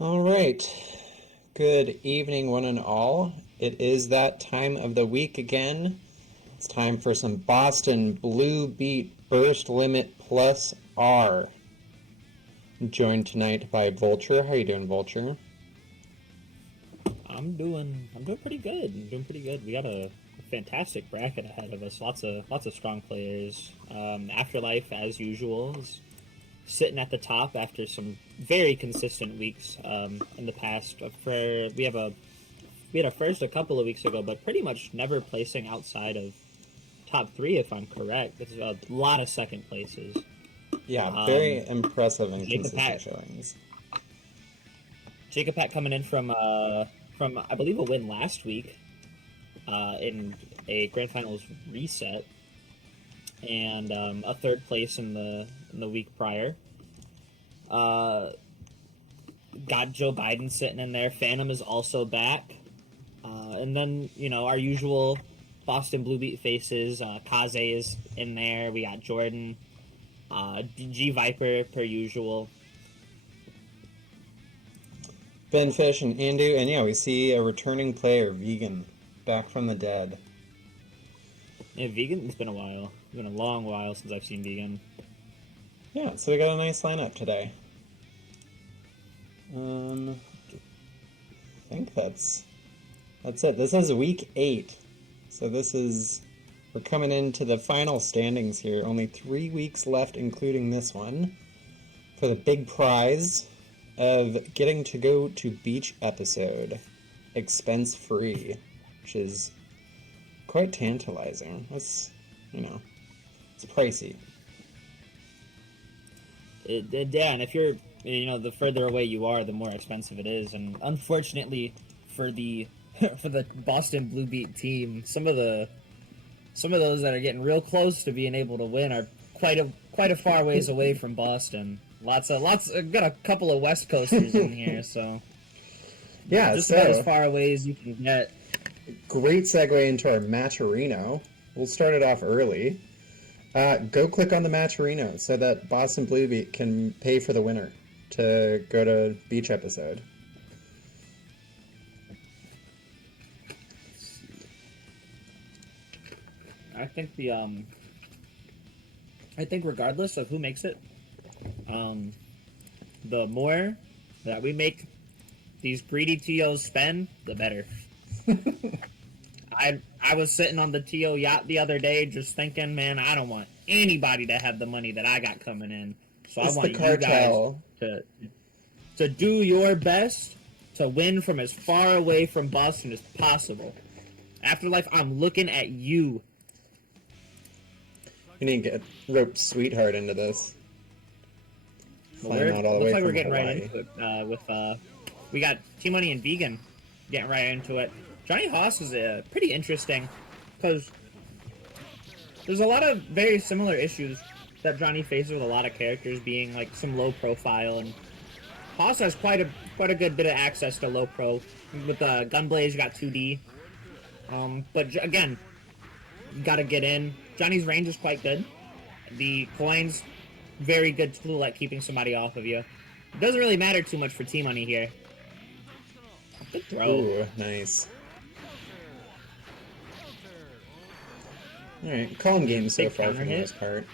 All right. Good evening, one and all. It is that time of the week again. It's time for some Boston Blue Beat Burst Limit Plus R. I'm joined tonight by Vulture. How you doing, Vulture? I'm doing pretty good. We got a fantastic bracket ahead of us. Lots of strong players. Afterlife, as usual, is sitting at the top after some very consistent weeks in the past. We had a first a couple of weeks ago, but pretty much never placing outside of top 3, if I'm correct. There's a lot of second places. Yeah, very impressive and Jacob consistent Pack. showings. Jacob Pack coming in from I believe a win last week in a grand finals reset, and a third place in the week prior. Got Joe Biden sitting in there. Phantom is also back, and then our usual Boston Blue Beat faces. Kaze is in there. We got Jordan, G.Viper per usual. Ben Fish and Andu, and yeah, we see a returning player, Vegan, back from the dead. Yeah, Vegan, it's been a while. It's been a long while since I've seen Vegan. Yeah, so we got a nice lineup today. I think that's it. This is week 8. So we're coming into the final standings here. Only 3 weeks left, including this one, for the big prize of getting to go to beach episode, expense free, which is quite tantalizing. It's pricey. Yeah, and if you're, the further away you are, the more expensive it is. And unfortunately, for the for the Boston Blue Beat team, some of those that are getting real close to being able to win are quite a far ways away from Boston. Got a couple of West Coasters in here, so yeah, just about as far away as you can get. Great segue into our Matcherino. We'll start it off early. Go click on the Matcherino so that Boston Blue Beat can pay for the winner to go to beach episode. I think regardless of who makes it, the more that we make these greedy TOs spend, the better. I was sitting on the TO yacht the other day just thinking, man, I don't want anybody to have the money that I got coming in. So I want you guys to do your best to win from as far away from Boston as possible. Afterlife, I'm looking at you. We need to get Rope Sweetheart into this. Looks like we're getting right into it. We got Tmunny and Vegan getting right into it. Johnny Haas is pretty interesting because there's a lot of very similar issues that Johnny faces with a lot of characters being like some low profile, and Haas has quite a good bit of access to low pro. With Gunblaze, you got 2D, but again, you got to get in. Johnny's range is quite good. The coins, very good tool at keeping somebody off of you. It doesn't really matter too much for Tmunny here. Good throw. Ooh, nice. Alright, calm game so far for the most part.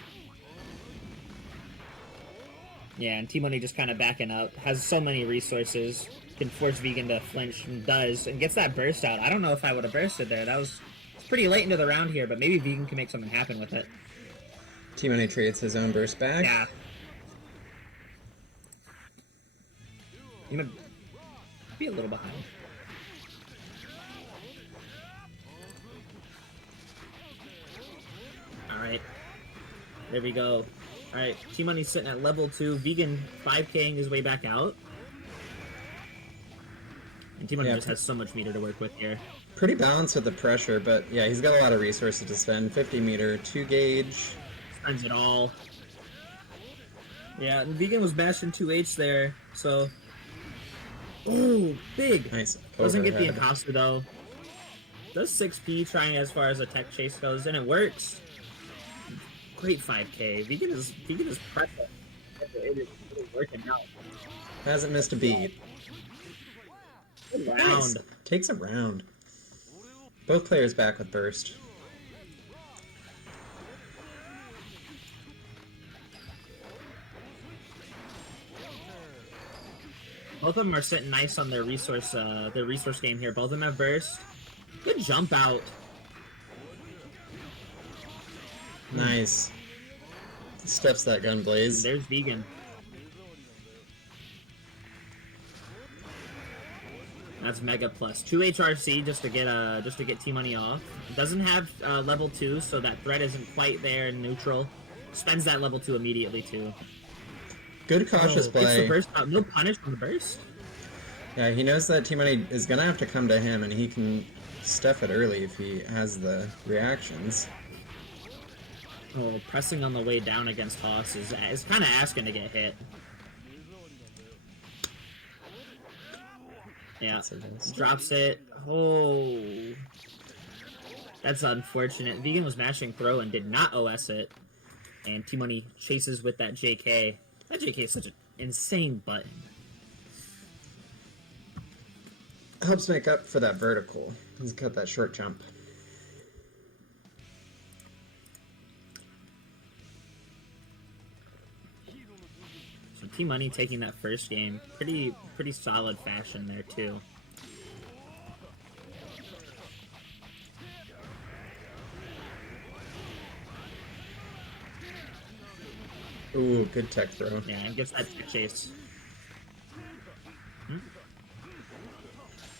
Yeah, and Tmunny just kind of backing up. Has so many resources. Can force Vegan to flinch, and does. And gets that burst out. I don't know if I would have bursted there. It's pretty late into the round here, but maybe Vegan can make something happen with it. Tmunny trades his own burst back. Yeah. You might be a little behind. Alright. There we go. Alright, Tmunny's sitting at level 2. Vegan 5K'ing his way back out. And Tmunny just has so much meter to work with here. Pretty balanced with the pressure, but yeah, he's got a lot of resources to spend. 50 meter, 2 gauge. Spends it all. Yeah, and Vegan was bashing 2H there, so... Oh, big! Nice. Doesn't get the imposter, though. Does 6P trying as far as a tech chase goes, and it works. Great 5K. Vegan is pressure. It is working out. Hasn't missed a beat. Good round. Nice. Takes a round. Both players back with burst. Both of them are sitting nice on their resource game here. Both of them have burst. Good jump out. Nice. Stuffs that gun blaze. There's Vegan. That's mega plus 2 HRC just to get Tmnunny off. Doesn't have level 2, so that threat isn't quite there in neutral. Spends that level 2 immediately too. Good cautious play. Gets the burst out. No punish on the burst. Yeah, he knows that Tmnunny is gonna have to come to him, and he can stuff it early if he has the reactions. Oh, pressing on the way down against Haas is kind of asking to get hit. Yeah, drops it. Oh, that's unfortunate. Vegan was mashing throw and did not OS it. And Tmnunny chases with that JK. That JK is such an insane button. Helps make up for that vertical. He's cut that short jump. So Tmnunny taking that first game, pretty solid fashion there too. Ooh, good tech throw. Yeah, and gets that tech chase.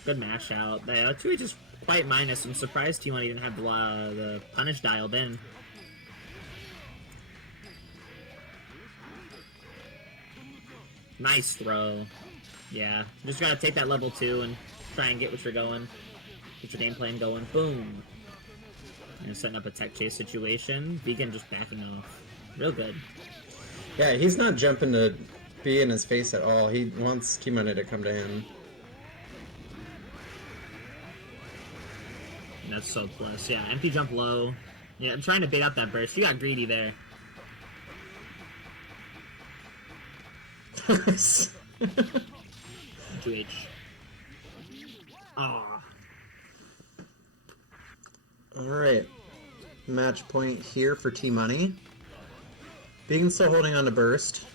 Good mash out. The 2H is quite minus. I'm surprised Tmnunny didn't have the punish dialed in. Nice throw. Yeah, just gotta take that level 2 and try and get what you're going. Get your game plan going. Boom. And setting up a tech chase situation. Vegan just backing off. Real good. Yeah, he's not jumping to be in his face at all. He wants Tmnunny to come to him. And that's so plus. Yeah, empty jump low. Yeah, I'm trying to bait out that burst. You got greedy there. Nice. 2H. Ah. Alright. Match point here for Tmnunny. Vegan's still holding on to burst.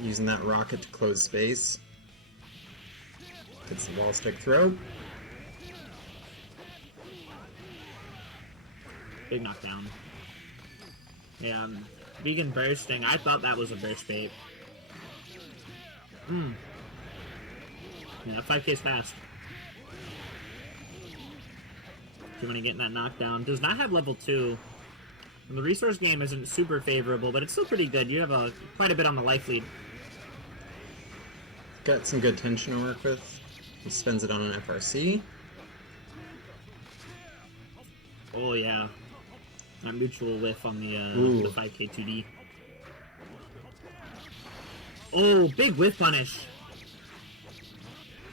Using that rocket to close space. Gets the wall stick throw. Big knockdown. Yeah, Vegan bursting. I thought that was a burst bait. Yeah, 5K's fast. Tmnunny getting that knockdown. Does not have level 2. And the resource game isn't super favorable, but it's still pretty good. You have quite a bit on the life lead. Got some good tension to work with. He spends it on an FRC. Oh yeah. That mutual whiff on the 5K 2D. Oh, big whiff punish.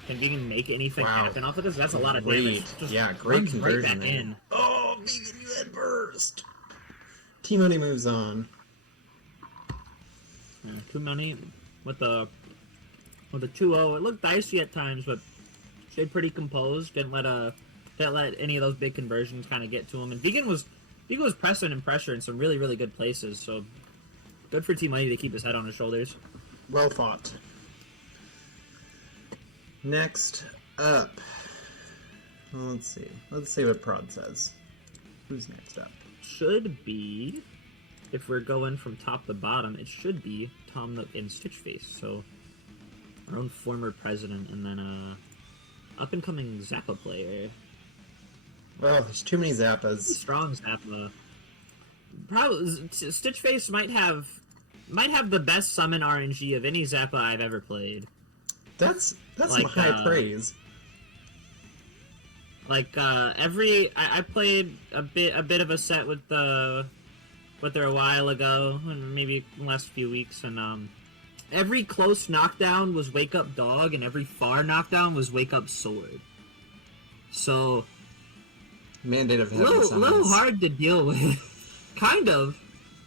Can Vegan make anything happen off of this? That's a lot of damage. Yeah, great conversion right back in. Oh, Vegan, you had burst. Tmnunny moves on. Yeah, Tmnunny with the 2-0. It looked dicey at times, but stayed pretty composed. Didn't let any of those big conversions kind of get to him. And Vegan was pressing and pressure in some really, really good places. So good for Tmnunny to keep his head on his shoulders. Well fought. Next up, let's see. Let's see what Prod says. Who's next up? Should be, if we're going from top to bottom, it should be Tom Nook and Stitchface. So our own former president, and then up and coming Zappa player. Well, there's too many Zappas. Strong Zappa. Probably Stitchface might have the best summon RNG of any Zappa I've ever played. That's like, some high praise. Like I played a bit of a set with her a while ago, maybe the last few weeks, and every close knockdown was wake up dog, and every far knockdown was wake up sword. So mandate of heavy little hard to deal with, kind of,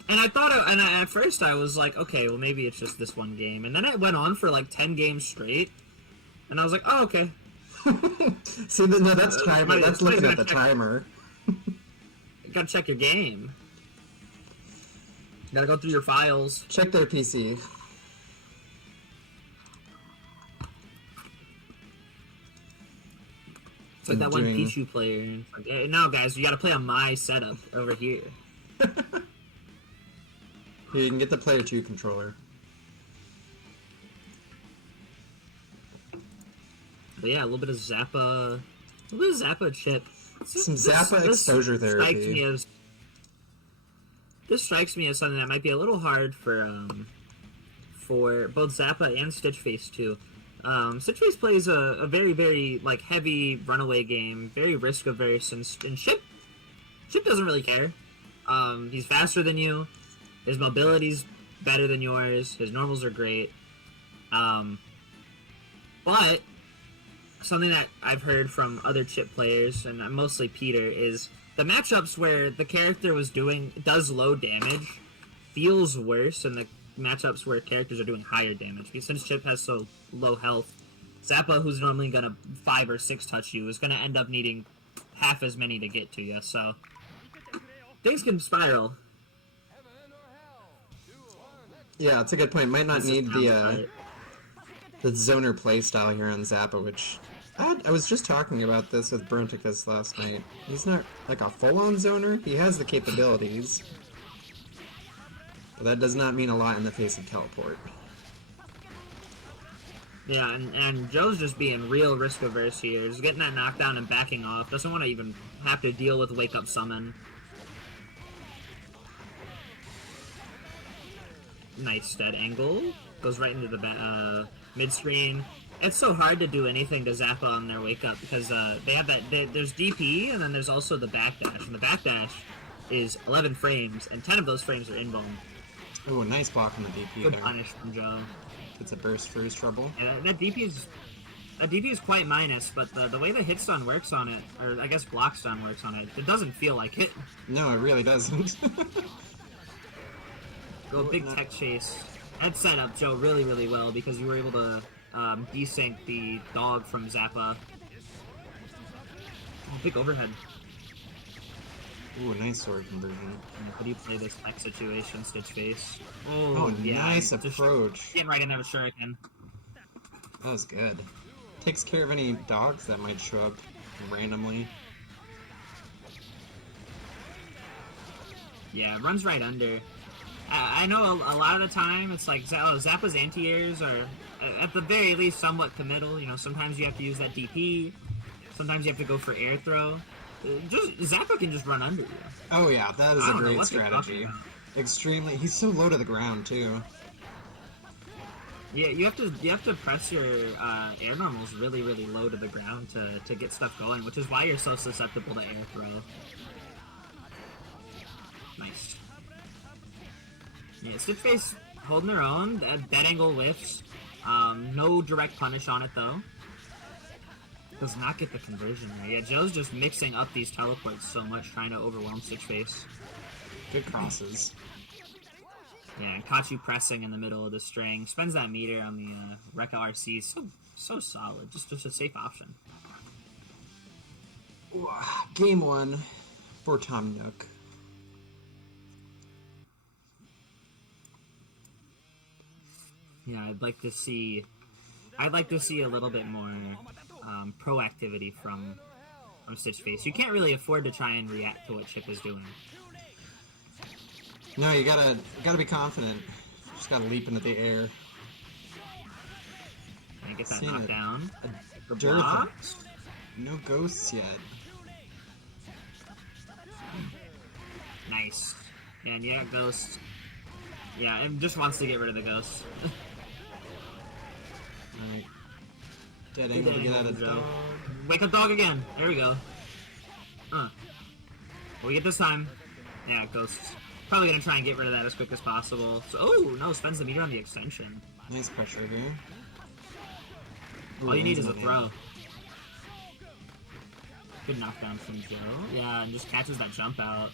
And I thought, at first I was like, okay, well maybe it's just this one game, and then it went on for like 10 games straight, and I was like, oh okay. See, no, that's timer. That's looking at the timer. You gotta check your game. You gotta go through your files. Check their PC. It's like that one Pichu player. Like, hey, no, guys, you gotta play on my setup over here. Here, you can get the player 2 controller. But yeah, a little bit of Zappa. A little bit of Zappa Chipp. Some Zappa exposure therapy. This strikes me as something that might be a little hard for both Zappa and Stitchface too. Stitchface plays a very, very like heavy runaway game, very risk averse, and Chipp doesn't really care. He's faster than you. His mobility's better than yours. His normals are great. But something that I've heard from other Chipp players, and mostly Peter, is the matchups where the character does low damage feels worse than the matchups where characters are doing higher damage. Because since Chipp has so low health, Zappa, who's normally gonna 5 or 6 touch you, is gonna end up needing half as many to get to you. So things can spiral. Yeah, that's a good point. Might not need the zoner playstyle here on Zappa, which I was just talking about this with Bronticus last night. He's not like a full-on zoner. He has the capabilities, but that does not mean a lot in the face of teleport. Yeah, and Joe's just being real risk averse here. He's getting that knockdown and backing off. Doesn't want to even have to deal with wake up summon. Nice dead angle. Goes right into the mid screen. It's so hard to do anything to Zappa on their wake up because they have that. There's DP and then there's also the backdash, and the backdash is 11 frames, and 10 of those frames are inbone. Oh, nice block on the DP. Good punish from Joe. It's a burst for his trouble. Yeah, that DP is quite minus, but the way the hit stun works on it, or I guess block stun works on it, it doesn't feel like it. No, it really doesn't. Go big tech chase. That set up Joe really, really well because you were able to desync the dog from Zappa. Oh, big overhead. Ooh, nice sword conversion. How do you play this tech situation, Stitchface? Oh, yeah, nice approach. Getting right in there with Shuriken. That was good. Takes care of any dogs that might show up randomly. Yeah, runs right under. I know a lot of the time it's like Zappa's anti-airs are at the very least somewhat committal. You know, sometimes you have to use that DP, sometimes you have to go for air throw. Zappa can just run under you. Oh yeah, that is a great strategy. Extremely. He's so low to the ground too. Yeah, you have to press your air normals really, really low to the ground to get stuff going, which is why you're so susceptible to air throw. Nice. Yeah, Stitchface holding their own. Dead angle whiffs. No direct punish on it though. Does not get the conversion there. Yeah, Joe's just mixing up these teleports so much, trying to overwhelm Stitchface. Good crosses. Yeah, and Kachu pressing in the middle of the string. Spends that meter on the Rekka RC. So solid. Just a safe option. Game 1 for Nook. Yeah, I'd like to see a little bit more proactivity from Stitchface. You can't really afford to try and react to what Chipp is doing. No, you gotta be confident. Just gotta leap into the air. And get that knockdown. No ghosts yet. Nice. And yeah, ghost. Yeah, and just wants to get rid of the ghost. Alright. Dead angle to get out of the dog. Wake up dog again. There we go. What we get this time? Yeah, ghosts. Probably gonna try and get rid of that as quick as possible. So, oh no, spends the meter on the extension. Nice pressure here. All you need is a throw. Good knockdown from Joe. Yeah, and just catches that jump out.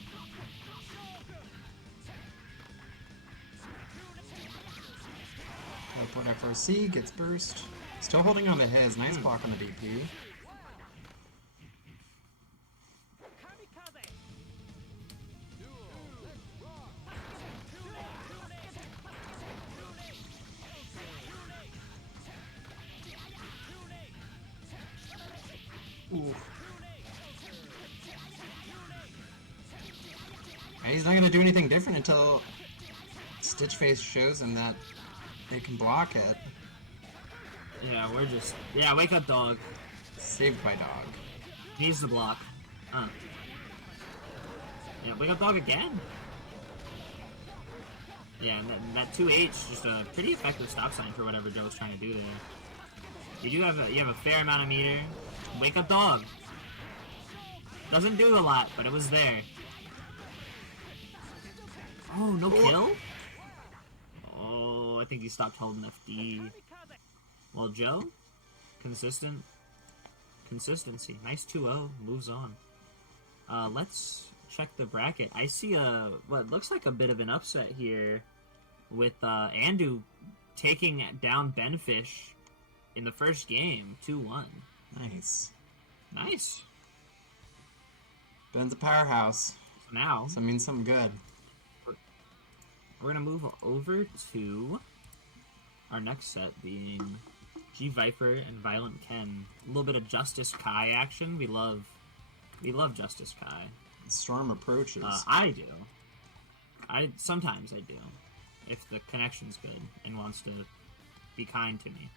Support FRC gets burst. Still holding on to his. Nice block on the DP. Ooh. And he's not going to do anything different until Stitchface shows him that they can block it. Yeah, we're just... Yeah, wake up, dog. Saved by dog. Needs the block. Yeah, wake up, dog again. Yeah, and that 2H, just a pretty effective stop sign for whatever Joe's trying to do there. You have a fair amount of meter. Wake up, dog. Doesn't do a lot, but it was there. Oh, no kill? Oh, I think he stopped holding FD. Well, Joe, consistency. Nice 2-0, moves on. Let's check the bracket. I see what looks like a bit of an upset here with Andu taking down Benfish in the first game, 2-1. Nice. Nice. Ben's a powerhouse. Now, so it means something good. We're gonna move over to our next set being G.Viper and Violent Ken. A little bit of Justice Kai action. We love Justice Kai. Storm approaches. I do. Sometimes I do. If the connection's good and wants to be kind to me.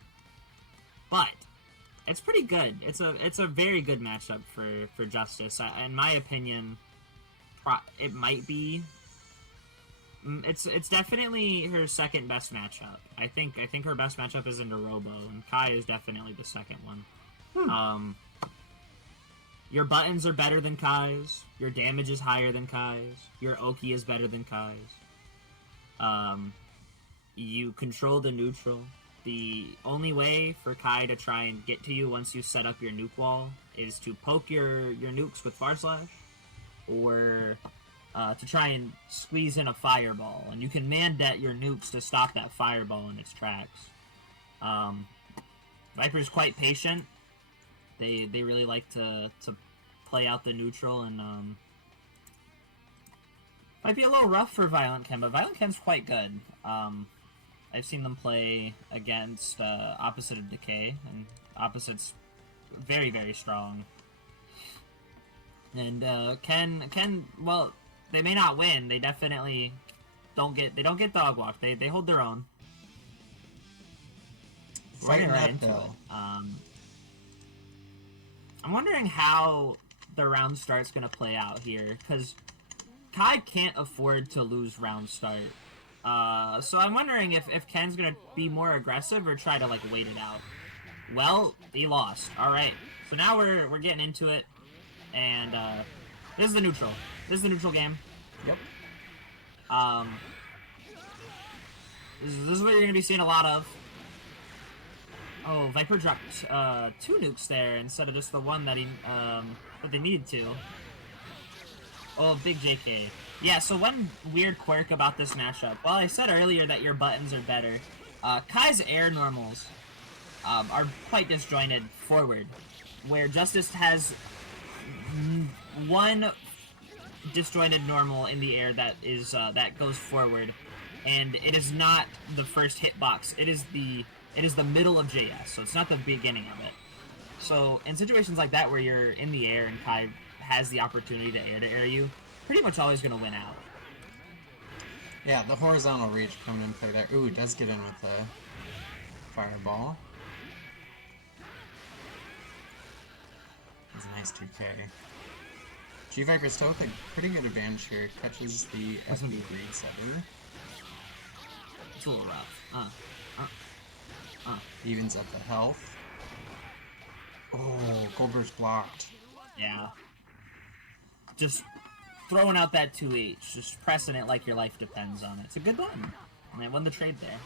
But it's pretty good. It's a very good matchup for Justice. In my opinion, it might be. It's definitely her second best matchup. I think her best matchup is into Robo, and Kai is definitely the second one. Your buttons are better than Kai's. Your damage is higher than Kai's. Your Oki is better than Kai's. You control the neutral. The only way for Kai to try and get to you once you set up your nuke wall is to poke your nukes with Far Slash, or to try and squeeze in a fireball. And you can man-det your nukes to stop that fireball in its tracks. Viper's quite patient. They really like to play out the neutral, and might be a little rough for Violent Ken, but Violent Ken's quite good. I've seen them play against Opposite of Decay, and Opposite's very, very strong. And Ken, well, they may not win. They definitely don't get dog walked. They hold their own. Fighting right into it. I'm wondering how the round start's gonna play out here, because Kai can't afford to lose round start. So I'm wondering if Ken's gonna be more aggressive or try to like wait it out. Well, he lost. All right. So now we're getting into it, and this is the neutral. This is the neutral game. Yep. This is what you're gonna be seeing a lot of. Oh, Viper dropped 2 nukes there instead of just the one that that they needed to. Oh, big JK. Yeah, so one weird quirk about this matchup. Well, I said earlier that your buttons are better. Kai's air normals are quite disjointed forward, where Justice has one disjointed normal in the air that is that goes forward, and it is not the first hitbox. It is the middle of JS, so it's not the beginning of it. So in situations like that where you're in the air and Kai has the opportunity to air you, pretty much always going to win out. Yeah, the horizontal reach coming in play there. Ooh, it does get in with a fireball. That's a nice 2K. G.Viper still with a pretty good advantage here. Catches the FB Greed Setter. It's a little rough. Evens up the health. Oh, Goldberg's blocked. Yeah. Just throwing out that 2H. Just pressing it like your life depends on it. It's a good button. And I won the trade there.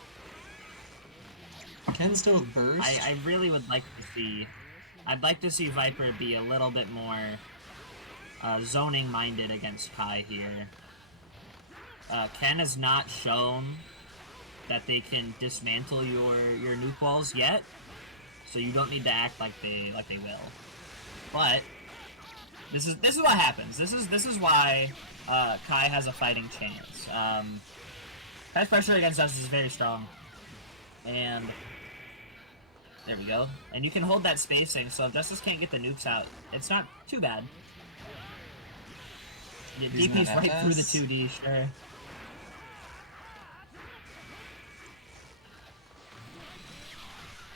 Ken still with burst. I really would like to see... I'd like to see Viper be a little bit more zoning-minded against Kai here. Ken has not shown that they can dismantle your nuke walls yet, so you don't need to act like they will. But this is what happens. This is why Kai has a fighting chance. Kai's pressure against us is very strong, and there we go. And you can hold that spacing, so if Justice can't get the nukes out, it's not too bad. Yeah, DP's right through the 2D, sure.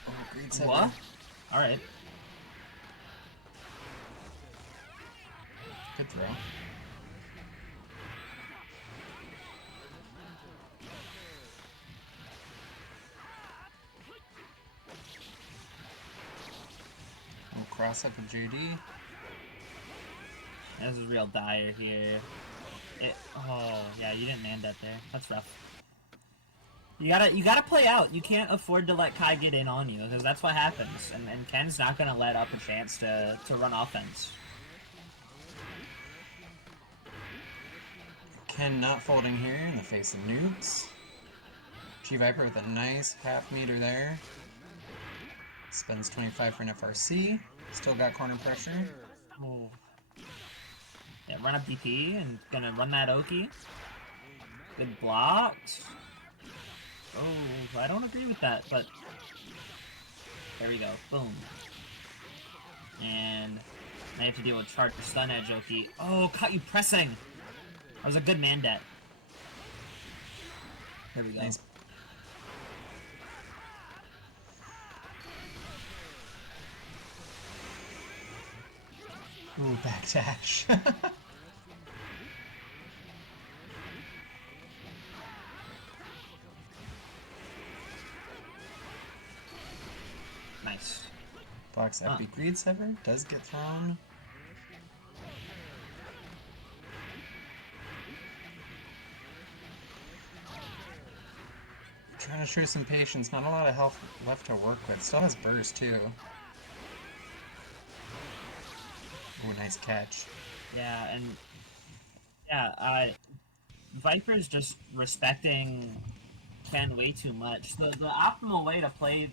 Oh, great seven. What? Alright. Good throw. We'll cross up with JD. This is real dire here. Oh, yeah, you didn't land that there. That's rough. You gotta play out. You can't afford to let Kai get in on you, because that's what happens. And Ken's not gonna let up a chance to run offense. Ken not folding here in the face of nukes. G.Viper with a nice half meter there. Spends 25 for an FRC. Still got corner pressure. Oh. Yeah, run up DP and gonna run that Oki. Good blocks. Oh, I don't agree with that, but there we go. Boom. And now you have to deal with Chart for stun edge Oki. Oh, caught you pressing. That was a good mandat. There we go. Nice. Ooh, backdash. Nice. Blocks FB Greed Sever. Does get thrown. Trying to show some patience. Not a lot of health left to work with. Still has burst too. Ooh, nice catch. Yeah, and yeah, Viper's just respecting Ken way too much. The optimal way to play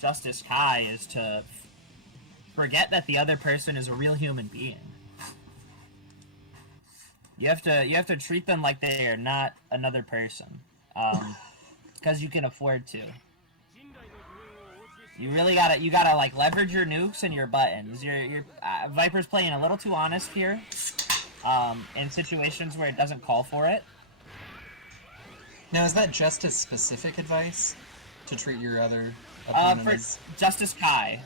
Justice Kai is to forget that the other person is a real human being. You have to treat them like they are not another person, because you can afford to. You really gotta like leverage your nukes and your buttons. Your Viper's playing a little too honest here, in situations where it doesn't call for it. Now, is that Justice specific advice to treat your other opponent For as... Justice Kai.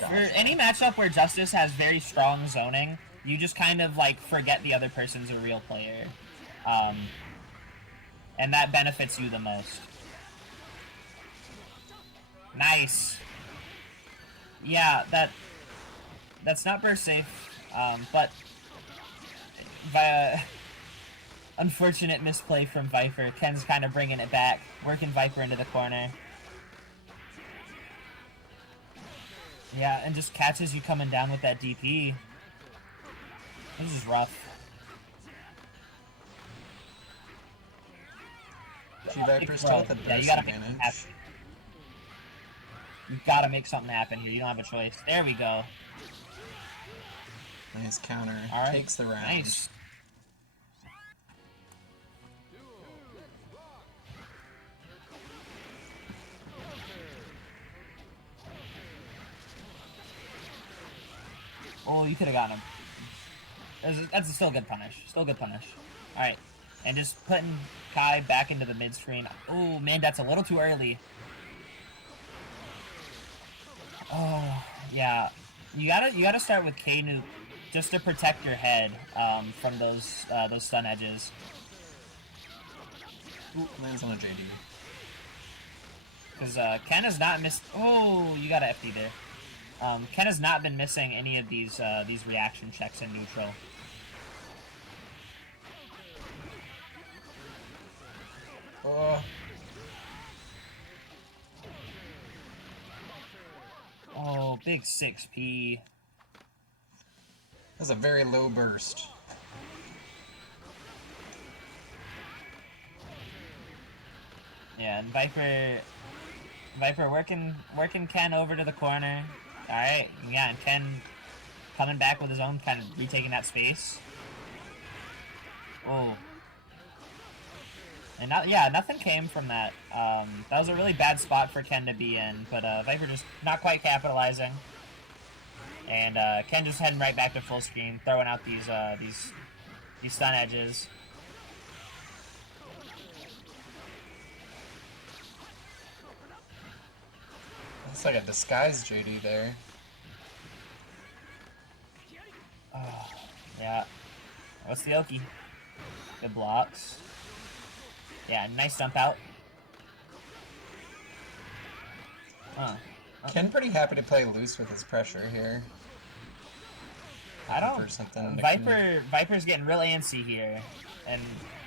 Gotcha. For any matchup where Justice has very strong zoning, you just kind of like forget the other person's a real player, and that benefits you the most. Nice. Yeah, that's not burst safe, but via unfortunate misplay from Viper. Ken's kind of bringing it back, working Viper into the corner. Yeah, and just catches you coming down with that DP. This is rough. G.Viper still with the burst advantage. You gotta make something happen here. You don't have a choice. There we go. Nice counter. All right. Takes the round. Nice. Oh, you could have gotten him. That's still a good punish. Still a good punish. Alright. And just putting Kai back into the mid screen. Oh, man, that's a little too early. Oh, yeah. You gotta start with K-Nuke just to protect your head from those stun edges. Ooh, lands on a JD. Because Ken has not missed... Oh, you got a FD there. Ken has not been missing any of these reaction checks in neutral. Oh, big 6P. That's a very low burst. Yeah, and Viper working Ken over to the corner. All right, yeah, and Ken coming back with his own, kind of retaking that space. Oh. And nothing came from that. That was a really bad spot for Ken to be in, but Viper just not quite capitalizing. And Ken just heading right back to full screen, throwing out these stun edges. Looks like a disguised JD there. Oh, yeah. What's the Oki? Good blocks. Yeah, nice dump out. Ken pretty happy to play loose with his pressure here. I don't. Viper's getting real antsy here, and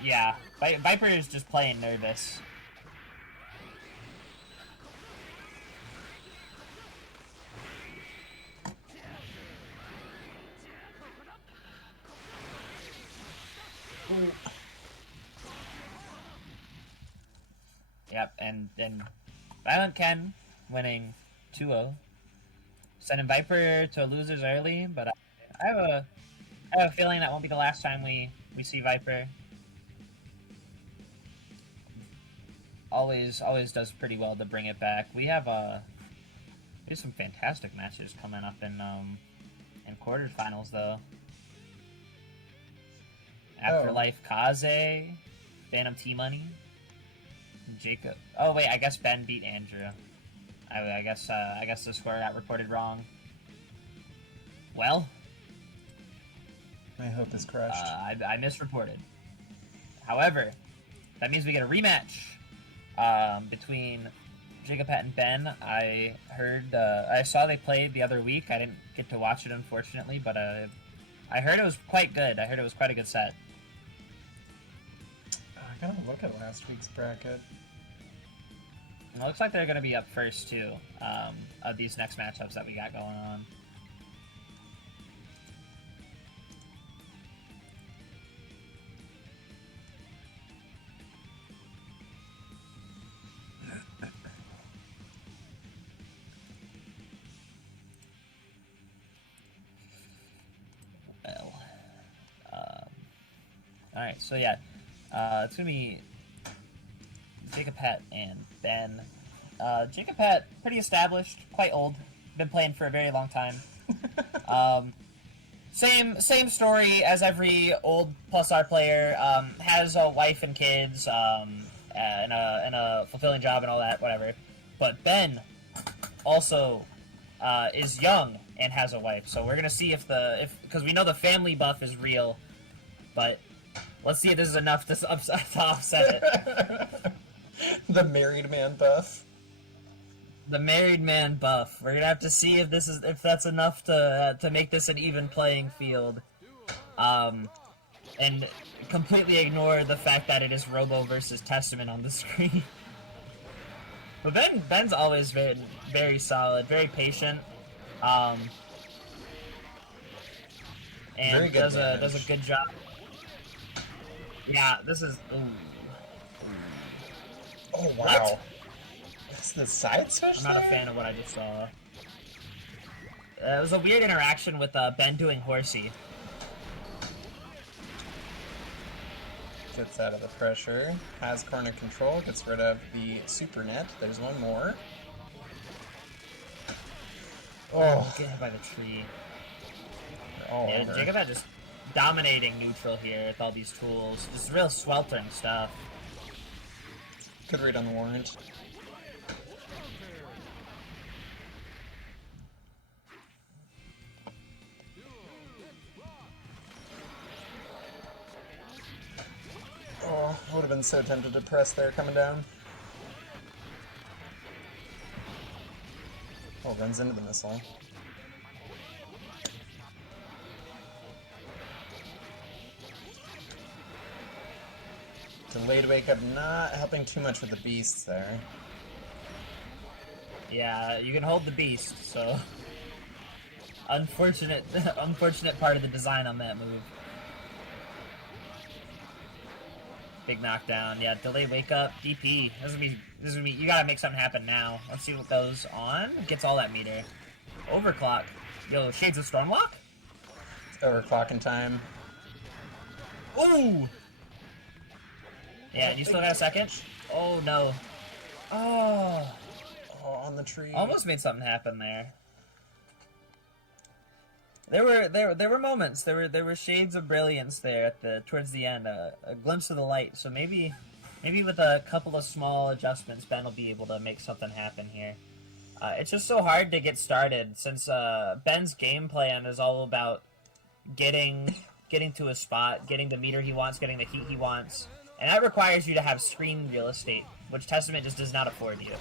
yeah, Viper is just playing nervous. Yep, and Violent Ken winning 2-0. Sending Viper to losers early, but I have a feeling that won't be the last time we see Viper. Always does pretty well to bring it back. We have some fantastic matches coming up in quarterfinals though. Afterlife Kaze, Phantom Tmunny, Jacob. Oh wait, I guess Ben beat Andrew. I guess the score got reported wrong. Well, my hope is crushed. I misreported. However, that means we get a rematch between Jacob and Ben. I heard, I saw they played the other week. I didn't get to watch it, unfortunately, but I heard it was quite good. I heard it was quite a good set. I gotta look at last week's bracket. It looks like they're going to be up first, too, of these next matchups that we got going on. Well, alright, so yeah, it's going to be Jacob and Ben. Jacob, pretty established, quite old, been playing for a very long time. Same story as every old plus R player. Has a wife and kids, and a fulfilling job and all that, whatever. But Ben also is young and has a wife. So we're gonna see because we know the family buff is real, but let's see if this is enough to offset it. The married man buff. The married man buff. We're gonna have to see if that's enough to make this an even playing field, and completely ignore the fact that it is Robo versus Testament on the screen. But Ben's always been very solid, very patient, and does a good job. Yeah, this is. Ooh. Oh wow. What? That's the side switch. I'm not a fan of what I just saw. It was a weird interaction with Ben doing horsey. Gets out of the pressure, has corner control, gets rid of the super net. There's one more. Oh, Get hit by the tree. All Yeah, over. Jacob had just dominating neutral here with all these tools. Just real sweltering stuff. Good read on the warrant. Oh, would have been so tempted to press there coming down. Oh, runs into the missile. Delayed wake up, not helping too much with the beasts there. Yeah, you can hold the beast, so unfortunate part of the design on that move. Big knockdown. Yeah, delayed wake up. DP. This is gonna be. You gotta make something happen now. Let's see what goes on. Gets all that meter. Overclock. Yo, Shades of Stormlock? It's overclocking time. Ooh! Yeah, you still got a second? Oh, no. Oh. Oh, on the tree. Almost made something happen there. There were moments. There were shades of brilliance there towards the end. A glimpse of the light. So maybe with a couple of small adjustments, Ben will be able to make something happen here. It's just so hard to get started since Ben's game plan is all about getting to a spot, getting the meter he wants, getting the heat he wants, and that requires you to have screen real estate, which Testament just does not afford you.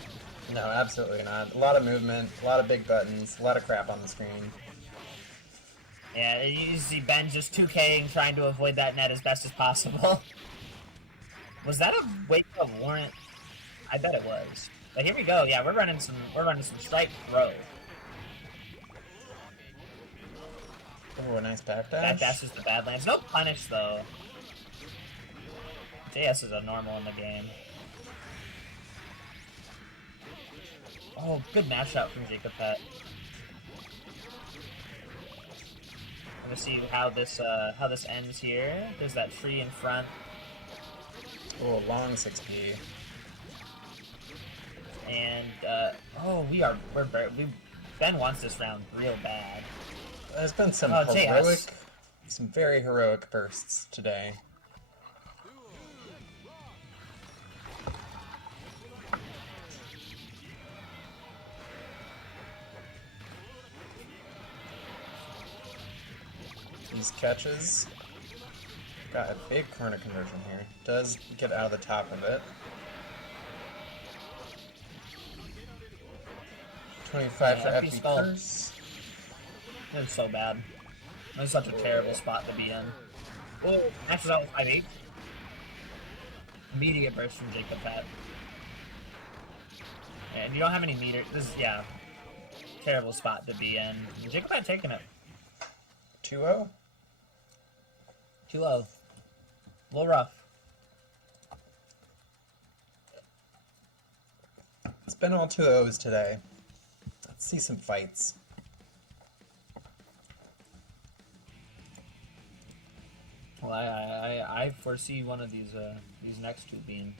No, absolutely not. A lot of movement, a lot of big buttons, a lot of crap on the screen. Yeah, you see Ben just 2K'ing, trying to avoid that net as best as possible. Was that a wake up warrant? I bet it was. But here we go. Yeah, we're running some strike throw. Oh, a nice backdash. That dashes the Badlands. No punish though. JS is a normal in the game. Oh, good mash out from Jacob Pet. I'm gonna see how this ends here. There's that tree in front. Oh, long 6P. And Ben wants this round real bad. There's been some some very heroic bursts today. These catches. Got a big corner conversion here. Does get out of the top of it. 25 for FP first. It's so bad. It's such a terrible spot to be in. Oh, matches out with 5-8. Immediate burst from Jacob Pat. And you don't have any meter. This is, yeah, terrible spot to be in. Jacob Pat taking it. 2-0? 2-0. A little rough. It's been all 2-0s today. Let's see some fights. Well, I foresee one of these next two being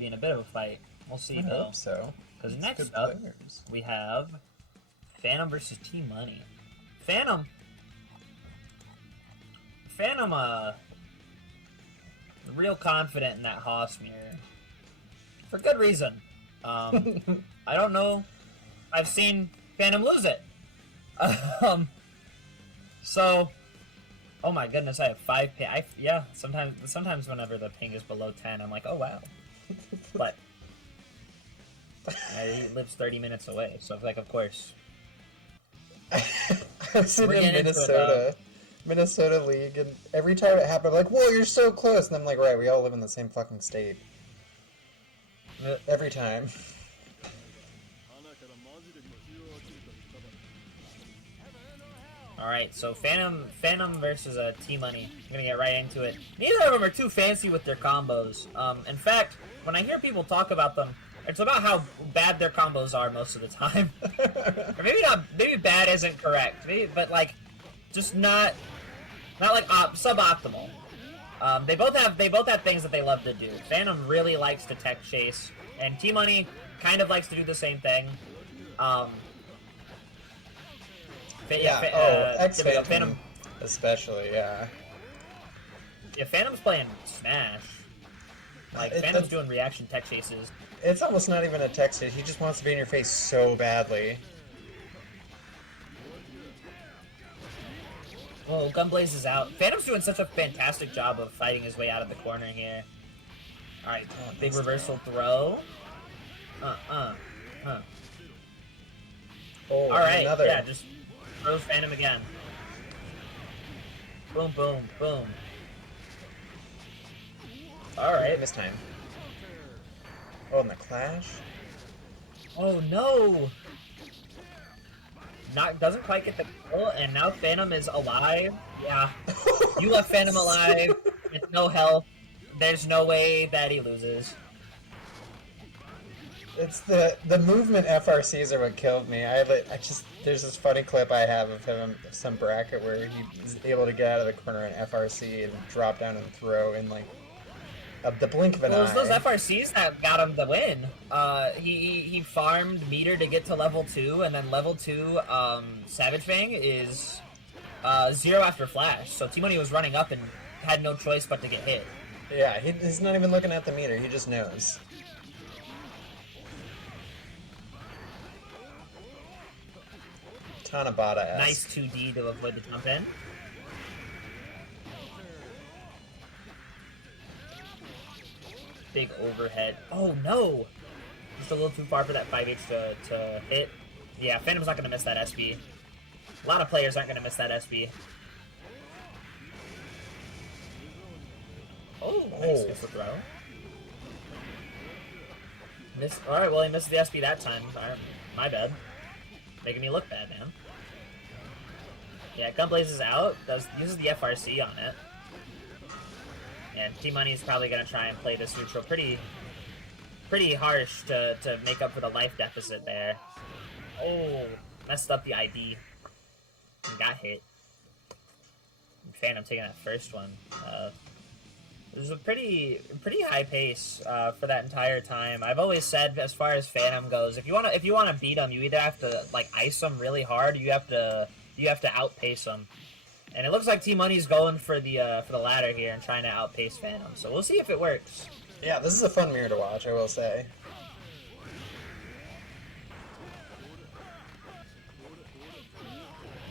a bit of a fight. We'll see though. I hope so. Because next up we have Phantom versus Tmnunny. Phantom, real confident in that Haas mirror for good reason. I don't know. I've seen Phantom lose it. So, oh my goodness, I have 5 ping. Yeah, sometimes whenever the ping is below 10, I'm like, oh wow. But he lives 30 minutes away, so it's like, of course. I was sitting in Minnesota League, and every time it happened, I'm like, whoa, you're so close. And I'm like, right, we all live in the same fucking state. Every time. Alright, so Phantom versus Tmnunny. I'm gonna get right into it. Neither of them are too fancy with their combos. In fact, when I hear people talk about them, it's about how bad their combos are most of the time. Or maybe not. Maybe bad isn't correct. Maybe, but like, just not like suboptimal. They both have things that they love to do. Phantom really likes to tech chase, and Tmnunny kind of likes to do the same thing. XPhantom especially, yeah. Yeah, Phantom's playing Smash. Like, Phantom's doing reaction tech chases. It's almost not even a tech chase, he just wants to be in your face so badly. Oh, Gunblaze is out. Phantom's doing such a fantastic job of fighting his way out of the corner here. Alright, big reversal throw. Oh, alright, another. Yeah, just throws Phantom again. Boom, boom, boom. Alright. This time. Oh, and the clash? Oh no! Doesn't quite get the kill, and now Phantom is alive. Yeah. You left Phantom alive with no health. There's no way that he loses. It's the movement FRCs are what killed me. There's this funny clip I have of him, some bracket where he is able to get out of the corner and FRC and drop down and throw in like the blink of an eye. It was those FRCs that got him the win. He farmed meter to get to level 2, and then level 2 Savage Fang is 0 after flash. So Tmunny was running up and had no choice but to get hit. Yeah, he's not even looking at the meter. He just knows. Tanabata-esque. Nice 2D to avoid the jump in. Big overhead. Oh no! Just a little too far for that 5H to hit. Yeah, Phantom's not going to miss that SB. A lot of players aren't going to miss that SB. Oh, nice for throw. Alright, well he missed the SB that time. Alright, my bad. Making me look bad, man. Yeah, Gunblaze is out. Uses the FRC on it. And Tmunny is probably going to try and play this neutral pretty harsh to make up for the life deficit there. Oh, messed up the ID. And got hit. And Phantom taking that first one. It was a pretty high pace for that entire time. I've always said, as far as Phantom goes, if you wanna beat him, you either have to like ice him really hard, or you have to outpace him. And it looks like Tmunny's going for the latter here and trying to outpace Phantom. So we'll see if it works. Yeah, this is a fun mirror to watch, I will say.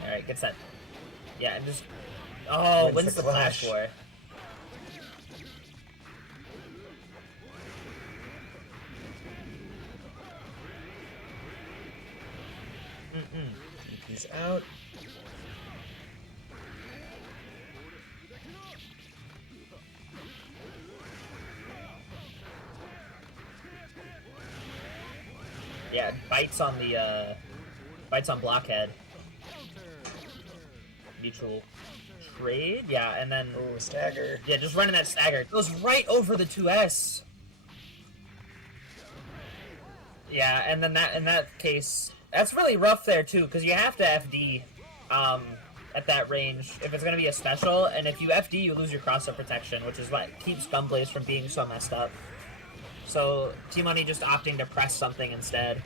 All right, gets that. Yeah, and just wins the flash war. He's out. Yeah, bites on blockhead. Mutual trade, yeah, and then stagger. Yeah, just running that stagger. It goes right over the 2S. Yeah, and then in that case, that's really rough there too, because you have to FD at that range if it's gonna be a special, and if you FD, you lose your cross-up protection, which is what keeps Gunblaze from being so messed up. So Tmunny just opting to press something instead.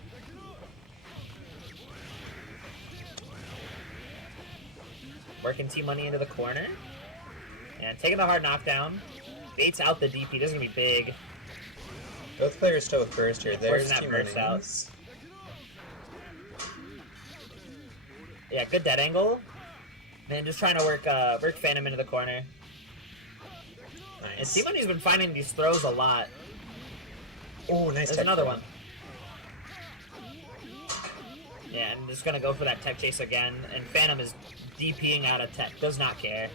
Working Tmunny into the corner. And taking the hard knockdown. Baits out the DP. This is going to be big. Both players still with burst here. There's that burst out. Yeah, good dead angle. And just trying to work Phantom into the corner. Nice. And Tmunny's been finding these throws a lot. Oh, nice. There's another one. Yeah, I'm just gonna go for that tech chase again, and Phantom is DPing out of tech, does not care.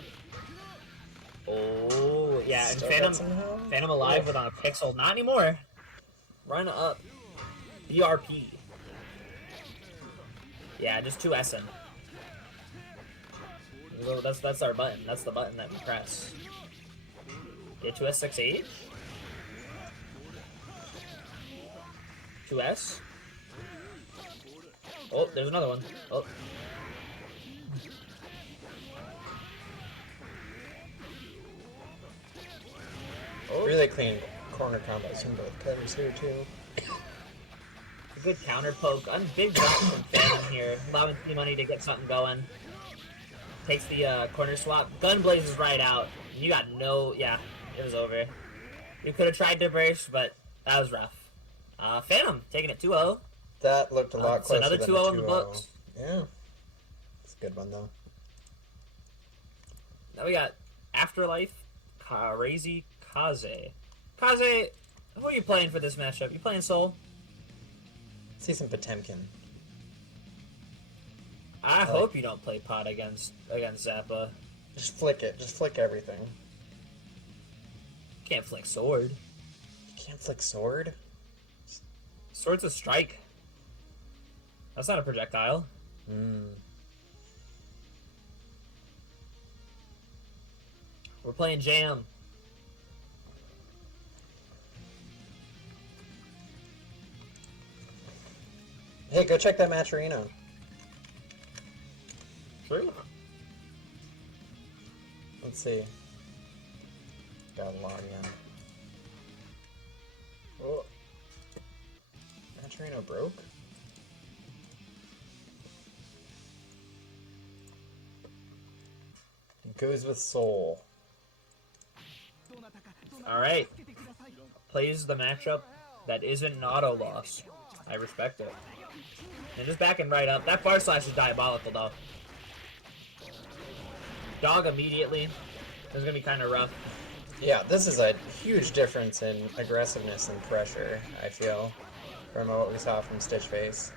Oh, yeah, and Phantom alive with on a pixel, not anymore. Run up. BRP. Yeah, just 2S'ing. That's our button. That's the button that we press. Okay, 2S6H. 2S. Oh, there's another one. Oh. Really clean corner combos from both players here too. A good counter poke. Big jump from Phantom here, allowing Tmunny to get something going. Takes the corner swap. Gunblaze is right out. You got no... Yeah, it was over. You could have tried to burst, but that was rough. Phantom taking it 2-0. That looked a lot closer another than 2-0 a 2-0 in the books. Yeah. It's a good one, though. Now we got Afterlife, KrazyKaze. Kaze, who are you playing for this matchup? You playing Soul? See some Potemkin. I hope you don't play pot against Zappa. Just flick it. Just flick everything. Can't flick sword. You can't flick sword? Sword's a strike. That's not a projectile. We're playing Jam. Hey, go check that Matcherino. True. Let's see. Gotta log in. Oh. Matcherino broke? Goes with soul. Alright. Plays the matchup that isn't an auto loss. I respect it. And just backing right up. That bar slash is diabolical though. Dog immediately. This is gonna be kind of rough. Yeah, this is a huge difference in aggressiveness and pressure, I feel, from what we saw from Stitchface.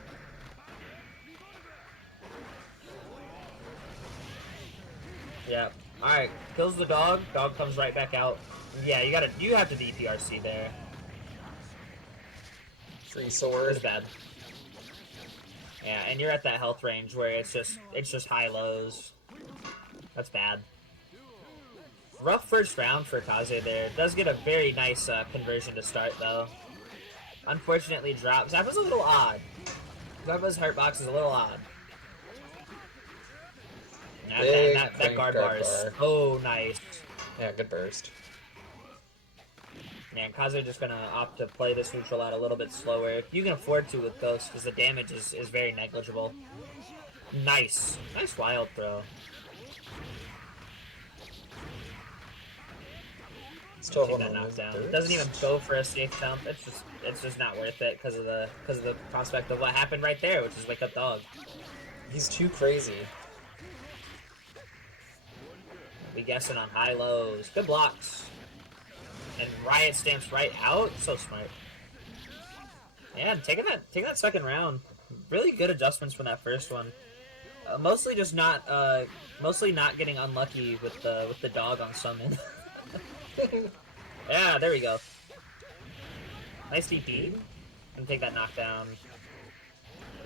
Yeah. Alright, kills the dog. Dog comes right back out. Yeah, you have to DPRC there. Free sword. It's bad. Yeah, and you're at that health range where it's just high lows. That's bad. Rough first round for Kaze there. Does get a very nice conversion to start though. Unfortunately drops. Zappa's a little odd. Zappa's hurtbox is a little odd. That guard bar is so nice. Yeah, good burst. Man, Kaze just gonna opt to play this neutral out a little bit slower. You can afford to with Ghost because the damage is very negligible. Nice. Nice wild throw. Still take that knockdown. It doesn't even go for a safe jump. It's just not worth it because of the prospect of what happened right there, which is wake up dog. He's too crazy. Be guessing on high lows. Good blocks. And Riot stamps right out. So smart. Yeah, taking that second round. Really good adjustments from that first one. Mostly just not mostly not getting unlucky with the dog on summon. Yeah, there we go. Nice DP. Gonna take that knockdown.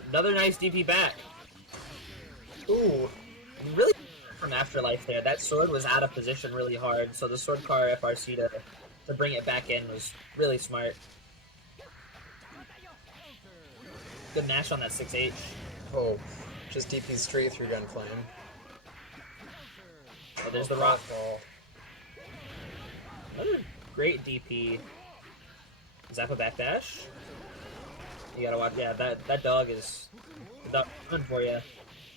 Another nice DP back. Ooh. Really from Afterlife there. That sword was out of position really hard, so the sword car FRC to bring it back in was really smart. Good mash on that 6H. Oh, just DP straight through Gunflame. Oh, there's the rock ball. Another great DP. Zappa backdash. You gotta watch. Yeah, that dog is coming for you.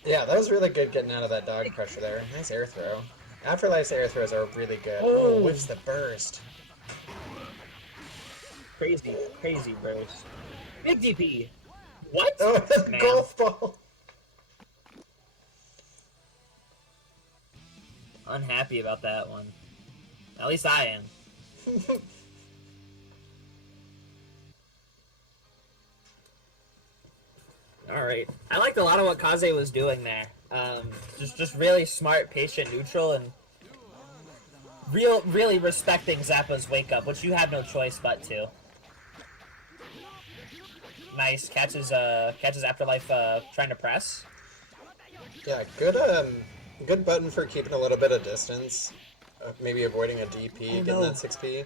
Yeah, that was really good getting out of that dog pressure there. Nice air throw. Afterlife's air throws are really good. Oh, whiffs the burst. Crazy burst. Big DP. What? Oh, the golf ball. Unhappy about that one. At least I am. Alright. I liked a lot of what Kaze was doing there. Just really smart, patient, neutral, and really respecting Zappa's wake up, which you had no choice but to. Nice. Catches Afterlife trying to press. Yeah, good button for keeping a little bit of distance. Maybe avoiding a DP, getting that 6P.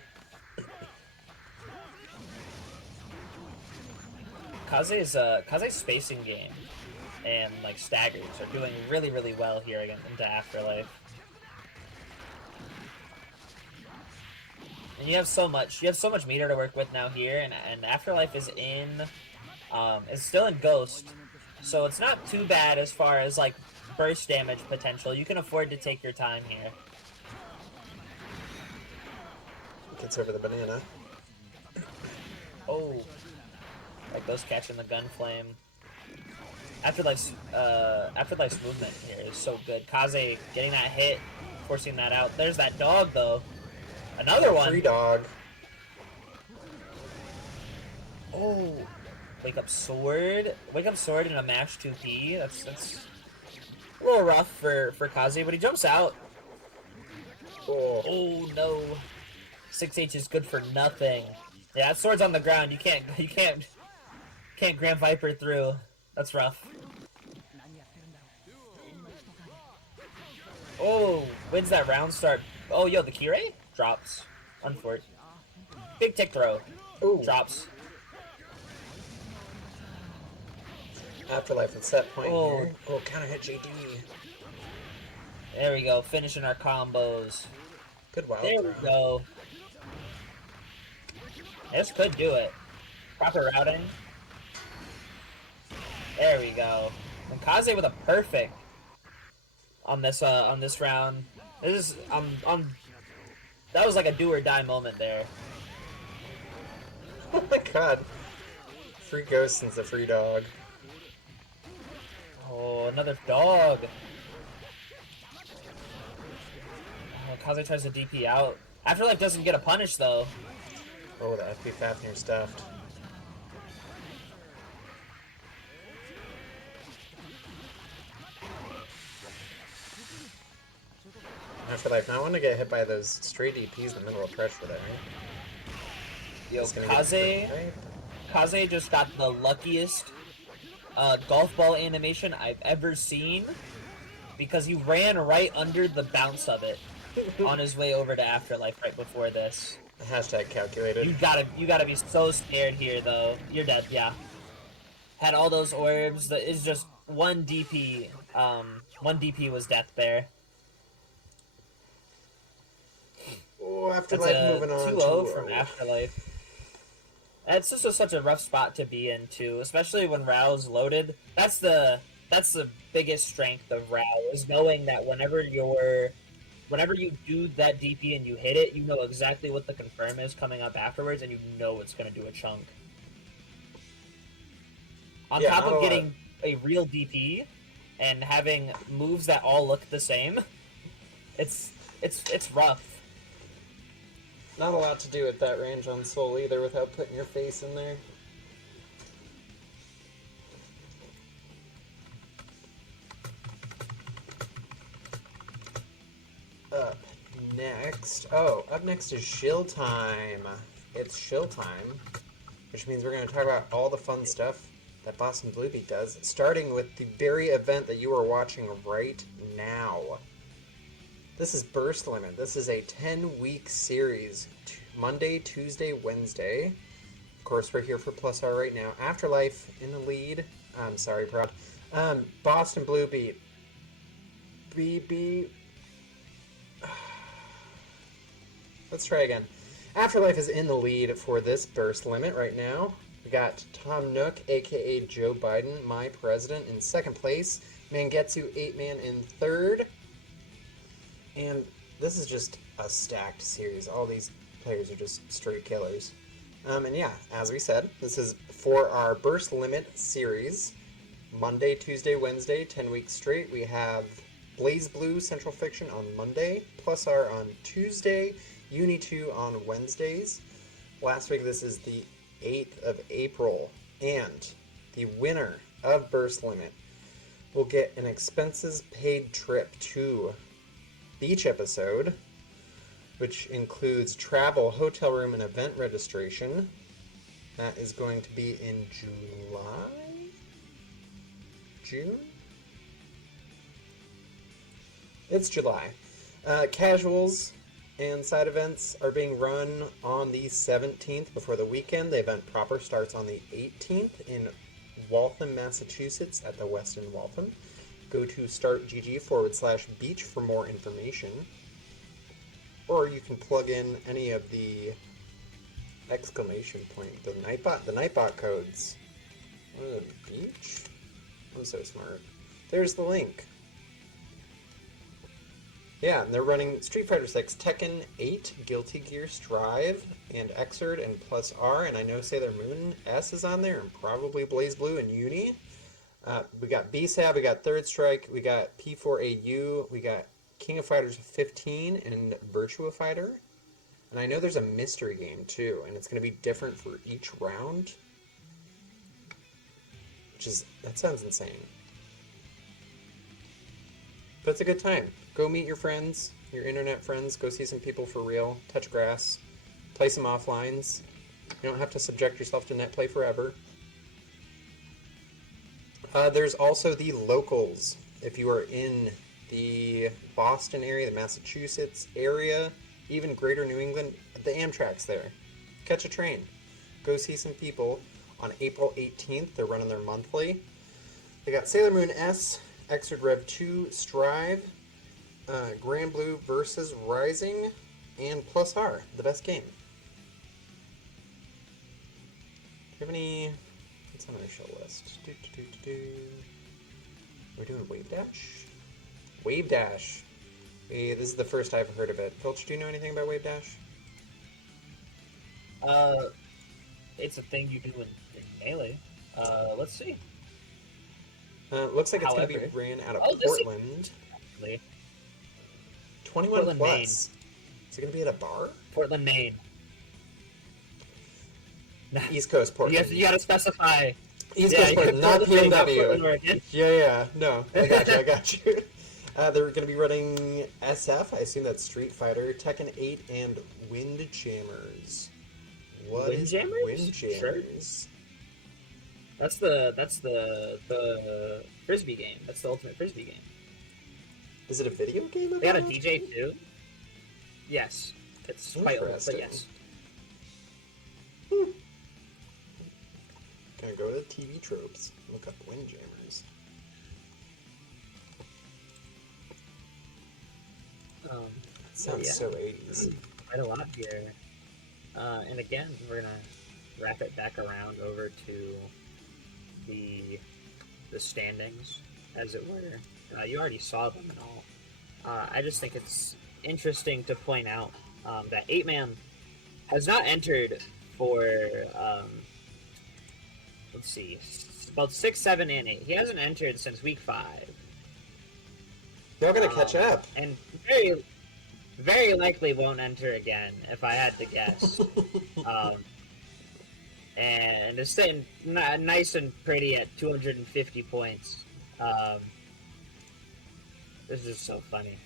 Kaze's spacing game and like staggers are doing really well here into Afterlife. And you have so much meter to work with now here, and Afterlife is still in Ghost, so it's not too bad as far as like burst damage potential. You can afford to take your time here. Gets over the banana. Oh, like those catching the gun flame. Afterlife's movement here is so good. Kaze getting that hit, forcing that out. There's that dog though. Another one. Free dog. Oh, wake up sword and a mash 2P. That's a little rough for Kaze, but he jumps out. Oh no. 6H is good for nothing. Yeah, that sword's on the ground. You can't G.Viper through. That's rough. Oh, wins that round start. Oh, yo, the Kirei drops. Unfort. Big tick throw. Ooh. Drops. Afterlife and set point here. Oh, counter hit JD. There we go, finishing our combos. Good wild There throw. we go. This could do it. Proper routing. There we go. And Kaze with a perfect on this round. This is that was like a do or die moment there. Oh my god. Free ghost since a free dog. Oh, another dog. Oh, Kaze tries to DP out. Afterlife doesn't get a punish though. Oh, the FP Fafnir stuffed. Afterlife, now I want to get hit by those stray DPs in the middle of pressure there. Yo, Kaze just got the luckiest golf ball animation I've ever seen because he ran right under the bounce of it on his way over to Afterlife right before this. Hashtag calculated. You gotta be so scared here though. You're dead, yeah. Had all those orbs. That is just one DP. One DP was death there. Oh, Afterlife moving on. 2-0 from Afterlife. That's just such a rough spot to be in too, especially when Rao's loaded. That's the biggest strength of Rao, is knowing that whenever you do that DP and you hit it, you know exactly what the confirm is coming up afterwards, and you know it's gonna do a chunk. On top of getting a real DP and having moves that all look the same, it's rough. Not a lot to do at that range on Soul either without putting your face in there. Up next is Shill Time. It's Shill Time, which means we're going to talk about all the fun stuff that Boston Blue Beat does, starting with the very event that you are watching right now. This is Burst Limit. This is a 10-week series, Monday, Tuesday, Wednesday. Of course, we're here for Plus R right now. Afterlife in the lead. I'm sorry, Prod. Boston Blue Beat. BB. Let's try again. Afterlife is in the lead for this Burst Limit right now. We got Tom Nook, aka Joe Biden, my president, in second place. Mangetsu 8-man in third. And this is just a stacked series. All these players are just straight killers. And yeah, as we said, this is for our Burst Limit series. Monday, Tuesday, Wednesday, 10 weeks straight. We have BlazBlue Centralfiction on Monday, Plus R on Tuesday, Uni 2 on Wednesdays. Last week, this is the 8th of April. And the winner of Burst Limit will get an expenses paid trip to Beach episode, which includes travel, hotel room, and event registration. That is going to be in June? It's July. Casuals and side events are being run on the 17th before the weekend. The event proper starts on the 18th in Waltham, Massachusetts at the Westin Waltham. Go to startgg/beach for more information. Or you can plug in any of the exclamation point, the Nightbot codes. Beach? I'm so smart. There's the link. Yeah, and they're running Street Fighter 6, Tekken 8, Guilty Gear Strive, and Xrd and Plus R, and I know Sailor Moon S is on there, and probably BlazBlue and Uni. We got BSAB, we got Third Strike, we got P4AU, we got King of Fighters 15 and Virtua Fighter. And I know there's a mystery game too, and it's going to be different for each round. That sounds insane. But it's a good time. Go meet your friends, your internet friends, go see some people for real, touch grass, play some offlines. You don't have to subject yourself to net play forever. There's also the locals. If you are in the Boston area, the Massachusetts area, even greater New England, the Amtrak's there. Catch a train. Go see some people on April 18th. They're running their monthly. They got Sailor Moon S, Xrd Rev 2, Strive, Grand Blue versus Rising, and Plus R, the best game. Do you have any... What's on our show list? We're doing Wave Dash? Wave Dash. This is the first I've heard of it. Filch, do you know anything about Wave Dash? It's a thing you do in Melee. Let's see. Looks like it's going to be ran out of Portland. 21 Portland, plus. Maine. Is it going to be at a bar? Portland, Maine. East Coast Portland. You gotta specify. East Coast Portland, not Portland, PMW. Yeah, no, I got you. They're going to be running SF, I assume that's Street Fighter, Tekken 8, and Windjammers. What is Windjammers? Sure. That's the Frisbee game. That's the ultimate Frisbee game. Is it a video game? They got a DJ too? Yes. It's quite old, but yes. Gonna go to TV tropes. Look up Windjammers. Sounds so 80s. Quite a lot here. And again, we're gonna wrap it back around over to the standings, as it were. You already saw them and all. I just think it's interesting to point out that 8-Man has not entered for, let's see, about 6, 7, and 8. He hasn't entered since week 5. Y'all gotta catch up. And very, very likely won't enter again, if I had to guess. And it's staying nice and pretty at 250 points. This is so funny.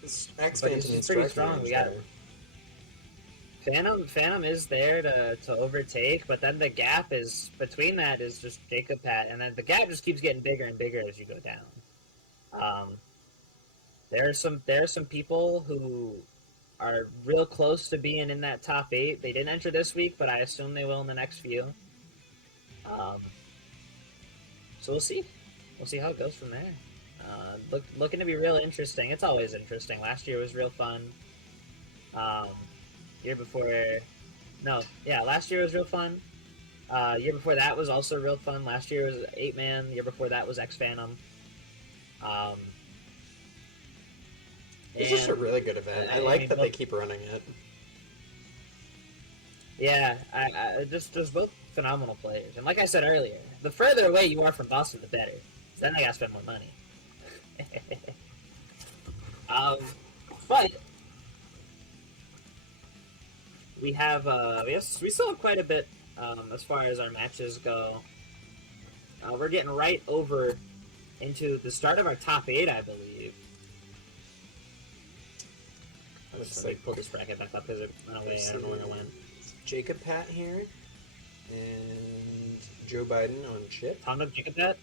This XPhantom is pretty strong. We got Phantom is there to overtake, but then the gap is between that is just Jacob Pat, and then the gap just keeps getting bigger and bigger as you go down. There are some people who are real close to being in that top 8. They didn't enter this week, but I assume they will in the next few. So we'll see. We'll see how it goes from there. Looking to be real interesting. It's always interesting. Last year was real fun. Last year was real fun. Year before that was also real fun. Last year was 8-Man. Year before that was XPhantom. It's just a really good event. I like that they keep running it. Yeah, there's both phenomenal players. And like I said earlier, the further away you are from Boston, the better. So then I gotta spend more money. But we still have quite a bit as far as our matches go. We're getting right over into the start of our top 8, I believe. Let me pull this bracket back up because it went away. I don't know where it went. Jacob Pat here, and Joe Biden on Chipp. Tom of Jacob Pat,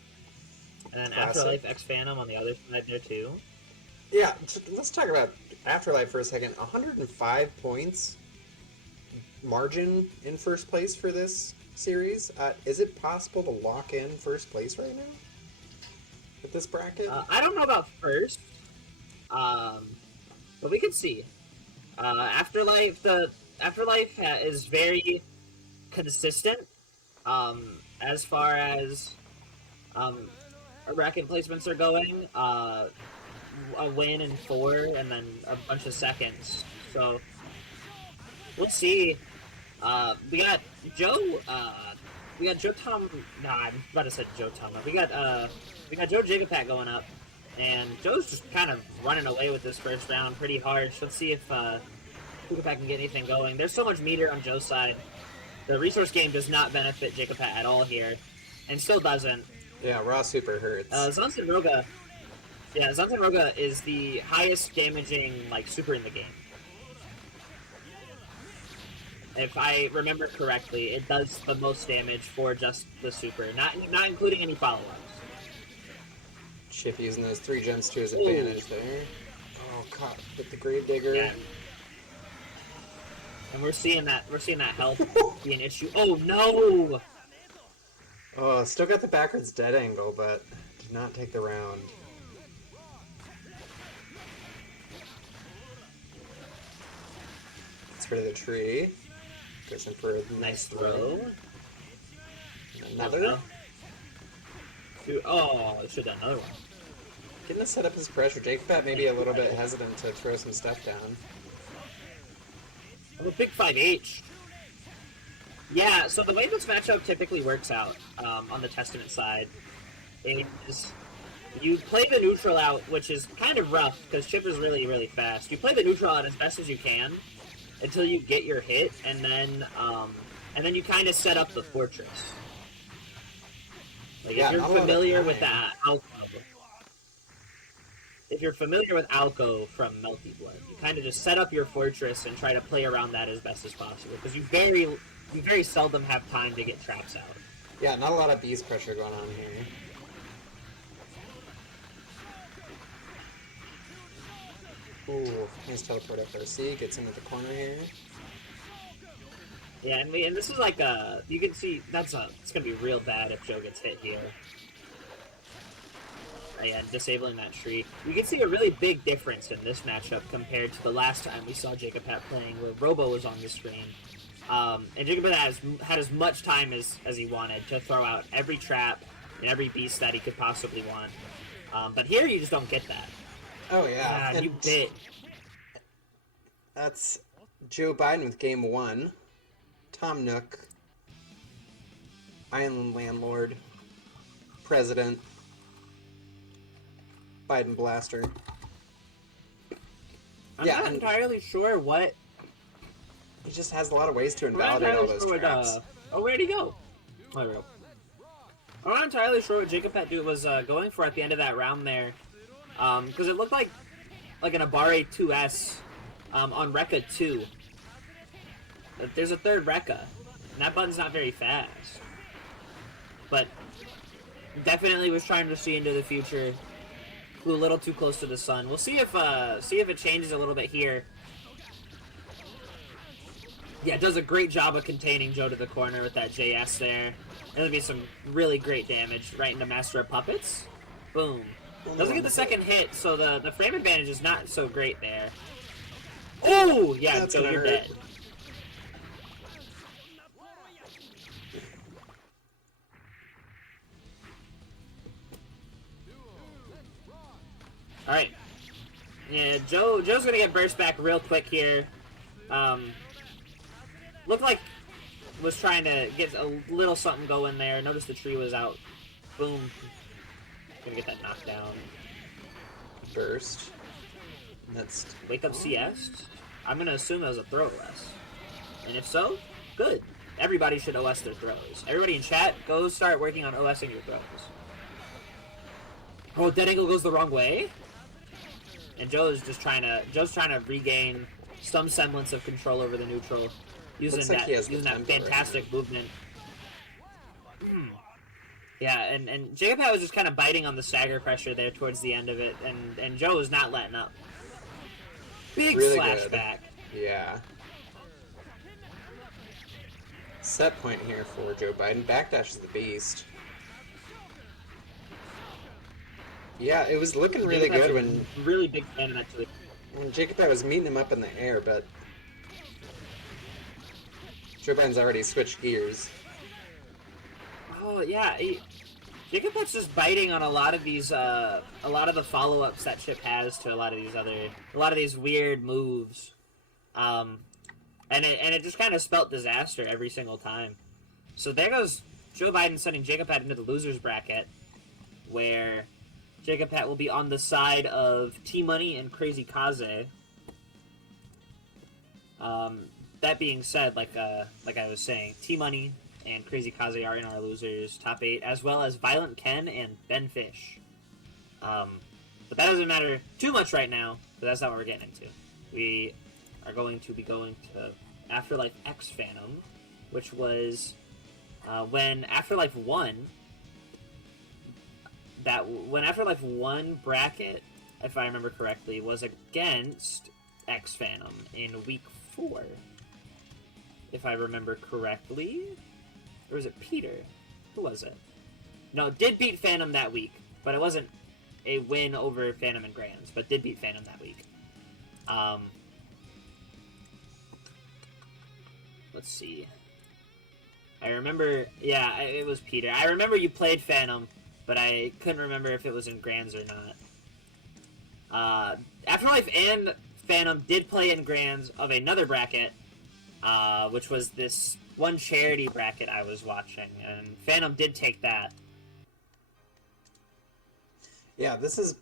and then Afterlife XPhantom on the other side there too. Yeah, let's talk about Afterlife for a second. 105 points margin in first place for this series. Is it possible to lock in first place right now with this bracket? I don't know about first, but we could see. Afterlife is very consistent as far as bracket placements are going. A win in 4 and then a bunch of seconds. So we'll see. We got Joe. We got Joe Tom. Nah, I'm about to say Joe Tom. We got Joe Jigapat going up. And Joe's just kind of running away with this first round pretty harsh. Let's see if Jigapat can get anything going. There's so much meter on Joe's side. The resource game does not benefit Jigapat at all here. And still doesn't. Yeah, raw super hurts. Zanten Roga is the highest damaging super in the game. If I remember correctly, it does the most damage for just the super, not including any follow-ups. Chipp using those 3 gems to his advantage there. Oh, caught with the Gravedigger. Yeah. And we're seeing that health be an issue. Oh no! Oh, still got the backwards dead angle, but Did not take the round. Gets rid of the tree. Goes in for a nice throw. Another. Dude, oh, I should have done another one. Getting to set up his pressure. JakePat maybe a little bit hesitant to throw some stuff down. I'm a big 5H. Yeah, so the way this matchup typically works out on the Testament side is you play the neutral out, which is kind of rough because Chipp is really, really fast. You play the neutral out as best as you can until you get your hit, and then you kind of set up the fortress. Like if you're familiar with that Alco, if you're familiar with Alco from Melty Blood, you kind of just set up your fortress and try to play around that as best as possible because you very seldom have time to get traps out. Yeah, not a lot of beast pressure going on here. Ooh, nice teleport FRC, gets into the corner here. Yeah, and this is like you can see it's gonna be real bad if Joe gets hit here. Yeah, disabling that tree. You can see a really big difference in this matchup compared to the last time we saw JakePat playing, where Robo was on the screen. And JakePat had as much time as he wanted to throw out every trap and every beast that he could possibly want. But here you just don't get that. Oh yeah, you bit. That's Joe Biden with game 1. Tom Nook, Island Landlord, President, Biden Blaster. I'm not entirely sure what... He just has a lot of ways to invalidate all those traps. Where'd he go? I'm not entirely sure what JakePat was going for at the end of that round there. Because it looked like an Abare 2S on Rekka 2. There's a third Rekka, and that button's not very fast. But definitely was trying to see into the future. Flew a little too close to the sun. We'll see if it changes a little bit here. Yeah, it does a great job of containing Joe to the corner with that JS there. There'll be some really great damage right into Master of Puppets. Boom. Doesn't get the second hit, so the frame advantage is not so great there. Oh, yeah, Joe, you're dead. Alright. Yeah, Joe's gonna get burst back real quick here. Looked like was trying to get a little something going there. Notice the tree was out. Boom. Gonna get that knockdown. Burst. That's... Wake up CS? I'm gonna assume it was a throw OS. And if so, good. Everybody should OS their throws. Everybody in chat, go start working on OSing your throws. Oh, dead angle goes the wrong way? And Joe's trying to regain some semblance of control over the neutral, using that fantastic movement. Yeah, and JakePat was just kind of biting on the stagger pressure there towards the end of it, and Joe was not letting up. Big really slash good. Back. Yeah. Set point here for Joe Biden. Backdash is the beast. Yeah, it was looking really good when... Really big fan of that too. When JakePat was meeting him up in the air, but... Joe Biden's already switched gears. Oh, yeah. JakePat's just biting on a lot of these, a lot of the follow-ups that Chipp has to a lot of these weird moves. And it just kind of spelt disaster every single time. So there goes Joe Biden sending JakePat into the loser's bracket, where JakePat will be on the side of Tmunny and KrazyKaze. That being said, like I was saying, Tmunny and KrazyKaze are in our losers top 8, as well as Violent Ken and Ben Fish. But that doesn't matter too much right now, but that's not what we're getting into. We are going to be going to Afterlife XPhantom, which was when Afterlife won. When Afterlife 1 bracket, if I remember correctly, was against XPhantom in week 4. If I remember correctly. Or was it Peter? Who was it? No, did beat Phantom that week. but it wasn't a win over Phantom and Grands, but did beat Phantom that week. Let's see. I remember, yeah, it was Peter. I remember you played Phantom, but I couldn't remember if it was in Grands or not. Afterlife and Phantom did play in Grands of another bracket, which was this one charity bracket I was watching, and Phantom did take that. Yeah, this is,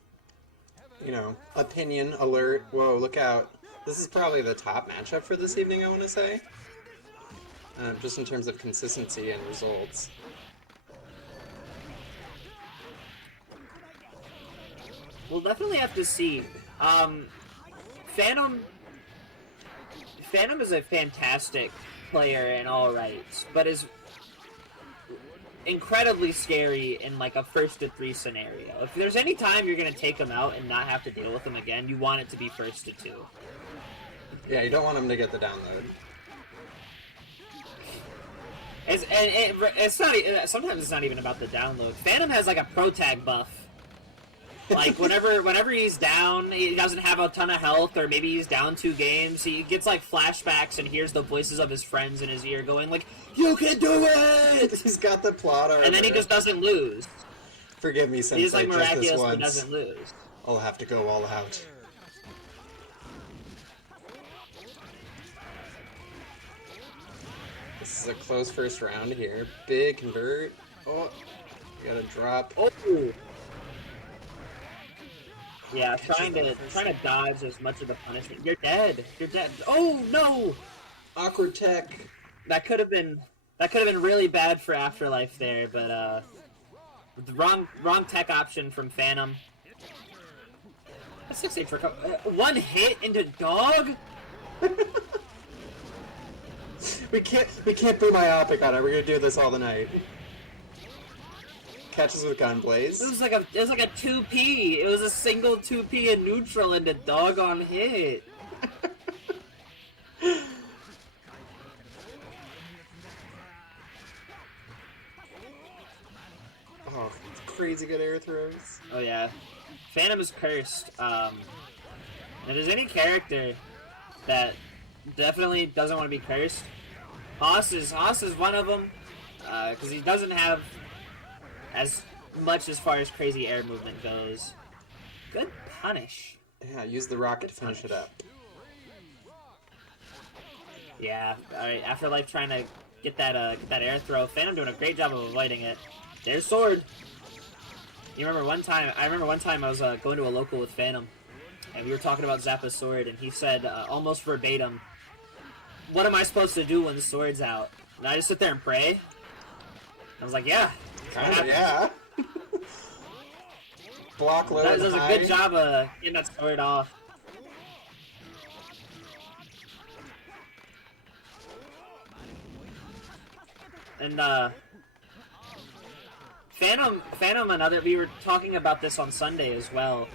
you know, opinion alert. Whoa, look out. This is probably the top matchup for this evening, I want to say. Just in terms of consistency and results. We'll definitely have to see. Phantom is a fantastic player in all rights, but is incredibly scary in like a 1st-to-3 scenario. If there's any time you're going to take him out and not have to deal with him again, you want it to be 1st-to-2. Yeah, you don't want him to get the download. It's not. Sometimes it's not even about the download. Phantom has like a pro tag buff. Like whenever he's down, he doesn't have a ton of health, or maybe he's down 2 games. He gets like flashbacks and hears the voices of his friends in his ear going like, "You can do it!" He's got the plot armor. And then he just doesn't lose. Forgive me, Sensei. He's like miraculously just this once. doesn't lose. I'll have to go all out. This is a close first round here. Big convert. Oh, you gotta drop. Oh. Yeah, trying to dodge as much of the punishment. You're dead. You're dead. Oh no! Awkward tech. That could have been really bad for Afterlife there, but the wrong tech option from Phantom. That's 6-8 for one hit into dog. We can't be myopic on it. We're gonna do this all the night. Catches with gun blaze. It was like a 2P. It was a single 2P in neutral and a doggone hit. Oh, crazy good air throws. Oh yeah, Phantom is cursed. If there's any character that definitely doesn't want to be cursed, Haas is one of them, because he doesn't have as much as far as crazy air movement goes. Good punish. Yeah, use the rocket to finish it up. Yeah, alright, Afterlife trying to get that air throw. Phantom doing a great job of avoiding it. There's sword. I remember one time I was going to a local with Phantom, and we were talking about Zappa's sword, and he said, almost verbatim, "What am I supposed to do when the sword's out?" And I just sit there and pray. I was like, yeah. Kinda, yeah. Block low and does high. a good job of getting that sword off. And Phantom, another. We were talking about this on Sunday as well,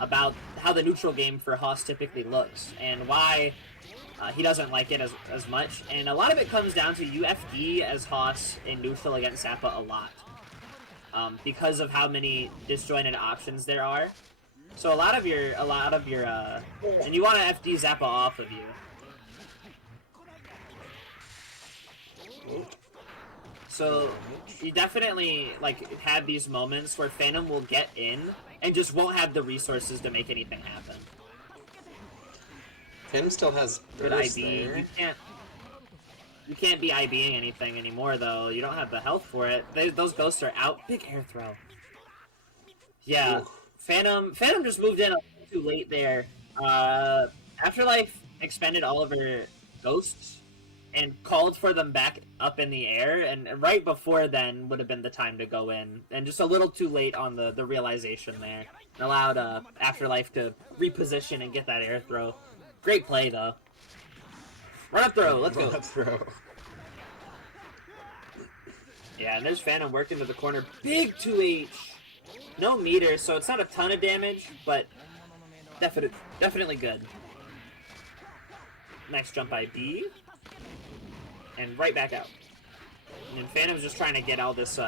about how the neutral game for Haas typically looks and why he doesn't like it as much. And a lot of it comes down to you FD as Haas in neutral against Zappa a lot, because of how many disjointed options there are. So a lot of your and you want to FD Zappa off of you. So you definitely like have these moments where Phantom will get in and just won't have the resources to make anything happen. Phantom still has good burst IB. there. You can't be IBing anything anymore though. You don't have the health for it. Those ghosts are out. Big air throw. Yeah, oof. Phantom just moved in a little too late there. Afterlife expended all of her ghosts and called for them back up in the air, and right before then would have been the time to go in, and just a little too late on the realization there. It allowed Afterlife to reposition and get that air throw. Great play though. Run up throw, let's go. Run up throw. Yeah, and there's Phantom working to the corner. Big 2H. No meter, so it's not a ton of damage, but definitely good. Nice jump IB. And right back out. And then Phantom's just trying to get all this,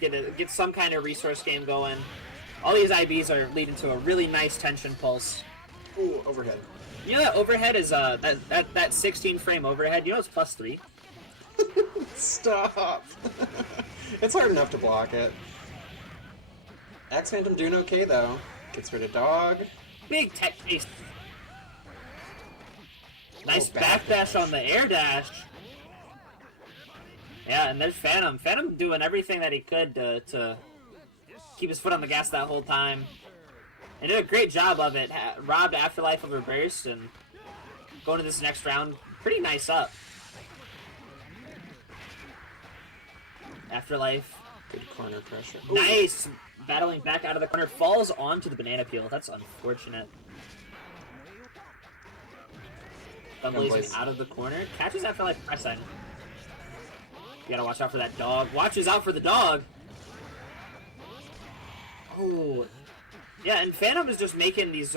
get some kind of resource game going. All these IBs are leading to a really nice tension pulse. Ooh, overhead. You know that overhead is that 16 frame overhead. You know it's +3. Stop. It's hard enough to block it. XPhantom doing okay though. Gets rid of dog. Big tech chase. Nice backdash on the air dash. Yeah, and there's Phantom. Phantom doing everything that he could to keep his foot on the gas that whole time. And did a great job of it. Robbed Afterlife of her burst and going to this next round. Pretty nice up. Afterlife. Good corner pressure. Ooh. Nice! Battling back out of the corner. Falls onto the banana peel. That's unfortunate. Blazing out of the corner. Catches Afterlife pressing. You gotta watch out for that dog. Watches out for the dog! Oh. Yeah, and Phantom is just making these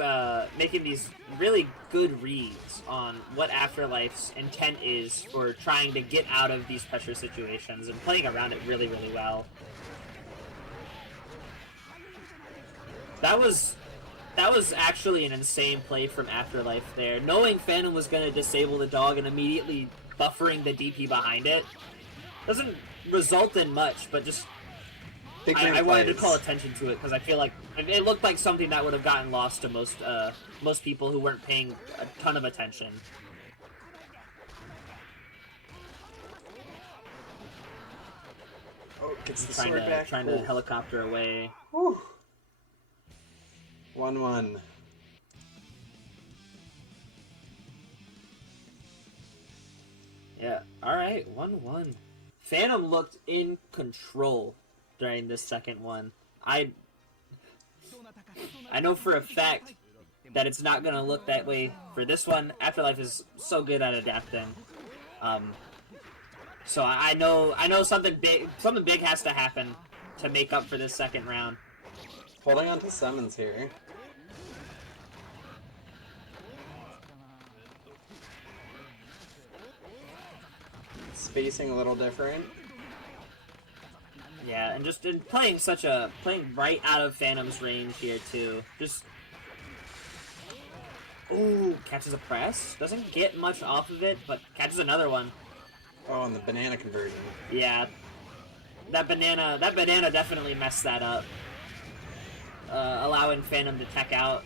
really good reads on what Afterlife's intent is for trying to get out of these pressure situations and playing around it really, really well. That was actually an insane play from Afterlife there. Knowing Phantom was going to disable the dog and immediately buffering the DP behind it doesn't result in much, but just I wanted to call attention to it because I feel like it looked like something that would have gotten lost to most people who weren't paying a ton of attention. Oh, gets the sword back. Trying to helicopter away. Whew. 1-1. Yeah. All right. 1-1. Phantom looked in control during this second one. I know for a fact that it's not gonna look that way for this one. Afterlife is so good at adapting. So I know something big has to happen to make up for this second round. Holding on to summons here. Spacing a little different. Yeah, and just in playing right out of Phantom's range here too. Just ooh, catches a press. Doesn't get much off of it, but catches another one. Oh, and the banana conversion. Yeah, that banana definitely messed that up. Allowing Phantom to tech out.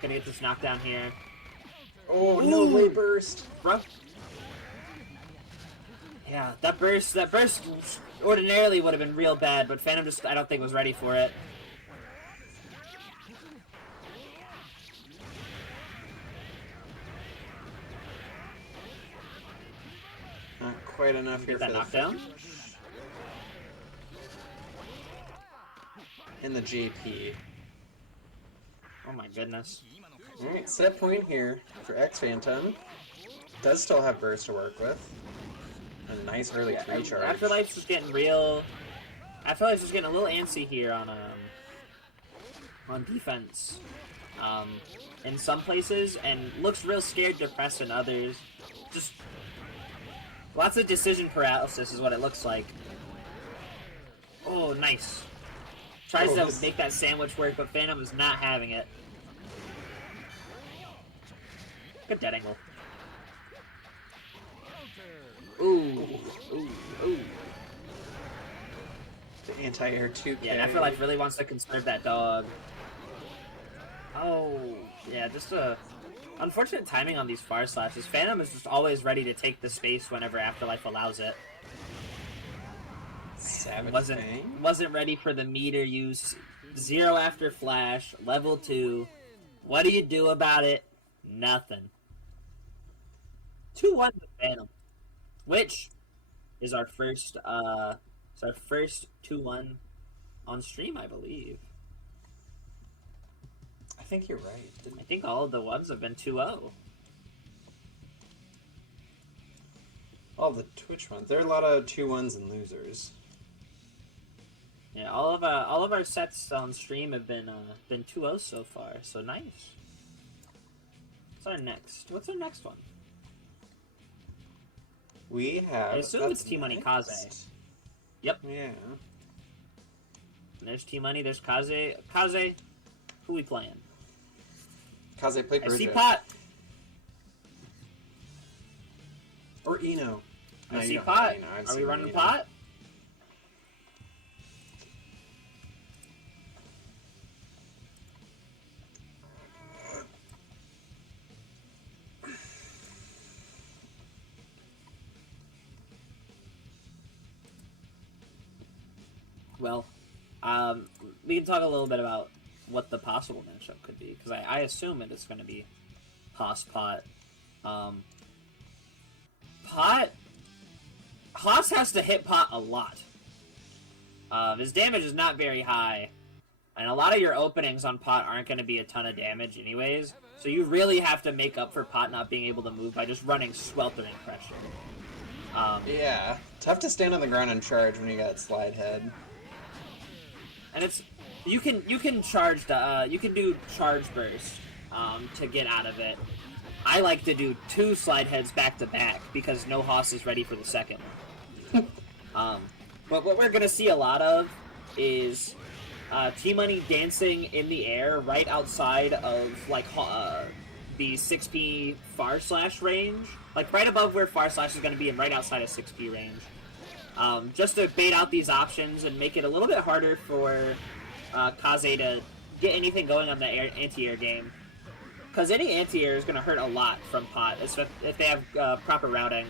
Gonna get this knockdown here. Oh, no way burst. Bro. Yeah, that burst ordinarily would have been real bad, but Phantom just, I don't think, was ready for it. Not quite enough here for that knockdown. In the JP. Oh my goodness. Alright, set point here for XPhantom. Does still have burst to work with. A nice early 3 charge. Afterlife's just getting real. Afterlife's just getting a little antsy here on defense. In some places, and looks real scared to press in others. Just lots of decision paralysis is what it looks like. Oh, nice. Tries to make that sandwich work, but Phantom is not having it. Good dead angle. Ooh, ooh, ooh. The anti-air 2K. Yeah, Afterlife really wants to conserve that dog. Oh, yeah, just unfortunate timing on these far slashes. Phantom is just always ready to take the space whenever Afterlife allows it. Savage wasn't ready for the meter use. 0 after flash, level 2. What do you do about it? Nothing. 2-1 to Phantom, which is our first 2-1 on stream, I believe. I think you're right. I think all of the ones have been 2-0. All the Twitch ones. There are a lot of 2-1s and losers. Yeah, all of our sets on stream have been 2-0 so far. So nice. What's our next one? We have. I assume it's Tmunny Kaze. Yep. Yeah. And there's Tmunny, there's Kaze. Kaze, who we playing? Kaze, play I see Persia. Pot. Or Eno. No, I you see don't Pot. have Eno. I've Are we seen running Eno. Pot? Well, we can talk a little bit about what the possible matchup could be, because I assume it is going to be Haas Pot. Pot... Haas has to hit Pot a lot. His damage is not very high, and a lot of your openings on Pot aren't going to be a ton of damage anyways, so you really have to make up for Pot not being able to move by just running sweltering pressure. Yeah, tough to stand on the ground and charge when you got slide head. And it's you can charge the you can do charge burst to get out of it. I like to do 2 slide heads back to back because no Haas is ready for the second one. But what we're gonna see a lot of is Tmunny dancing in the air right outside of like the 6P far slash range, like right above where far slash is gonna be and right outside of 6P range. Just to bait out these options and make it a little bit harder for Kaze to get anything going on the anti-air game. Because any anti-air is going to hurt a lot from Pot, if they have proper routing.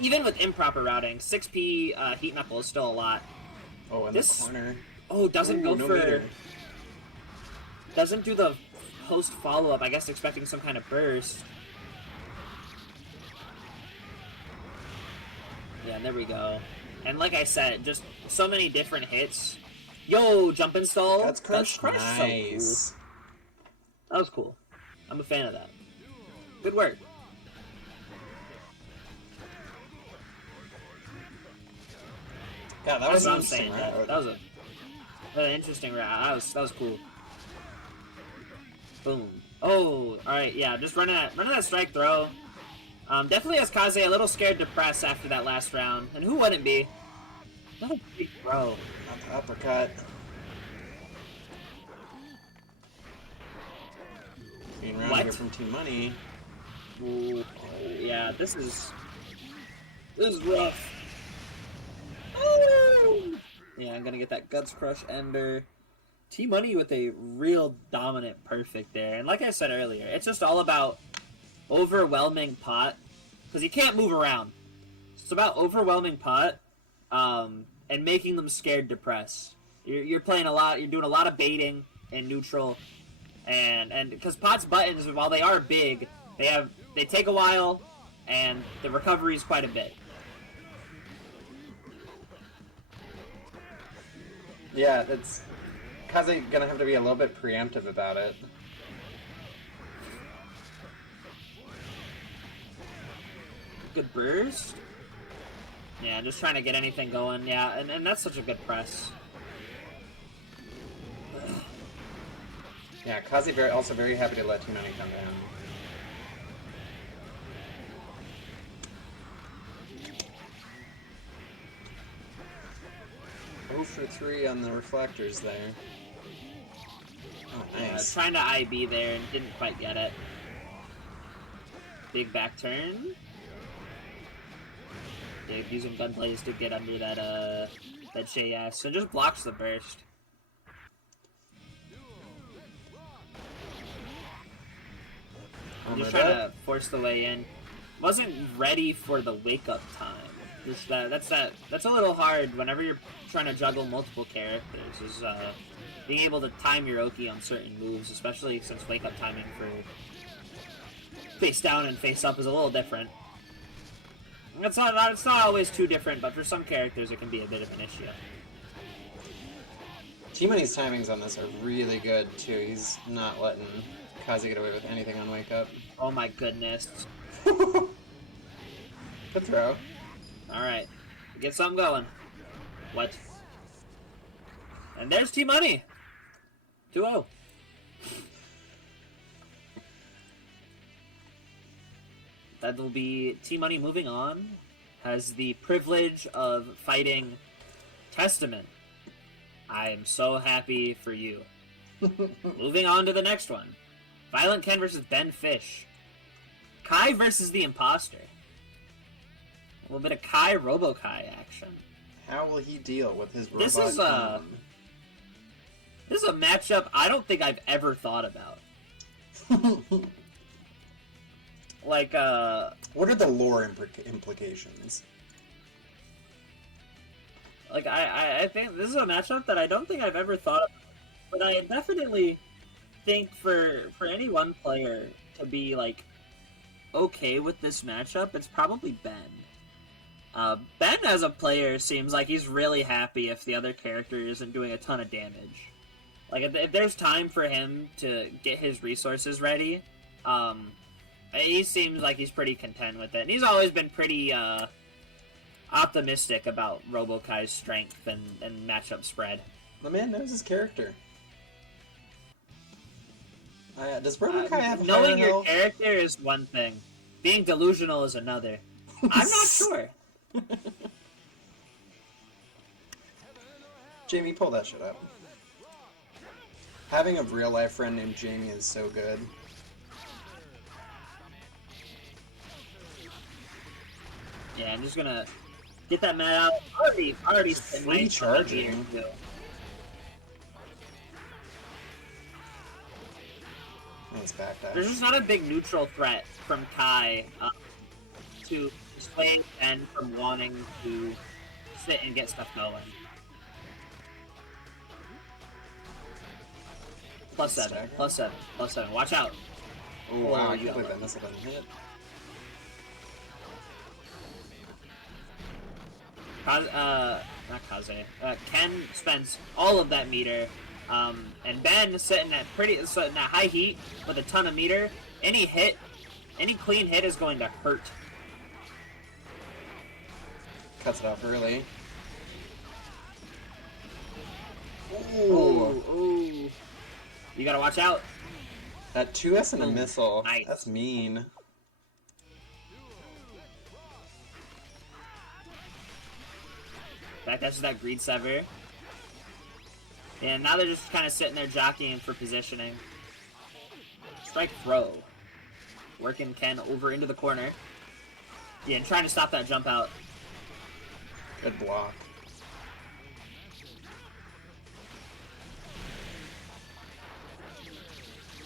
Even with improper routing, 6P Heat Knuckle is still a lot. Oh, in the corner. Oh, doesn't go no for... meter. Doesn't do the post follow-up, I guess expecting some kind of burst. Yeah, there we go. And like I said, just so many different hits. Yo, jump install. That's crushed. Nice. So cool. That was cool. I'm a fan of that. Good work. Yeah, that was That's what I'm interesting, saying. right? That was an interesting round. That was cool. Boom. Oh, alright, yeah, just running that strike throw. Definitely has Kaze a little scared to press after that last round. And who wouldn't be? Not a big throw. Not the uppercut. Being round here from Tmunny. Ooh, yeah, this is rough. Oh! Yeah, I'm gonna get that Guts Crush Ender. Tmunny with a real dominant perfect there. And like I said earlier, it's just all about overwhelming Pot, because you can't move around. It's about overwhelming Pot, and making them scared to press. You're playing a lot. You're doing a lot of baiting in neutral, and because Pot's buttons, while they are big, they take a while, and the recovery is quite a bit. Yeah, it's Kaze gonna have to be a little bit preemptive about it. Good burst. Yeah, just trying to get anything going. Yeah, and that's such a good press. Yeah, Kaze also very happy to let Tmnunny come down. Oh for 3 on the reflectors there. Oh, nice. Trying to IB there and didn't quite get it. Big back turn. Yeah, using Gunblaze to get under that JS, so just blocks the burst. I'm just trying to force the way in. Wasn't ready for the wake up time. Just that's a little hard whenever you're trying to juggle multiple characters. Is being able to time your Oki on certain moves, especially since wake up timing for face down and face up is a little different. It's not always too different, but for some characters it can be a bit of an issue. Tmunny's timings on this are really good too. He's not letting Kaze get away with anything on wake up. Oh my goodness. Good throw. Alright. Get something going. What? And there's Tmunny! 2-0. That will be Tmunny moving on. Has the privilege of fighting Testament. I am so happy for you. Moving on to the next one. Violent Ken versus Ben Fish. Kai versus the Imposter. A little bit of Kai Robo Kai action. How will he deal with his robot? This is a matchup I don't think I've ever thought about. Like, what are the lore implications? Like, I think this is a matchup that I don't think I've ever thought of, but I definitely think for any one player to be, like, okay with this matchup, it's probably Ben. Ben as a player seems like he's really happy if the other character isn't doing a ton of damage. Like, if there's time for him to get his resources ready, he seems like he's pretty content with it. And he's always been pretty, optimistic about Robokai's strength and matchup spread. The man knows his character. Does Robokai have knowing your character is one thing. Being delusional is another. I'm not sure. Jamie, pull that shit up. Having a real-life friend named Jamie is so good. Yeah, I'm just gonna get that mat out. Already free charging. Nice backdash. There's just not a big neutral threat from Kai to sway Ben from wanting to sit and get stuff going. +7, +7, +7. Watch out. Oh wow, I can't believe that missile didn't hit. Not Kaze. Ken spends all of that meter, and Ben sitting at high heat with a ton of meter. Any clean hit is going to hurt. Cuts it off early. Ooh. You gotta watch out. That 2S and a missile. Nice. That's mean. Backdashes that greed sever. And now they're just kind of sitting there jockeying for positioning. Strike throw. Working Ken over into the corner. Yeah, and trying to stop that jump out. Good block.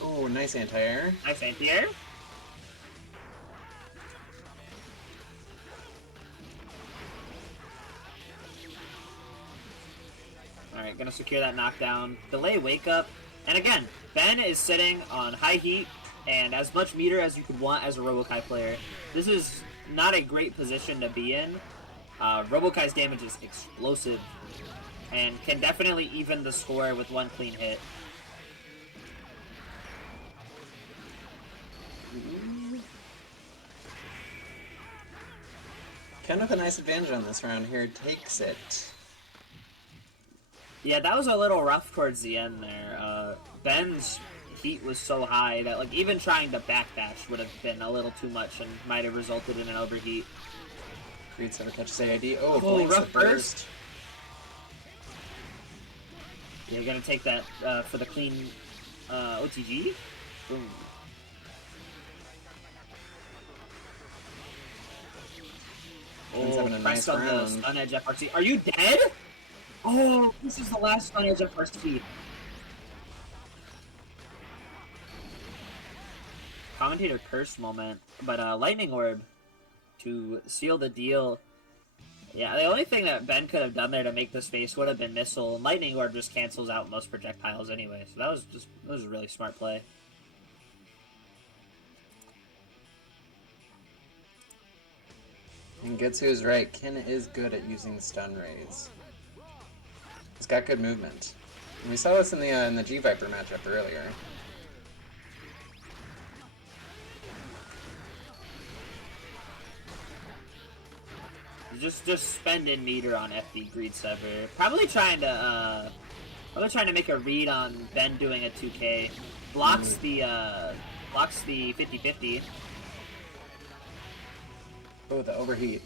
Oh, nice anti-air. Nice anti-air. Alright, gonna secure that knockdown. Delay wake up. And again, Ben is sitting on high heat and as much meter as you could want as a Robokai player. This is not a great position to be in. Robokai's damage is explosive and can definitely even the score with one clean hit. Ken with a nice advantage on this round here, takes it. Yeah, that was a little rough towards the end there. Ben's heat was so high that like even trying to backdash would have been a little too much and might have resulted in an overheat. Greed Center catches AID. Oh, rough burst. Yeah, you're gonna take that for the clean OTG. Boom. Oh, pressed on the stun edge FRC. Are you dead? Oh, this is the last stun edge FRC. Commentator curse moment, but lightning orb to seal the deal. Yeah, the only thing that Ben could have done there to make the space would have been missile. Lightning orb just cancels out most projectiles anyway, so that was a really smart play. And Getsu is right. Ken is good at using stun rays. He's got good movement. And we saw this in the G.Viper matchup earlier. Just spending meter on FD Greed Sever. Probably trying to make a read on Ben doing a 2K. Blocks the 50-50. Oh, the overheat.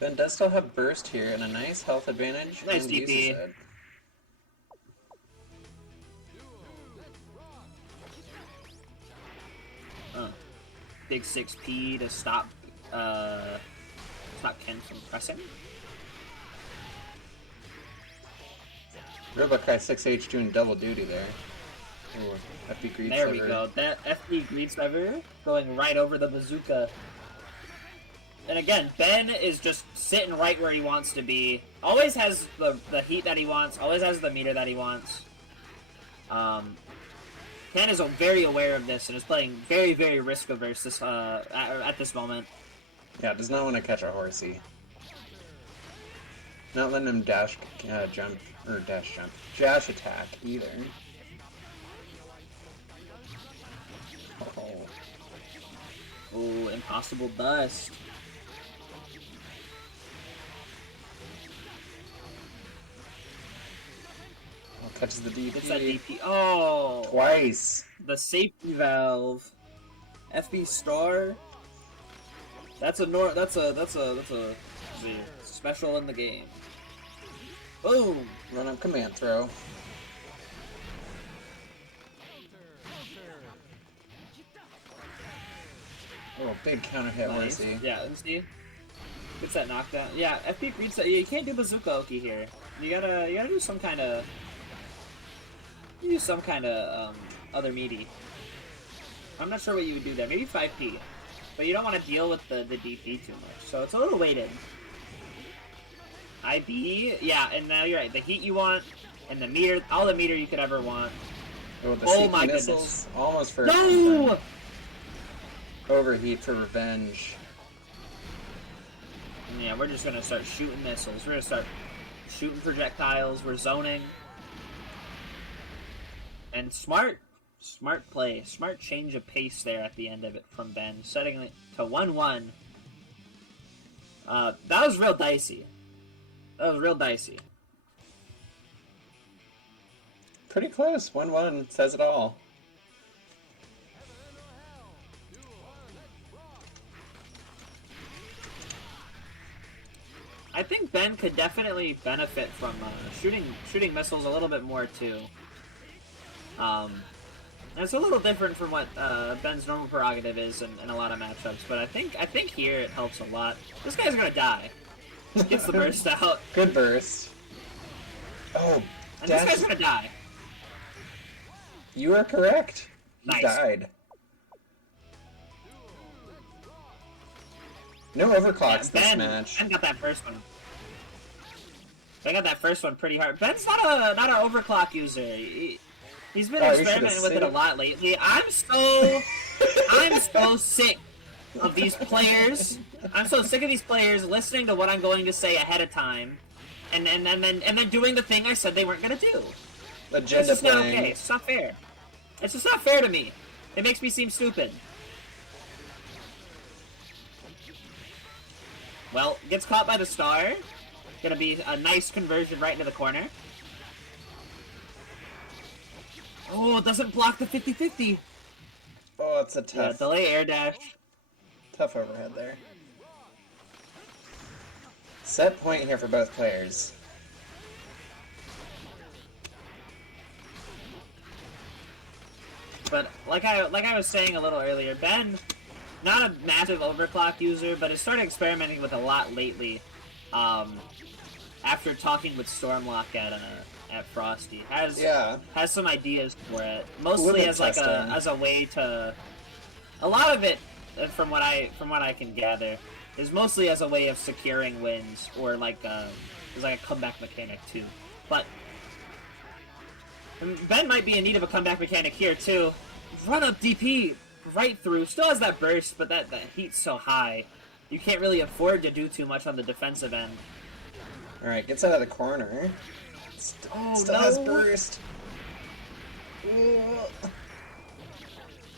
Ben does still have burst here and a nice health advantage. Nice and DP. uses it. Big 6P to stop Ken from pressing. Robo 6H doing double duty there. Ooh, FP Greed There we go. That FP Greed Sliver going right over the bazooka. And again, Ben is just sitting right where he wants to be. Always has the heat that he wants. Always has the meter that he wants. Ken is very aware of this and is playing very, very risk averse this, at this moment. Yeah, does not want to catch a horsey. Not letting him dash jump, or dash jump, dash attack either. Oh. Ooh, impossible bust. Oh, catches the DP. Gets that DP. Oh! Twice. The safety valve. FB star. That's a special in the game. Boom! Run up command throw. Oh, big counter hit, Nice. Horsey. Yeah, let's see. Gets that knockdown. Yeah, FP reads that. You can't do bazooka Oki here. You gotta do some kind of. You do some kind of other meaty. I'm not sure what you would do there. Maybe 5P, but you don't want to deal with the DP too much. So it's a little weighted. IB, yeah, and now you're right. The heat you want, and the meter, all the meter you could ever want. Oh, my missiles, goodness! Almost for No! Overheat for revenge. And yeah, we're just gonna start shooting missiles. We're gonna start shooting projectiles. We're zoning. And smart play, smart change of pace there at the end of it from Ben, setting it to 1-1. That was real dicey. That was real dicey. Pretty close. 1-1 says it all. I think Ben could definitely benefit from shooting missiles a little bit more too. And it's a little different from what Ben's normal prerogative is in a lot of matchups, but I think here it helps a lot. This guy's gonna die. Gets the burst out. Good burst. Oh, and this guy's gonna die. You are correct. He Nice. died. No overclocks this match. Ben got that first one. Ben got that first one pretty hard. Ben's not an overclock user. He's been experimenting with it a lot lately. I'm so sick of these players. I'm so sick of these players listening to what I'm going to say ahead of time, and then doing the thing I said they weren't gonna do. Agenda It's just not playing. okay. It's not fair. It's just not fair to me. It makes me seem stupid. Well, gets caught by the star. Gonna be a nice conversion right into the corner. Oh, it doesn't block the 50-50. Oh, it's a tough, delay air dash. tough overhead there. Set point here for both players. But like I was saying a little earlier, Ben, not a massive overclock user, but has started experimenting with a lot lately. After talking with Stormlock at Frosty, has some ideas for it. Mostly as like a way to. A lot of it, from what I can gather, is mostly as a way of securing wins or like there's like a comeback mechanic too. But Ben might be in need of a comeback mechanic here too. Run up DP right through. Still has that burst, but that heat's so high, you can't really afford to do too much on the defensive end. All right, gets out of the corner. Still has burst. Ooh.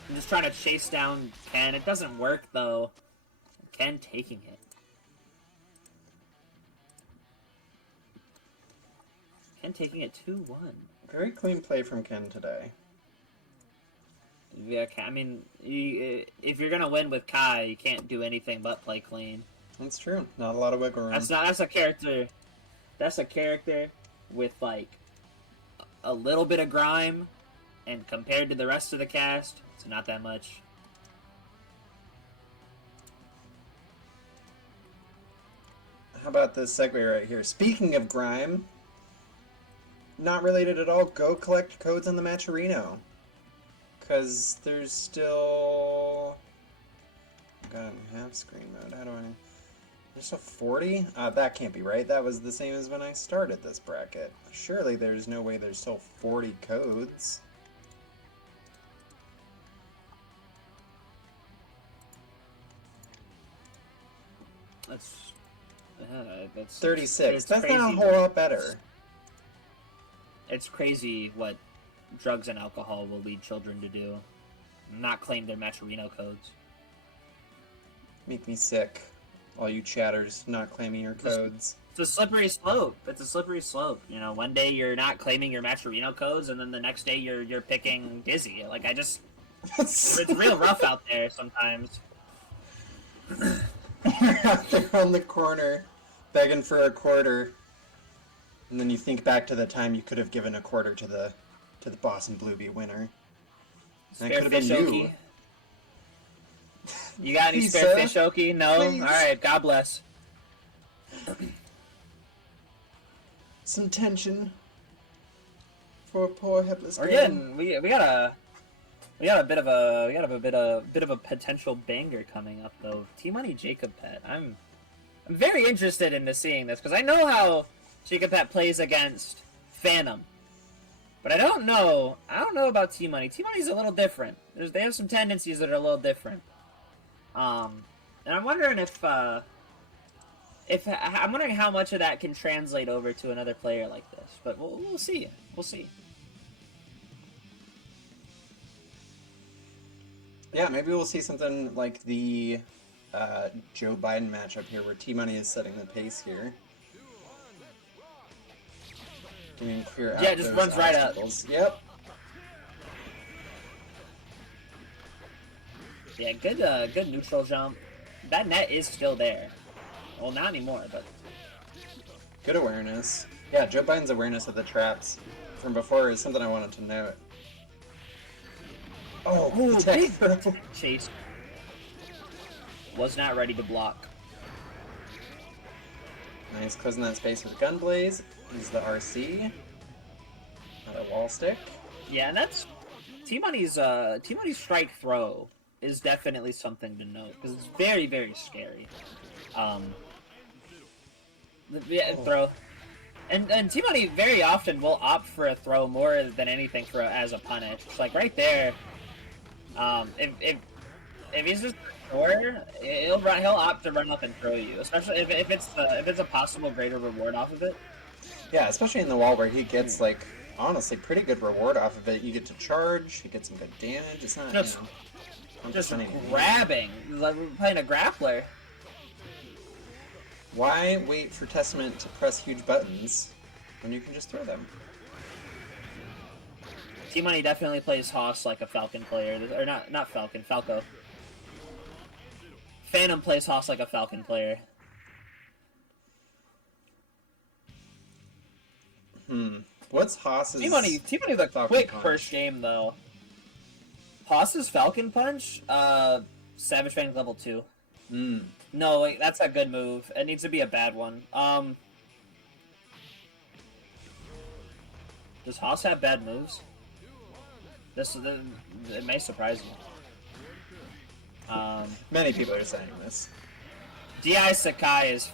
I'm just trying to chase down Ken. It doesn't work though. Ken taking it. Ken taking it 2-1. Very clean play from Ken today. Yeah, I mean, if you're gonna win with Kai, you can't do anything but play clean. That's true. Not a lot of wiggle room. That's a character. That's a character with like a little bit of grime, and compared to the rest of the cast, it's not that much. How about this segue right here? Speaking of grime, not related at all, go collect codes on the Matcherino. Because there's still... God, half screen mode. How do I... There's still 40? That can't be right. That was the same as when I started this bracket. Surely there's no way there's still 40 codes. That's 36. That's crazy. not a whole lot better. It's crazy what drugs and alcohol will lead children to do. Not claim their Matcherino codes. Make me sick. All you chatters not claiming your codes. It's a slippery slope. It's a slippery slope. You know, one day you're not claiming your Matcherino codes, and then the next day you're picking Dizzy. Like, it's real rough out there sometimes. You're out there on the corner, begging for a quarter, and then you think back to the time you could have given a quarter to the Boston Bluebee winner. And it could have been you. You got any Please, spare sir? fish, Okie? No? Please. Alright, God bless. Some tension for a poor helpless We're girl. getting we got a bit of a potential banger coming up though. Tmunny Jacob Pet. I'm very interested in seeing this because I know how Jacob Pet plays against Phantom. But I don't know about Tmunny. Tmunny's a little different. They have some tendencies that are a little different. And I'm wondering if I'm wondering how much of that can translate over to another player like this. But we'll see. We'll see. Yeah, maybe we'll see something like the Joe Biden matchup here, where Tmunny is setting the pace here. I mean, clear out just those runs right up. obstacles. Yep. Yeah, good neutral jump. That net is still there. Well, not anymore, but Good awareness. Yeah, Joe Biden's awareness of the traps from before is something I wanted to note. Oh, ooh, the tech big throw. chase. Was not ready to block. Nice, closing that space with Gun Blaze. Use the RC. Not a wall stick. Yeah, and that's Tmunny's strike throw is definitely something to note because it's very, very scary. Throw, and Tmunny very often will opt for a throw more than anything as a punish. It's like right there. If he's just sure, he'll opt to run up and throw you, especially if it's a possible greater reward off of it. Yeah, especially in the wall where he gets like honestly pretty good reward off of it. You get to charge, you get some good damage. It's not Just grabbing, like we're playing a grappler. Why wait for Testament to press huge buttons when you can just throw them? Tmunny definitely plays Hoss like a Falcon player, or not Falcon, Falco. Phantom plays Hoss like a Falcon player. What's Haas's Tmunny's a Falcon quick punch? first game though. Hoss's Falcon Punch, Savage Fang level 2. No, wait, that's a good move. It needs to be a bad one. Does Hoss have bad moves? It may surprise you. Many people are saying this. DI Sakai is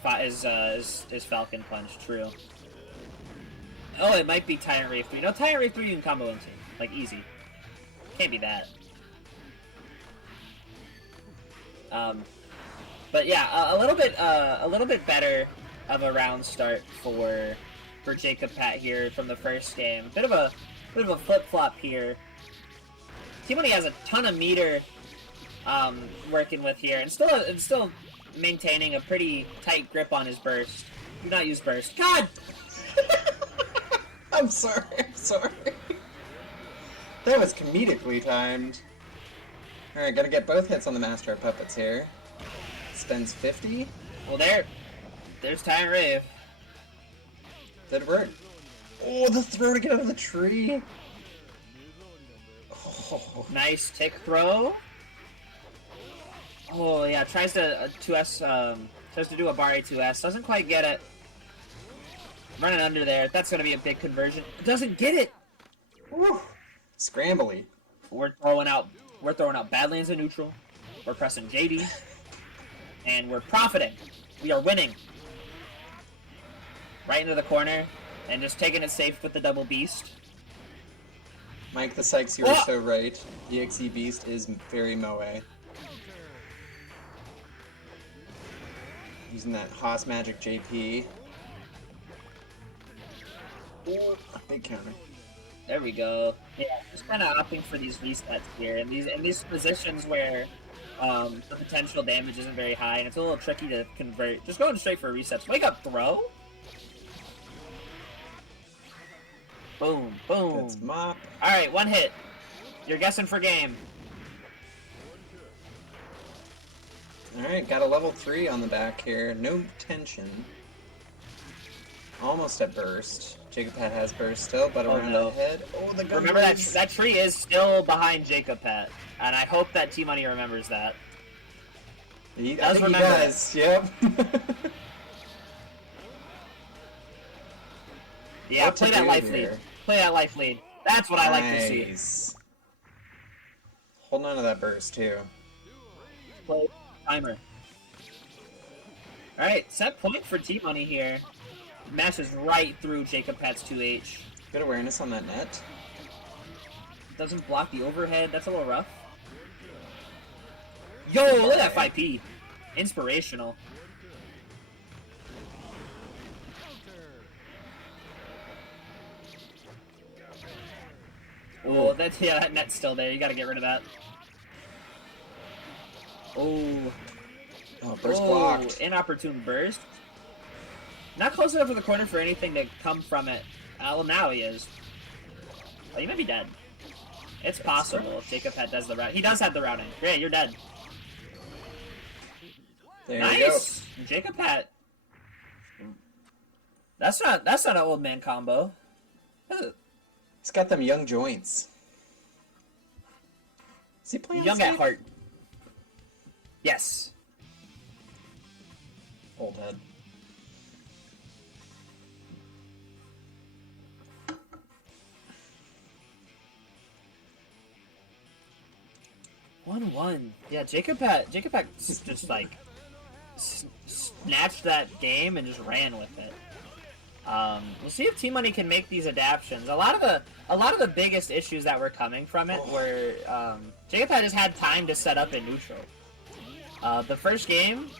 Falcon Punch, true. Oh, it might be Tyrant Reef 3. No, Tyrant Reef 3 you can combo into. Like, easy. Can't be that. But yeah, a little bit better of a round start for Jacob Pat here from the first game. Bit of a flip flop here. Tmunny has a ton of meter working with here, and still maintaining a pretty tight grip on his burst. Do not use burst. God. I'm sorry. That was comedically timed. Alright, gotta get both hits on the Master of Puppets here. Spends 50. Well, there's Tyrant Rave. Did it work? Oh, the throw to get out of the tree. Oh. Nice tick throw. Oh yeah, tries to 2S, tries to do a Bari 2S, doesn't quite get it. Running under there, that's gonna be a big conversion. Doesn't get it. Woo. Scrambly. We're throwing out Badlands in neutral. We're pressing JD, and we're profiting. We are winning. Right into the corner, and just taking it safe with the double beast. Mike the Sykes, you were so right. The EXE Beast is very moe. Using that Haas Magic JP. Ooh, big counter. There we go. Yeah, just kind of opting for these resets here, and these positions where the potential damage isn't very high, and it's a little tricky to convert. Just going straight for resets. Wake up, throw. Boom, boom. That's mop. All right, one hit. You're guessing for game. All right, got a level 3 on the back here. No tension. Almost at burst. Jacopet has burst still, but around the head. Oh, the gun. Remember that tree is still behind Jacopet, and I hope that Tmunny remembers that. I think he does. Yep. Yeah, play that life lead. Play that life lead. That's what I like to see. Holding on to that burst too. Play timer. Alright, set point for Tmunny here. Mashes right through Jacopet's 2H. Good awareness on that net. Doesn't block the overhead. That's a little rough. Yo, look at that 5P. Inspirational. Oh, that net's still there. You gotta get rid of that. Oh. Oh, burst blocked. Inopportune burst. Not close enough to the corner for anything to come from it. Well, now he is. Oh, you might be dead. It's possible if Jacopet does the route. He does have the routing. Great, you're dead. There nice! Jacopet. That's not an old man combo. He's got them young joints. Is he playing young at heart? Yes. Old head. One. Yeah, Jacopet just like snatched that game and just ran with it. We'll see if Tmunny can make these adaptions. A lot of the biggest issues that were coming from it were Jacopet just had time to set up in neutral. The first game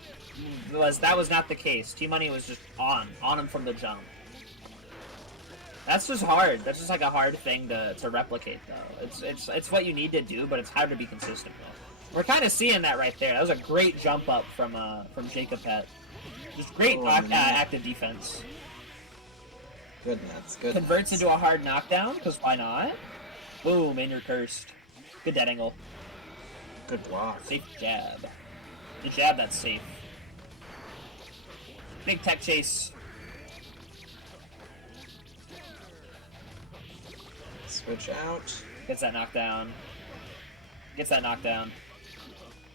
was not the case. Tmunny was just on him from the jump. That's just hard. That's just like a hard thing to replicate, though. It's what you need to do, but it's hard to be consistent with. We're kind of seeing that right there. That was a great jump up from Jacopet. Just great active defense. Good nets. Good. Converts into a hard knockdown, because why not? Boom, and you're cursed. Good dead angle. Good block. Safe jab. The jab that's safe. Big tech chase. Switch out. Gets that knockdown.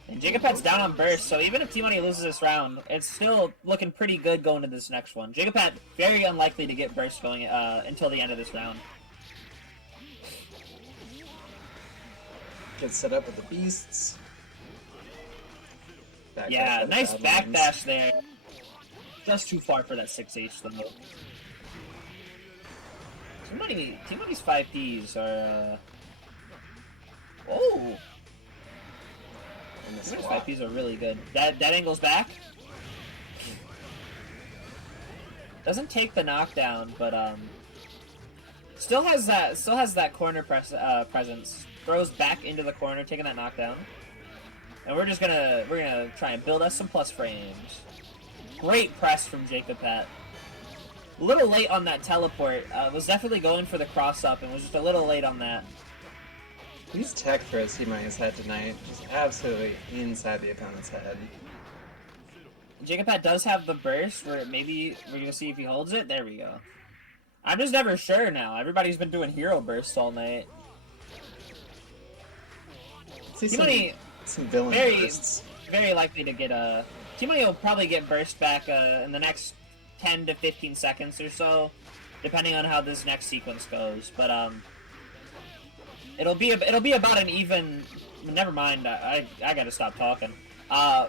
And Jacopet's down on burst, so even if Tmunny loses this round, it's still looking pretty good going to this next one. Jacopet, very unlikely to get burst going until the end of this round. Get set up with the beasts. Yeah, nice backdash there. Just too far for that 6H though. Tmunny's 5Ps are oh! Tmunny's 5Ps are really good. That angle's back. Doesn't take the knockdown, but still has that corner presence. Throws back into the corner, taking that knockdown. And we're gonna try and build us some plus frames. Great press from Jacopet. A little late on that teleport. Was definitely going for the cross up and was just a little late on that. These tech throws Tmunny's had tonight, just absolutely inside the opponent's head. Jacopat does have the burst, where maybe we're gonna see if he holds it. There we go. I'm just never sure now. Everybody's been doing hero bursts all night. Tmnunny, some villain very, bursts. very likely to get a... Tmnunny will probably get burst back in the next 10 to 15 seconds or so, depending on how this next sequence goes. But it'll be about an even. Never mind. I gotta stop talking. I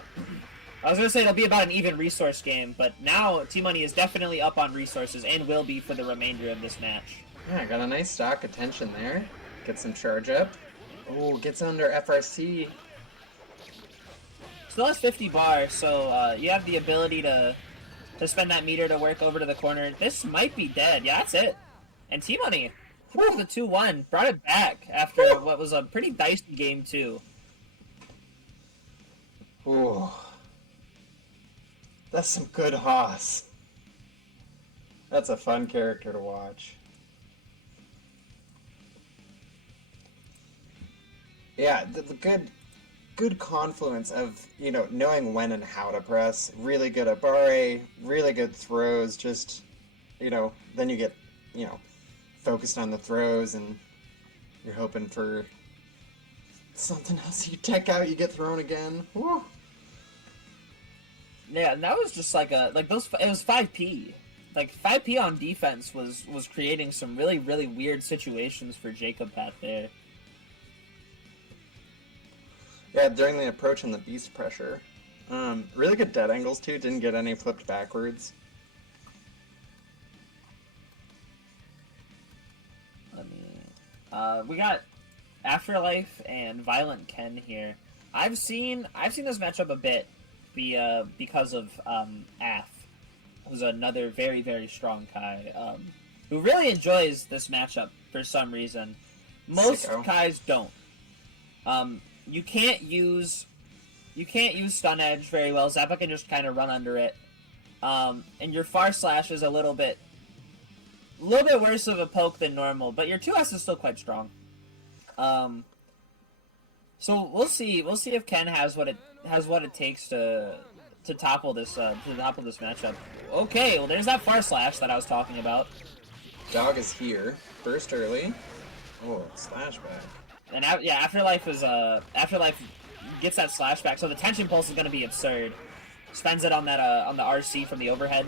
was gonna say it'll be about an even resource game, but now Tmnunny is definitely up on resources and will be for the remainder of this match. Yeah, got a nice stock attention there. Get some charge up. Oh, gets under FRC. Still has 50 bar, so you have the ability to spend that meter to work over to the corner. This might be dead. Yeah, that's it. And Tmnunny, the 2-1, brought it back after what was a pretty dicey game too. Ooh. That's some good Haas. That's a fun character to watch. Yeah, the good confluence of, you know, knowing when and how to press. Really good at barre, really good throws, just, you know, then you get, you know, focused on the throws and you're hoping for something else. You tech out, you get thrown again. Woo. Yeah, and that was just like those. It was 5P. Like 5P on defense was creating some really weird situations for Jacopat there. Yeah, during the approach and the beast pressure. Really good dead angles too. Didn't get any flipped backwards. We got Afterlife and Violent Ken here. I've seen this matchup a bit because of Af, who's another very strong Kai, who really enjoys this matchup for some reason. Most Kais don't. You can't use stun edge very well. Zappa can just kind of run under it, and your far slash is a little bit worse of a poke than normal, but your 2S is still quite strong. So we'll see if Ken has what it takes to topple this matchup. Okay, well there's that far slash that I was talking about. Dog is here. Burst early. Oh, slash back. And Afterlife gets that slash back, so the tension pulse is going to be absurd. Spends it on that on the RC from the overhead.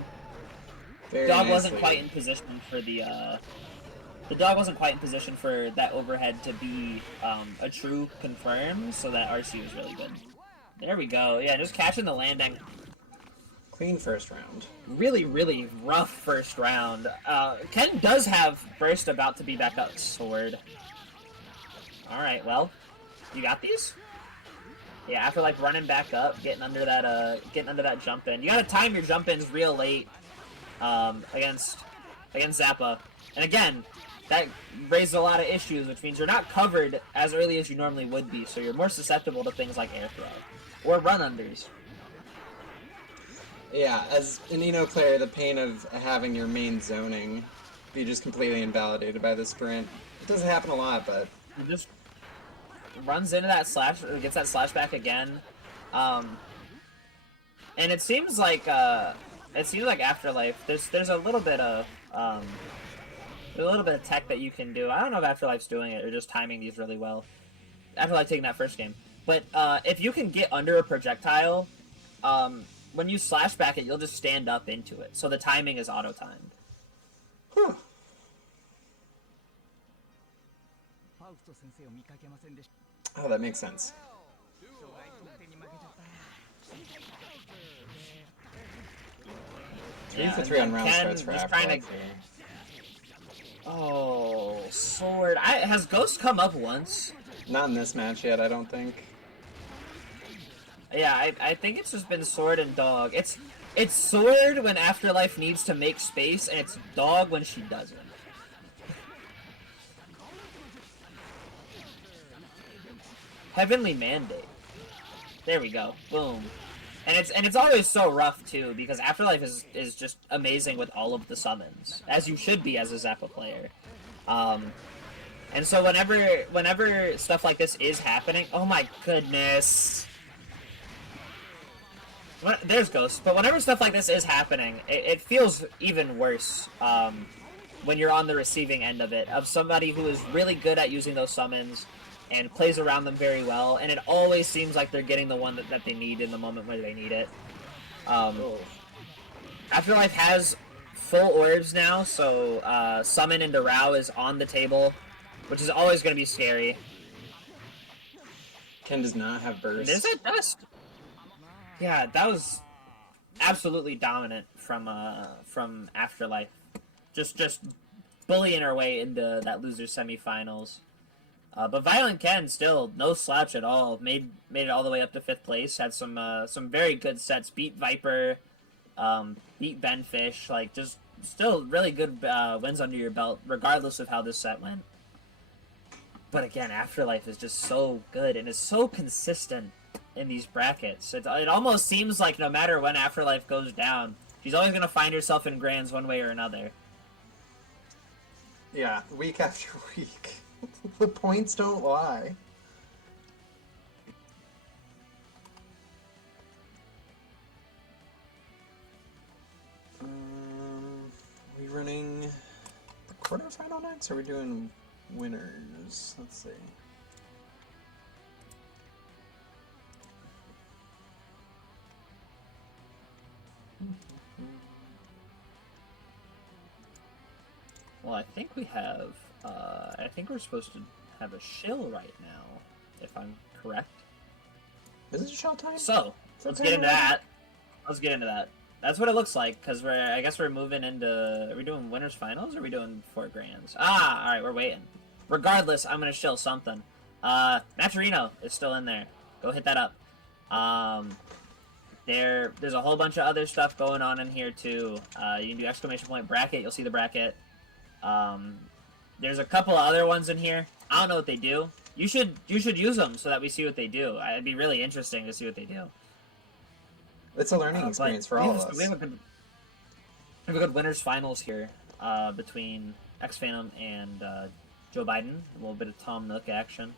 Very Dog nicely. wasn't quite in position for the dog wasn't quite in position for that overhead to be a true confirm, so that RC was really good. There we go. Yeah, just catching the landing. Clean first round. Really rough first round. Ken does have burst about to be back up. Sword. Alright, well, you got these? Yeah, after like running back up, getting under that jump in. You gotta time your jump ins real late against Zappa. And again, that raises a lot of issues, which means you're not covered as early as you normally would be, so you're more susceptible to things like air throw or run unders. Yeah, as an Eno player, the pain of having your main zoning be just completely invalidated by the sprint. It doesn't happen a lot, but He just runs into that slash, or gets that slash back again, and it seems like Afterlife. There's a little bit of tech that you can do. I don't know if Afterlife's doing it or just timing these really well. Afterlife taking that first game, but if you can get under a projectile, when you slash back it, you'll just stand up into it, so the timing is auto timed. Huh. Oh, that makes sense. 3 for 3 on round starts for Afterlife. Oh, sword. Has Ghost come up once? Not in this match yet, I don't think. Yeah, I think it's just been sword and dog. It's sword when Afterlife needs to make space, and it's dog when she doesn't. Heavenly Mandate. There we go. Boom. And it's always so rough too, because Afterlife is just amazing with all of the summons, as you should be as a Zappa player. And so whenever stuff like this is happening, oh my goodness. there's Ghost, but whenever stuff like this is happening, it feels even worse when you're on the receiving end of it, of somebody who is really good at using those summons and plays around them very well, and it always seems like they're getting the one that they need in the moment where they need it. Afterlife has full orbs now, so Summon into Rao is on the table, which is always going to be scary. Ken does not have burst. There's that dust. Yeah, that was absolutely dominant from Afterlife. Just bullying our way into that loser semifinals. But Violent Ken still no slouch at all. Made it all the way up to 5th place. Had some very good sets. Beat Viper, beat Benfish. Like just still really good wins under your belt, regardless of how this set went. But again, Afterlife is just so good and is so consistent in these brackets. It almost seems like no matter when Afterlife goes down, she's always going to find herself in grands one way or another. Yeah, week after week. The points don't lie. Are we running the quarterfinal next, or are we doing winners? Let's see. Well, I think we have, I think we're supposed to have a shill right now, if I'm correct. Is it shill time? So, let's get into that. Let's get into that. That's what it looks like, because I guess we're moving into, are we doing winners finals, or are we doing 4 grands? Alright, we're waiting. Regardless, I'm going to shill something. Maturino is still in there. Go hit that up. There's a whole bunch of other stuff going on in here, too. You can do exclamation point bracket, you'll see the bracket. There's a couple of other ones in here. I don't know what they do. You should use them so that we see what they do. It'd be really interesting to see what they do. It's a learning experience for all of us. We have a good winners finals here between XPhantom and Joe Biden. A little bit of Tom Nook action.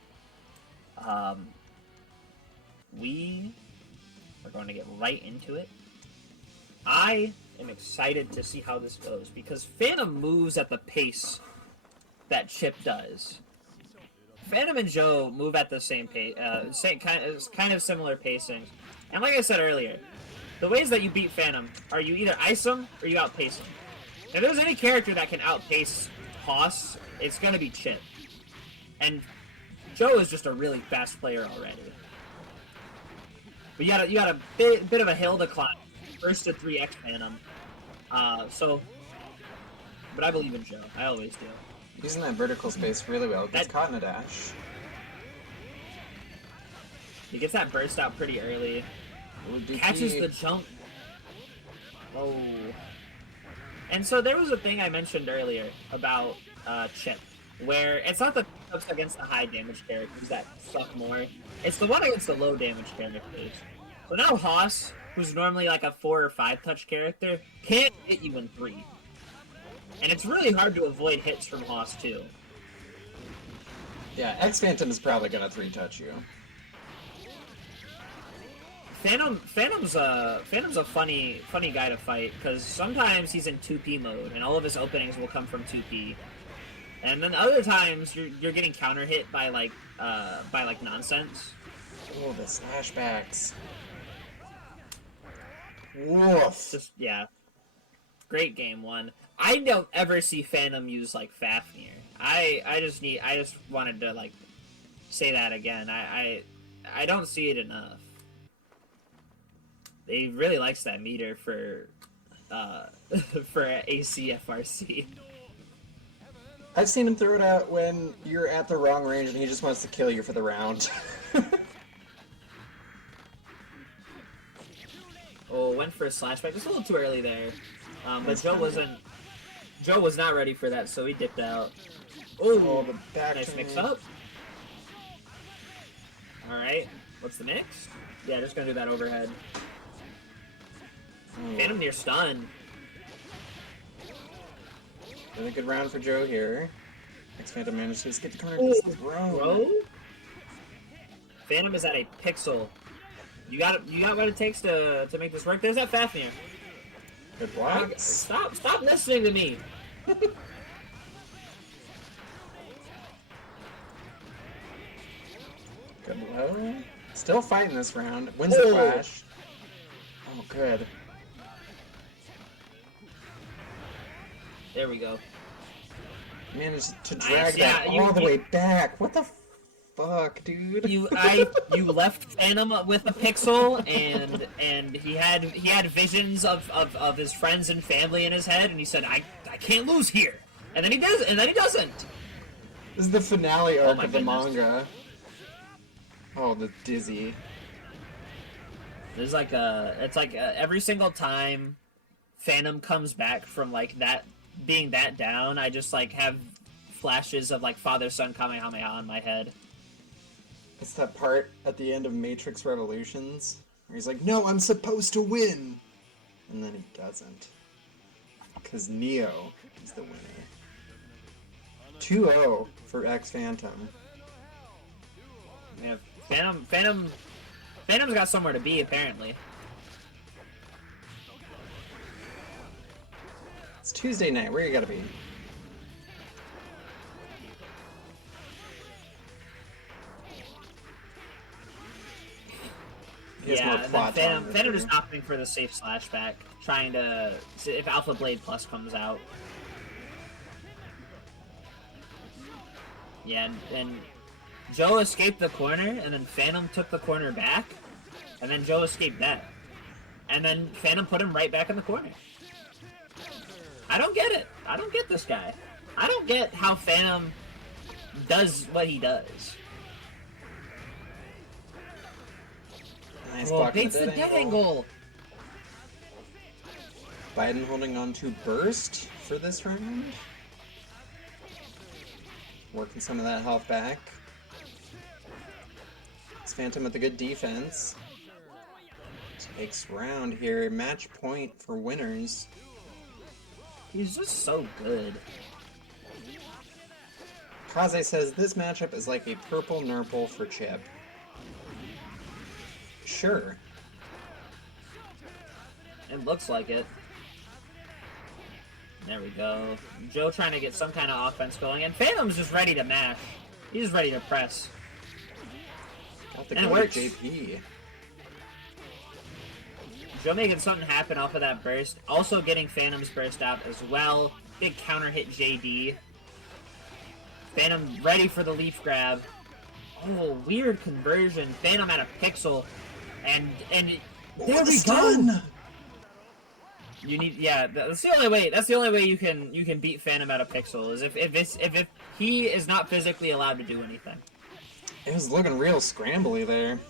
We are going to get right into it. I am excited to see how this goes because Phantom moves at the pace that Chipp does. Phantom and Joe move at the same pace, kind of similar pacings. And like I said earlier, the ways that you beat Phantom are you either ice him or you outpace him. If there's any character that can outpace Hoss, it's going to be Chipp. And Joe is just a really fast player already. But you got a bit of a hill to climb. First to 3 XPhantom. But I believe in Joe. I always do. Using that vertical space really well. Gets caught in a dash. He gets that burst out pretty early. Catches the jump. Oh. And so there was a thing I mentioned earlier about Chipp, where it's not the ups against the high damage characters that suck more. It's the one against the low damage characters. So now Hoss, who's normally like a 4 or 5 touch character, can't hit you in 3. And it's really hard to avoid hits from Hoss too. Yeah, XPhantom is probably gonna 3-touch you. Phantom's a funny guy to fight because sometimes he's in 2P mode and all of his openings will come from 2P, and then other times you're getting counter hit by like nonsense. Oh, the slashbacks. Woof. Just yeah, great game one. I don't ever see Phantom use like Fafnir. I just wanted to like say that again. I don't see it enough. He really likes that meter for ACFRC. I've seen him throw it out when you're at the wrong range and he just wants to kill you for the round. Oh, went for a slashback. Just a little too early there. But Joe was not ready for that, so he dipped out. Oh, the back nice mix up. Alright, what's the mix? Yeah, just gonna do that overhead. Phantom near stun. Really good round for Joe here. XPhantom managed to escape the corner. Bro? Phantom is at a pixel You got what it takes to make this work. There's that Fafnir. Good block. Stop listening to me. Good low. Still fighting this round. Wins the flash. Oh, good. There we go. Managed to drag that all the way back. What the fuck, dude? You left Phantom with a pixel, and he had visions of his friends and family in his head, and he said, I can't lose here. And then he doesn't. This is the finale arc of the goodness. manga. Oh, the dizzy. There's like every single time Phantom comes back from like that being that down, I just like have flashes of like Father Son Kamehameha in my head. It's that part at the end of Matrix Revolutions where he's like, "No, I'm supposed to win," and then he doesn't, because Neo is the winner. 2-0 for XPhantom. Yeah, Phantom's got somewhere to be apparently. It's Tuesday night. Where you gotta be? Yeah, and then Phantom is opting for the safe slashback, trying to see if Alpha Blade Plus comes out. Yeah, and Joe escaped the corner, and then Phantom took the corner back, and then Joe escaped that. And then Phantom put him right back in the corner. I don't get it. I don't get this guy. I don't get how Phantom does what he does. Nice Oh, block baits the dead angle. Biden holding on to burst for this round. Working some of that health back. XPhantom with a good defense. Takes round here. Match point for winners. He's just so good. Kaze says this matchup is like a purple nurple for Chipp. Sure. It looks like it. There we go. Joe trying to get some kind of offense going, and Phantom's just ready to mash. He's just ready to press. Got the And it go to works. JP. Joe making something happen off of that burst. Also getting Phantom's burst out as well. Big counter hit JD. Phantom ready for the leaf grab. Oh, weird conversion. Phantom at a pixel. And there we go. You need, yeah. That's the only way. That's the only way you can beat Phantom at a pixel is if he is not physically allowed to do anything. It was looking real scrambly there.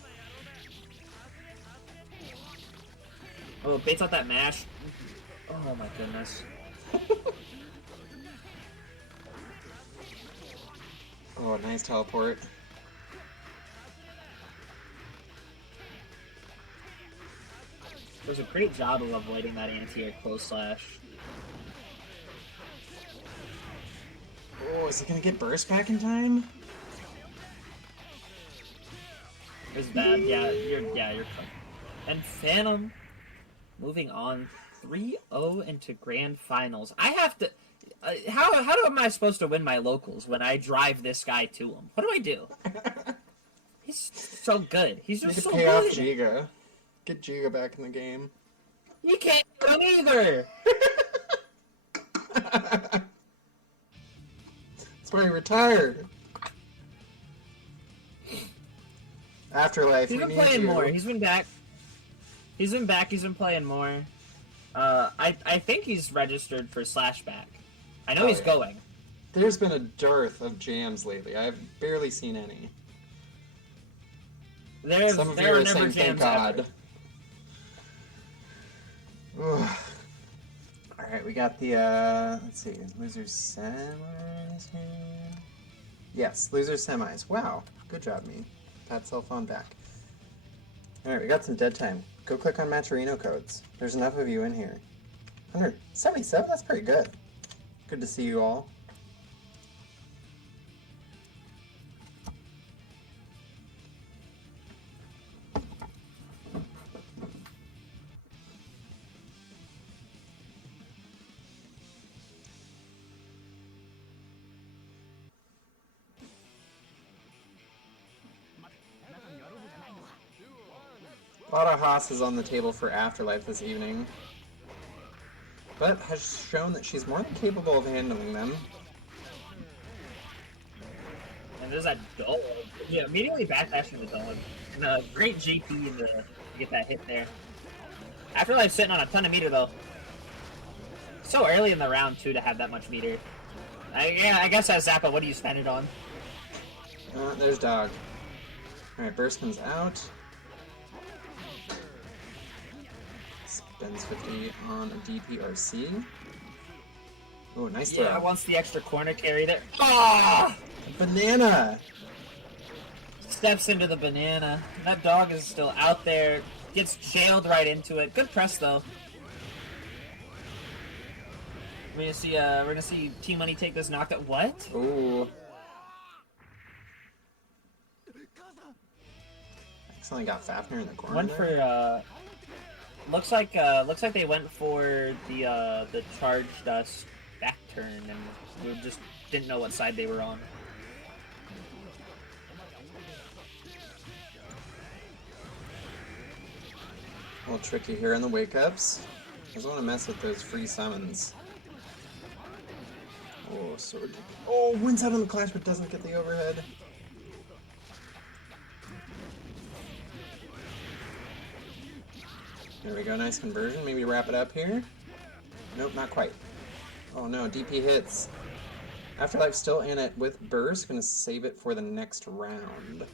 Oh, baits out that mash. Oh my goodness. Oh, nice teleport. Does a great job of avoiding that anti-air close slash. Oh, is he gonna get burst back in time? It's bad. Yeah, you're cooked. And Phantom moving on 3-0 into grand finals. I have to. How am I supposed to win my locals when I drive this guy to him? What do I do? He's so good. He's just so pay off good. Giga. Get Giga back in the game. You can't do him either. That's why he retired. Afterlife. He's been playing more. He's been back. He's been back. He's been playing more. I think he's registered for Slashback. I know he's going. There's been a dearth of jams lately. I've barely seen any. Some of you are saying thank God. Alright, we got the, let's see, losers semis here. Yes, losers semis. Wow, good job, me. Pat cell phone back. Alright, we got some dead time. Go click on Matcherino codes. There's enough of you in here. 177? That's pretty good. Good to see you all. A lot of Haas's on the table for Afterlife this evening, but has shown that she's more than capable of handling them. And there's that dog. Yeah, immediately backlashing the dog. And a great GP to get that hit there. Afterlife sitting on a ton of meter though. So early in the round too to have that much meter. I guess as Zappa, what do you spend it on? There's dog. Alright, Burstman's out. Spends 50 on a DPRC. Oh, nice throw. Yeah, wants the extra corner carry there. Ah! Banana! Steps into the banana. That dog is still out there. Gets jailed right into it. Good press though. We're gonna see Tmnunny take this knockout. What? Ooh. Accidentally got Fafnir in the corner. Went for looks like they went for the charged back turn, and we just didn't know what side they were on. A little tricky here in the wake-ups. Doesn't want to mess with those free summons. Oh, sword. Oh, wins out on the clash, but doesn't get the overhead. There we go, nice conversion. Maybe wrap it up here. Nope, not quite. Oh no, DP hits. Afterlife still in it with burst. Gonna save it for the next round.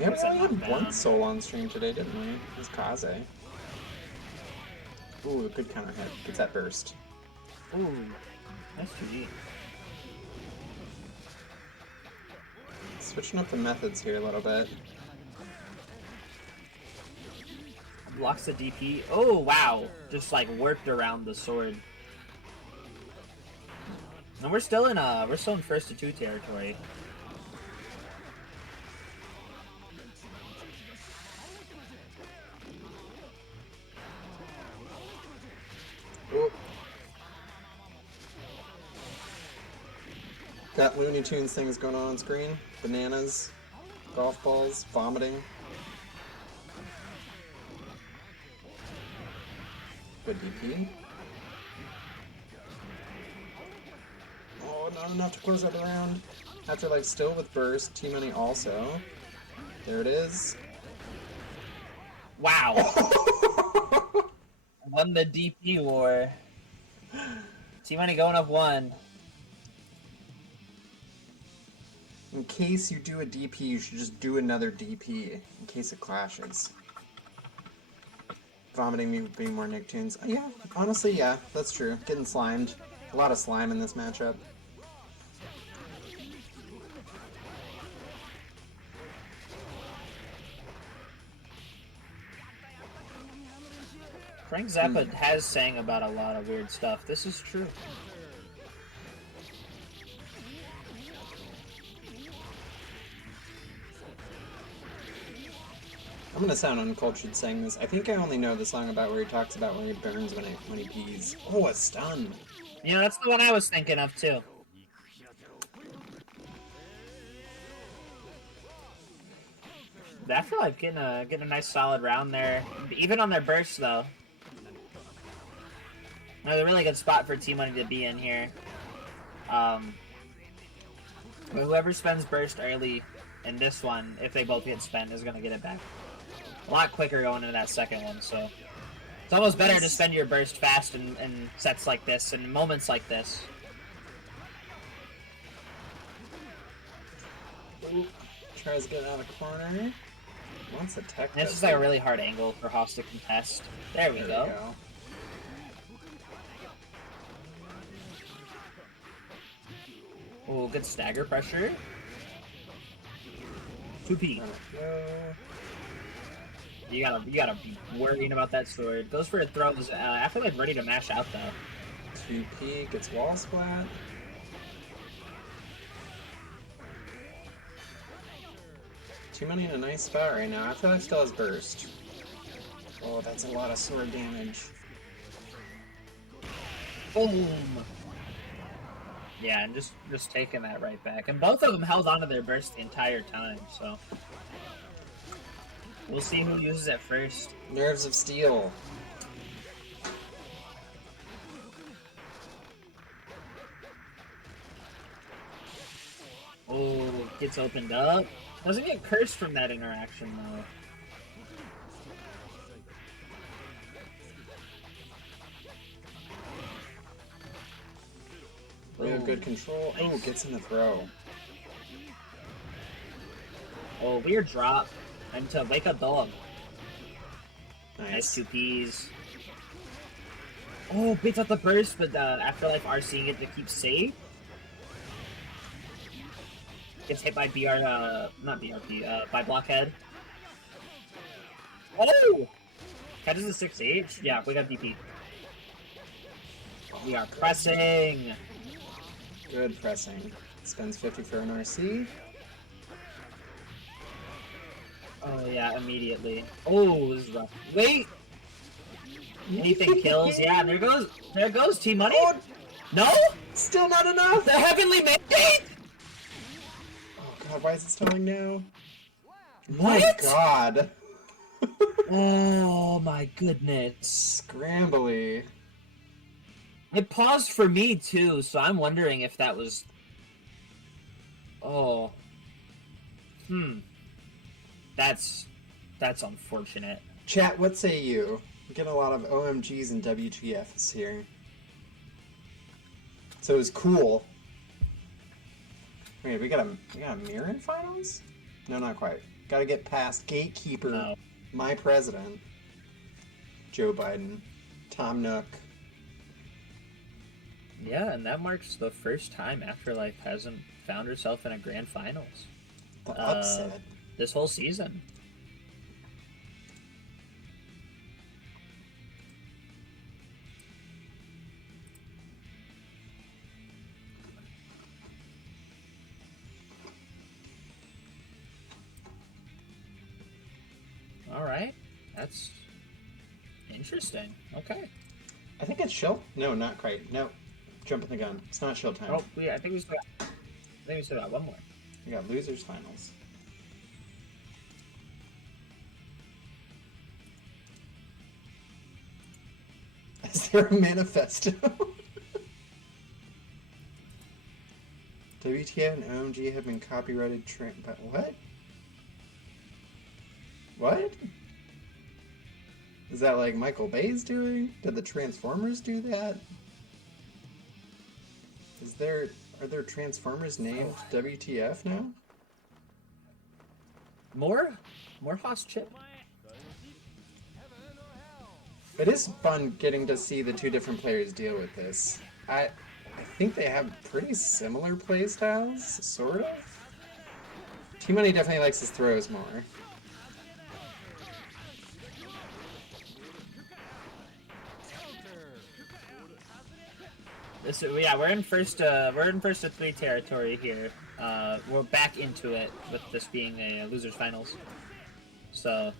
Yeah, we only had one soul on stream today, didn't we? It was Kaze. Ooh, good counter hit. Gets that burst. Ooh, that's GG. Switching up the methods here a little bit. Blocks the DP. Oh wow! Just like worked around the sword. And we're still in first to two territory. Ooh. Got Looney Tunes things going on screen. Bananas, golf balls, vomiting. Good DP. Oh, not enough to close out the round. Afterlife still with burst. Tmnunny also. There it is. Wow! Won the DP war. Tmnunny going up 1. In case you do a DP, you should just do another DP in case it clashes. Vomiting me being more Nicktoons. Yeah, honestly, yeah, that's true. Getting slimed. A lot of slime in this matchup. Frank Zappa has sang about a lot of weird stuff. This is true. I'm gonna sound uncultured saying this. I think I only know the song about where he talks about where he burns when he pees. Oh, a stun! You know, that's the one I was thinking of too. Afterlife getting a nice solid round there. Even on their bursts though. Another really good spot for Tmnunny to be in here. Whoever spends burst early in this one, if they both get spent, is gonna get it back a lot quicker going into that second one. So it's almost better to spend your burst fast in sets like this and moments like this. Ooh, tries to get out of the corner. Wants a tech. And this is like a really hard angle for Haas to contest. There we go. Ooh, good stagger pressure. 2P. You gotta be worrying about that sword. Goes for a throw. I feel like ready to mash out though. 2P gets wall splat. Tmnunny in a nice spot right now. I feel like still has burst. Oh, that's a lot of sword damage. Boom. Yeah, and just taking that right back. And both of them held onto their burst the entire time, so we'll see who uses it first. Nerves of steel. Oh, gets opened up. Doesn't get cursed from that interaction, though. Real good control. Nice. Oh, gets in the throw. Oh, weird drop. And to wake up dog. Nice. Nice 2Ps. Oh, beats out the burst, but Afterlife are seeing it to keep safe. Gets hit by not BRP, by Blockhead. Oh! Catches the 6H. Yeah, we got DP. We are pressing. Good pressing. Spends 50 for an RC. Oh yeah, immediately. Oh, this is rough. Wait! Anything kills. Yeah, there goes Tmnunny. Oh, no? Still not enough! The Heavenly Mandate! Oh god, why is it stalling now? What? My god. Oh my goodness. Scrambly. It paused for me too, so I'm wondering if that was... Oh. That's unfortunate. Chat, what say you? We get a lot of OMGs and WTFs here. So it was cool. Wait, we got a mirror in finals? No, not quite. Gotta get past Gatekeeper, No. my president, Joe Biden, Tom Nook. Yeah, and that marks the first time Afterlife hasn't found herself in a grand finals. The upset. This whole season. Alright, that's interesting. Okay. I think it's shield. No, not quite. No, jumping the gun. It's not shield time. Oh, yeah, I think we still got one more. We got losers finals. Is there a manifesto? WTF and OMG have been copyrighted. But what? What? Is that like Michael Bay's doing? Did the Transformers do that? Are there Transformers named WTF now? More Haas Chipp. It is fun getting to see the two different players deal with this. I think they have pretty similar play styles, sort of. Tmunny definitely likes his throws more. We're in first to 3 territory here. We're back into it with this being a losers finals. So a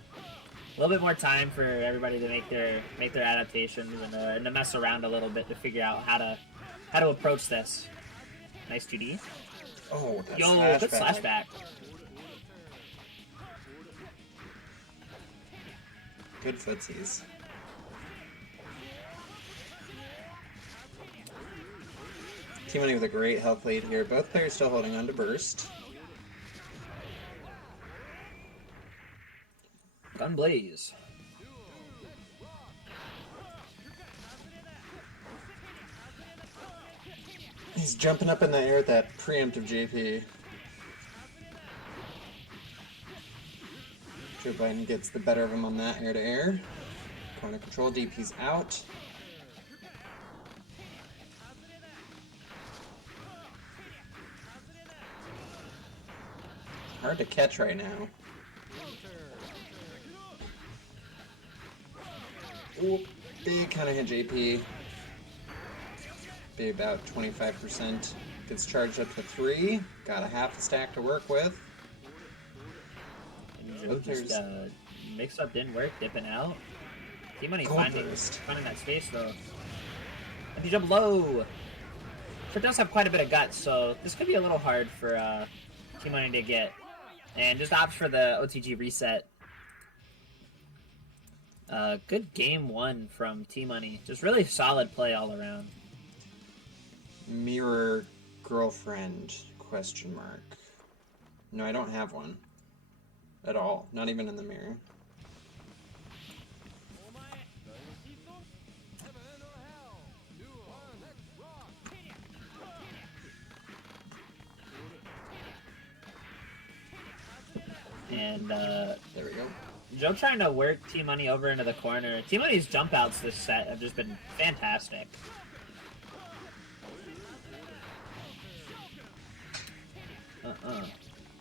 little bit more time for everybody to make their adaptations and to mess around a little bit to figure out how to approach this. Nice 2D. Oh, that Yo, good slashback. Good footsies. Tmunny with a great health lead here. Both players still holding on to burst. Gun blaze. He's jumping up in the air with that preemptive JP. Joe Biden gets the better of him on that air-to-air. Corner control, DP's out. Hard to catch right now. Ooh, he kind of hit JP. Be about 25%. Gets charged up to 3. Got a half a stack to work with. Mix up didn't work, dipping out. Tmunny finding that space though. And he jumped low. But does have quite a bit of guts, so this could be a little hard for Tmnunny to get. And just opts for the OTG reset. Good game one from Tmnunny. Just really solid play all around. Mirror girlfriend, question mark. No, I don't have one. At all. Not even in the mirror. And there we go. Joe trying to work Tmnunny over into the corner. Tmnunny's jump outs this set have just been fantastic.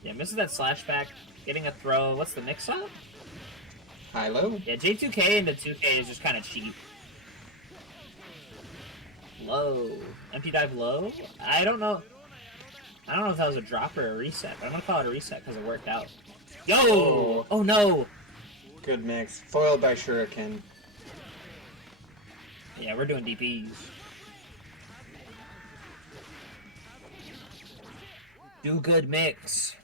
Yeah, misses that slash back. Getting a throw. What's the mix up? High low? Yeah, J2K into 2K is just kind of cheap. Low. Empty dive low? I don't know. I don't know if that was a drop or a reset, but I'm gonna call it a reset because it worked out. Yo! Oh no! Good mix. Foiled by Shuriken. Yeah, we're doing DPs. Do good mix.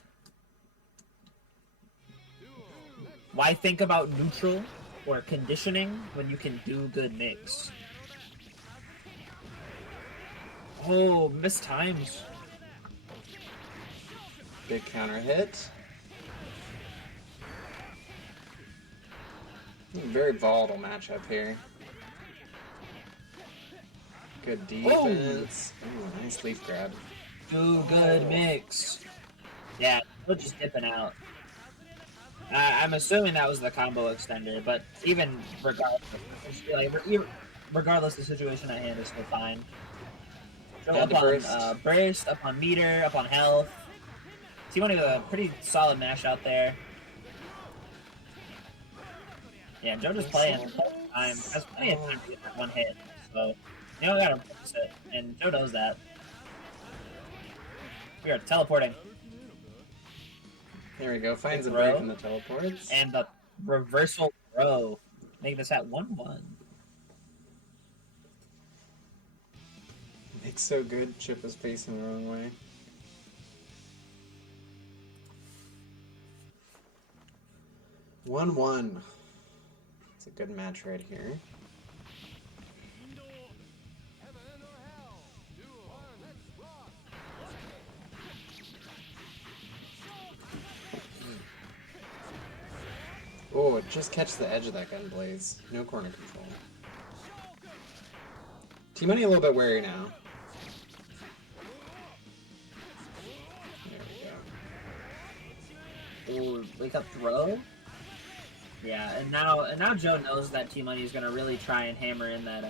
Why think about neutral or conditioning when you can do good mix? Oh, missed times. Big counter hit. Very volatile matchup here. Good defense. Ooh, nice leaf grab. Do good mix. Yeah, we're just dipping out. I'm assuming that was the combo extender, but even regardless, regardless the situation at hand is still fine. So up on burst, up on meter, up on health. Tmnunny with a pretty solid mash out there. Yeah, Joe just playing time. Has plenty of time to get that one hit, so you don't gotta fix it, and Joe knows that. We are teleporting. There we go. Finds a break in the teleports. And the reversal throw, making this at 1-1. It's so good. Chipp is facing the wrong way. One. It's a good match right here. Oh, just catch the edge of that gun blaze. No corner control. Tmnunny a little bit wary now. There we go. Ooh, wake up throw? Yeah, and now Joe knows that Tmnunny is gonna really try and hammer in that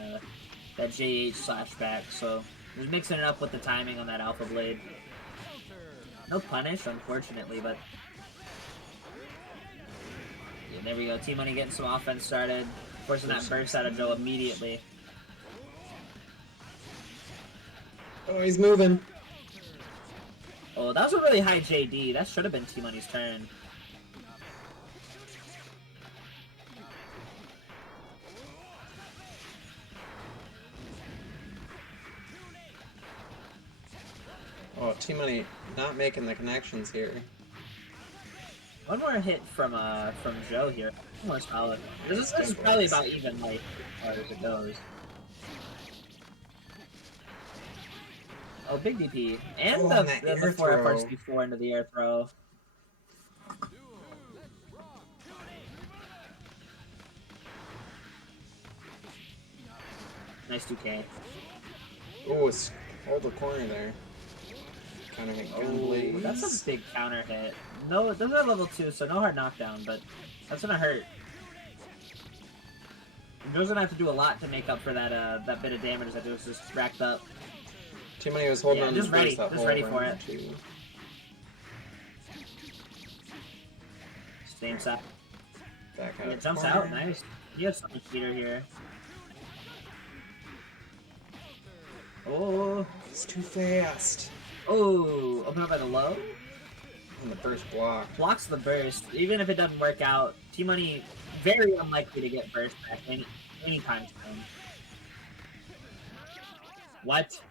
that JH slash back, so he's mixing it up with the timing on that Alpha Blade. No punish, unfortunately, but yeah, there we go. Tmnunny getting some offense started, forcing that burst out of Joe immediately. Oh, he's moving. Oh, that was a really high JD. That should have been Tmnunny's turn. Oh, Tmnunny not making the connections here. One more hit from Joe here. More solid. This is probably about even life as far as it goes. Oh, big DP. And the 4FRC4 into the air throw. Nice 2K. Oh, it's hold the corner there. Counter hit gun blaze. That's a big counter hit. No, those are level 2, so no hard knockdown, but that's gonna hurt. Joe's gonna have to do a lot to make up for that that bit of damage that was just racked up. Tmnunny was holding on just to ready for it. Too. Same side. Back out. Yeah, jumps out. Nice. You have some cheater here. Oh, it's too fast. Oh, open up by the low. And the first block. Blocks the burst. Even if it doesn't work out, Tmnunny very unlikely to get burst back anytime soon. What?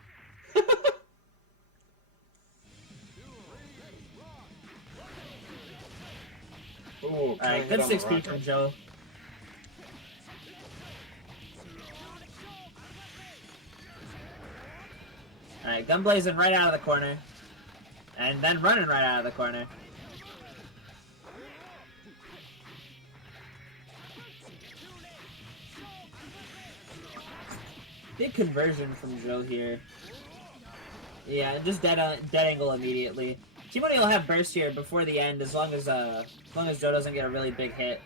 Alright, good 6P from Joe. Alright, gun blazing right out of the corner. And then running right out of the corner. Big conversion from Joe here. Yeah, just dead angle immediately. Tmunny will have burst here before the end, as long as Joe doesn't get a really big hit.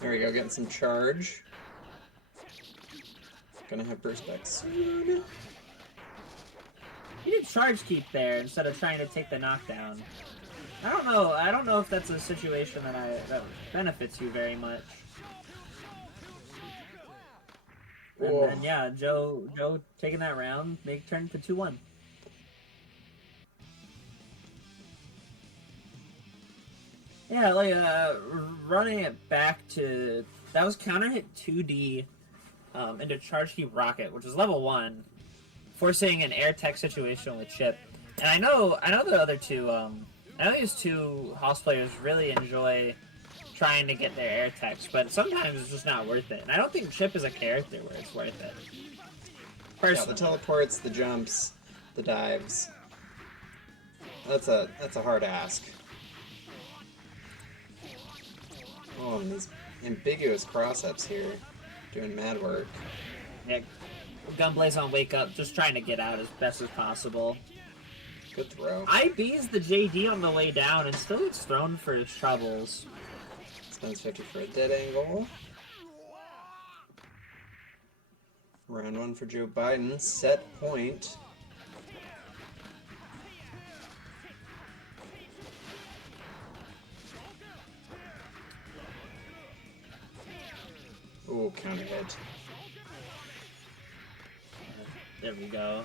There we go, getting some charge. Gonna have burst back soon. He did charge keep there instead of trying to take the knockdown. I don't know if that's a situation that benefits you very much. And then, yeah, Joe taking that round, make turn to 2-1. Yeah, like, running it back to... That was counter hit 2D into charge keep rocket, which is level 1, forcing an air tech situation with Chipp. And I know the other two, I know these two House players really enjoy trying to get their air techs, but sometimes it's just not worth it. And I don't think Chipp is a character where it's worth it. Personally. Yeah, the teleports, the jumps, the dives. That's a hard ask. Oh, and these ambiguous cross-ups here, doing mad work. Yeah, Gunblaze on wake up, just trying to get out as best as possible. Good throw. IB's the JD on the way down and still gets thrown for his troubles. Spends 50 for a dead angle. Round 1 for Joe Biden. Set point. Ooh, counter hit. There we go.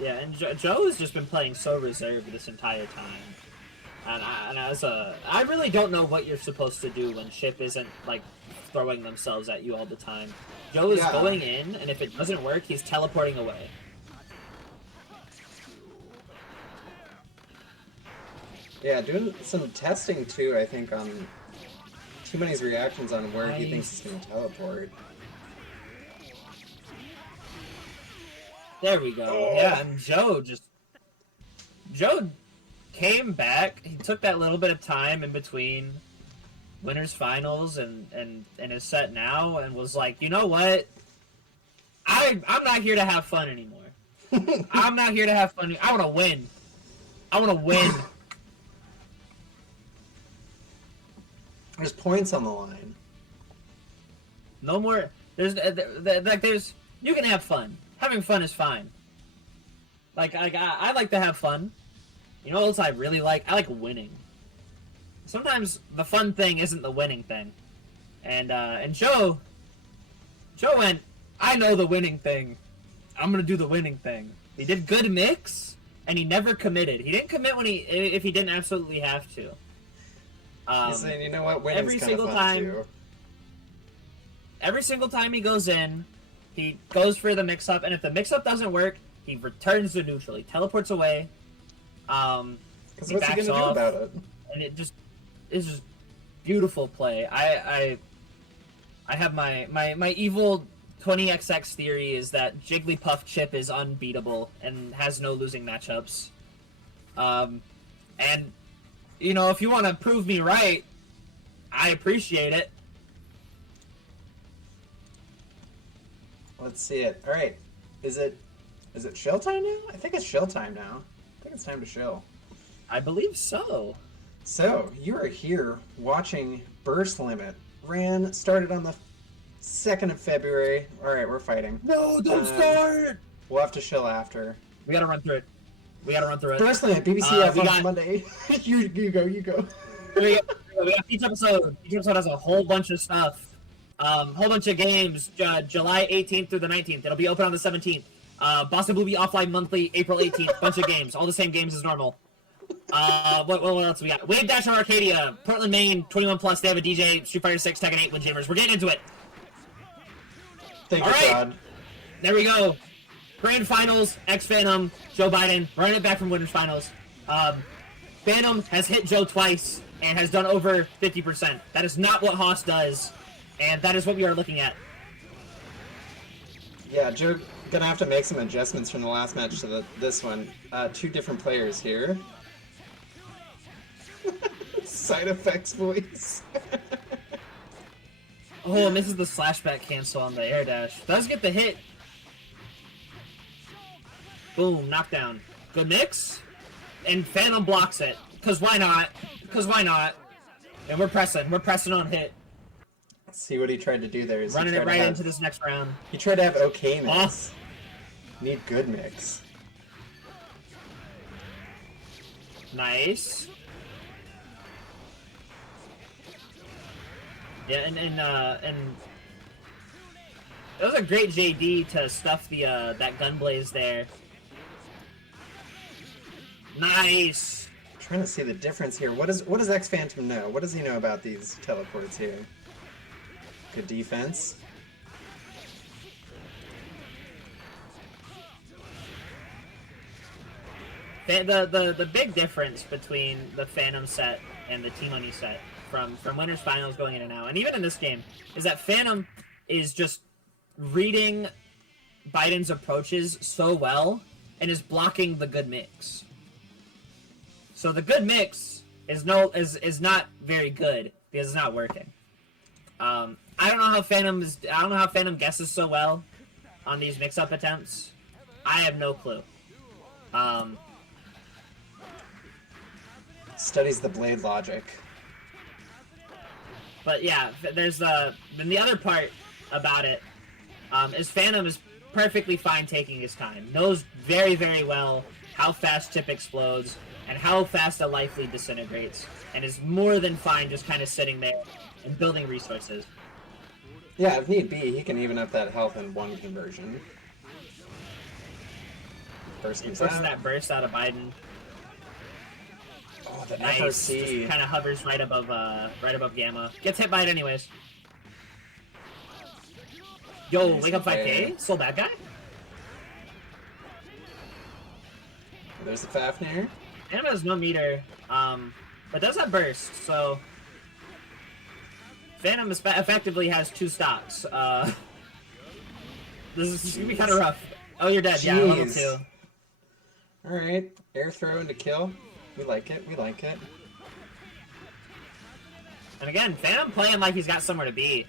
Yeah, and Joe has just been playing so reserved this entire time. And I really don't know what you're supposed to do when Chipp isn't, like, throwing themselves at you all the time. Joe is going in, and if it doesn't work, he's teleporting away. Yeah, doing some testing, too, I think, on Tmunny's reactions on where he thinks he's going to teleport. There we go. Oh. Yeah, and Joe came back. He took that little bit of time in between winners finals and his set now, and was like, you know what? I'm not here to have fun anymore. I'm not here to have fun. I want to win. I want to win. There's points on the line. No more. There's you can have fun. Having fun is fine. Like I like to have fun. You know what else I really like? I like winning. Sometimes the fun thing isn't the winning thing. And Joe went, I know the winning thing. I'm gonna do the winning thing. He did good mix, and he never committed. He didn't commit if he didn't absolutely have to. He's saying, you know what, winning's every single time, too. Every single time he goes in, he goes for the mix-up, and if the mix-up doesn't work, he returns to neutral. He teleports away. Because what's he gonna do about it? And it's just beautiful play. I have my evil 20XX theory is that Jigglypuff Chipp is unbeatable and has no losing matchups. And you know, if you want to prove me right, I appreciate it. Let's see it. All right, is it shill time now? I think it's shill time now. I think it's time to shill. I believe so. So you are here watching Burst Limit. Started on the 2nd of February. All right, we're fighting. No, don't start. We'll have to shill after. We gotta run through it. Burst Limit, BBC on Monday. you go. We got each episode. Each episode has a whole bunch of stuff. Whole bunch of games. July 18th through the 19th. It'll be open on the 17th. Boston Blue Bee offline monthly, April 18th. Bunch of games. All the same games as normal. What else we got? Wave Dash on Arcadia, Portland, Maine, 21 plus. They have a DJ, Street Fighter 6, Tekken 8, Windjammers. We're getting into it. Thank you, God. There we go. Grand Finals, XPhantom, Joe Biden, running it back from Winners Finals. Phantom has hit Joe twice and has done over 50%. That is not what Haas does, and that is what we are looking at. Yeah, Joe gonna have to make some adjustments from the last match to this one. Two different players here. Side effects voice. Oh, misses the slashback cancel on the air dash. Does get the hit. Boom, knockdown. Good mix. And Phantom blocks it. Cause why not? Cause why not? And we're pressing on hit. Let's see what he tried to do there. Is running it right into this next round. He tried to have okay mix. Need good mix. Nice. Yeah, and it was a great JD to stuff the that gun blaze there. Nice. I'm trying to see the difference here. What does XPhantom know? What does he know about these teleports here? Good defense. The big difference between the Phantom set and the Tmnunny set from Winners Finals going into now, and even in this game, is that Phantom is just reading Biden's approaches so well and is blocking the good mix. So the good mix is not very good because it's not working. I don't know how Phantom guesses so well on these mix-up attempts. I have no clue. Studies the blade logic. But yeah, there's then the other part about it is Phantom is perfectly fine taking his time. Knows very, very well how fast Chipp explodes and how fast a life lead disintegrates, and is more than fine just kind of sitting there and building resources. Yeah, if need be, he can even up that health in one conversion. Forces that burst out of Biden. Oh, the nice. FRC. Just kind of hovers right above Gamma. Gets hit by it anyways. Yo, nice. wake up 5K? So bad guy? There's the Fafnir. Phantom has no meter, but does have burst, so Phantom effectively has 2 stocks. This is gonna be kind of rough. Oh, you're dead. Jeez. Yeah, level 2. Alright, air throw into kill. We like it, we like it. And again, Phantom playing like he's got somewhere to be.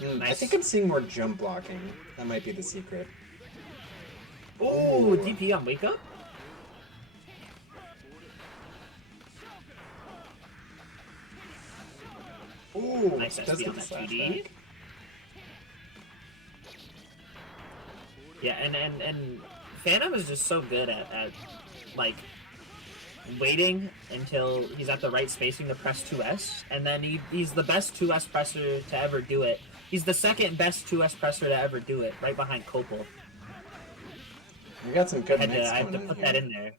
Nice. I think I'm seeing more jump blocking. That might be the secret. Ooh, DP on wake up? Ooh, nice SP on that 2D. Yeah, and Phantom is just so good at like waiting until he's at the right spacing to press 2S, and then he's the best 2S presser to ever do it. He's the second best 2S presser to ever do it, right behind Copel. We got some good mix I had to put that in there.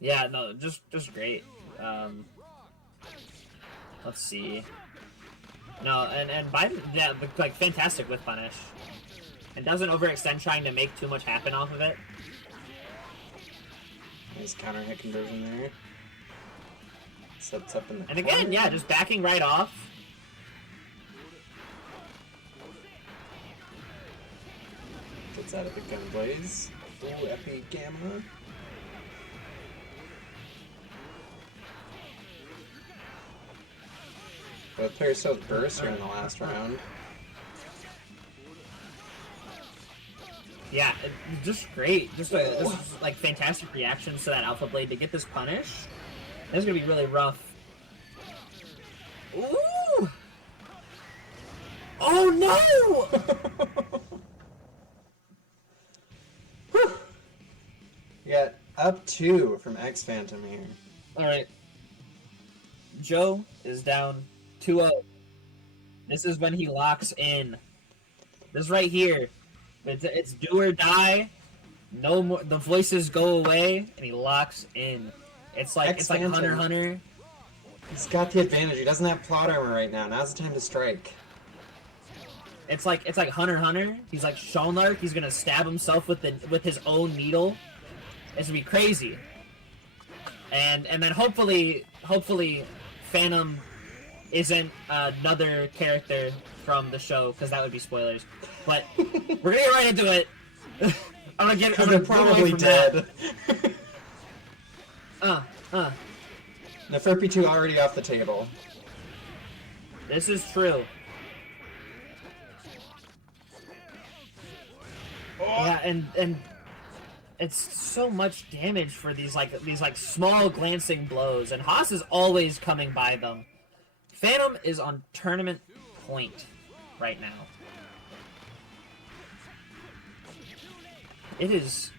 Yeah, no, just great. Let's see. No, and Biden, yeah, like fantastic with punish, and doesn't overextend trying to make too much happen off of it. Nice counter hit conversion there. Sets up in the and again, corner. Yeah, just backing right off. Gets out of the gun blaze. Ooh, epic gamma. Both players still burst here in the last round. Yeah, just great. Just like fantastic reactions to that Alpha Blade to get this punish. This is gonna be really rough. Ooh! Oh no! We got up 2 from XPhantom here. Alright. Joe is down 2-0. This is when he locks in. This right here. It's do or die. No more. The voices go away, and he locks in. It's like Hunter. He's got the advantage. He doesn't have plot armor right now. Now's the time to strike. It's like Hunter x Hunter. He's like Shulnark. He's gonna stab himself with his own needle. It's gonna be crazy. And then hopefully Phantom isn't another character from the show, because that would be spoilers. But we're gonna get right into it. I'm gonna probably dead. Neferpi 2 already off the table. This is true. Oh. Yeah, and it's so much damage for these small glancing blows, and Haas is always coming by them. Phantom is on tournament point right now. It is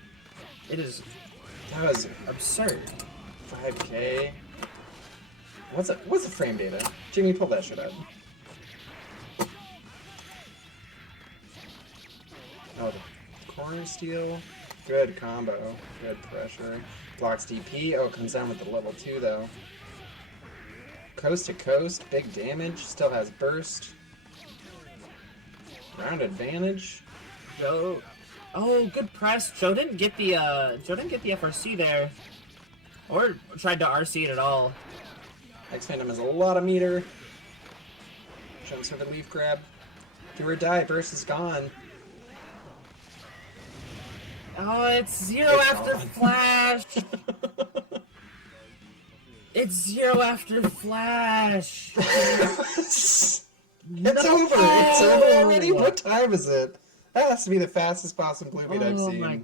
That was absurd. 5K. What's the frame data? Jimmy, pull that shit up. Oh, the corner steal. Good combo. Good pressure. Blocks DP. Oh, it comes down with the level 2 though. Coast to coast. Big damage. Still has burst. Round advantage. Joe. Oh, good press. Joe didn't get the FRC there, or tried to RC it at all. XPhantom has a lot of meter. Jumps over leaf grab. Do or die. Burst is gone. Oh, it's zero after flash. It's zero after flash. It's over. It's over already. What time is it? That has to be the fastest boss in Blue Beat I've seen. Oh my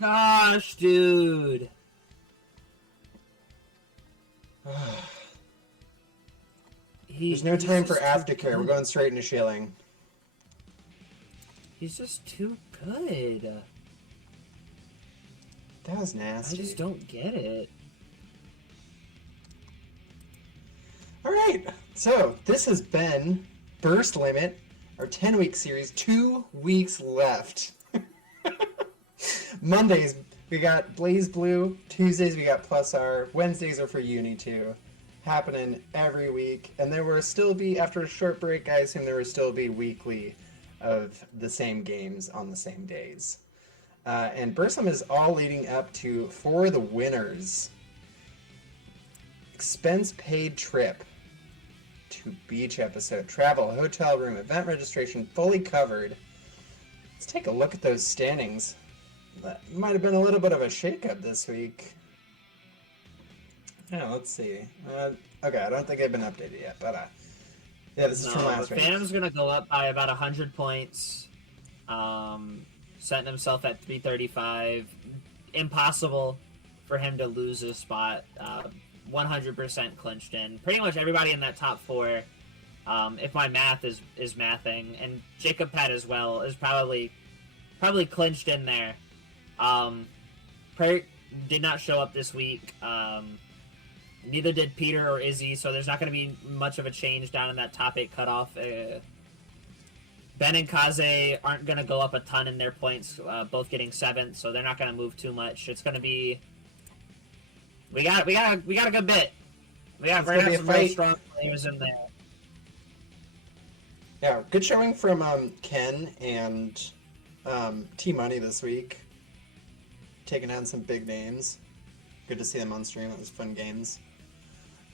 gosh, dude. There's no time for aftercare. We're going straight into shilling. He's just too good. That was nasty. I just don't get it. Alright, so this has been Burst Limit, our 10-week series. 2 weeks left. Mondays, we got BlazBlue. Tuesdays, we got Plus R. Wednesdays are for Uni 2. Happening every week. And there will still be, after a short break, I assume there will still be weekly of the same games on the same days. And Burst Limit is all leading up to, for the winners, expense paid trip to beach episode. Travel, hotel room, event registration, fully covered. Let's take a look at those standings. That might have been a little bit of a shakeup this week. Yeah, let's see. Okay, I don't think they've been updated yet, but yeah, this is from last week. Phantom's gonna go up by about 100 points. Setting himself at 335. Impossible for him to lose his spot. 100% clinched in. Pretty much everybody in that top 4, if my math is mathing, and Jacob Pet as well, is probably clinched in there. Prayer did not show up this week. Neither did Peter or Izzy, so there's not going to be much of a change down in that top 8 cutoff. Ben and Kaze aren't going to go up a ton in their points, both getting 7th, so they're not going to move too much. It's going to be... We got a good bit. We got some really strong players in there. Yeah, good showing from Ken and Tmnunny this week. Taking on some big names. Good to see them on stream. It was fun games.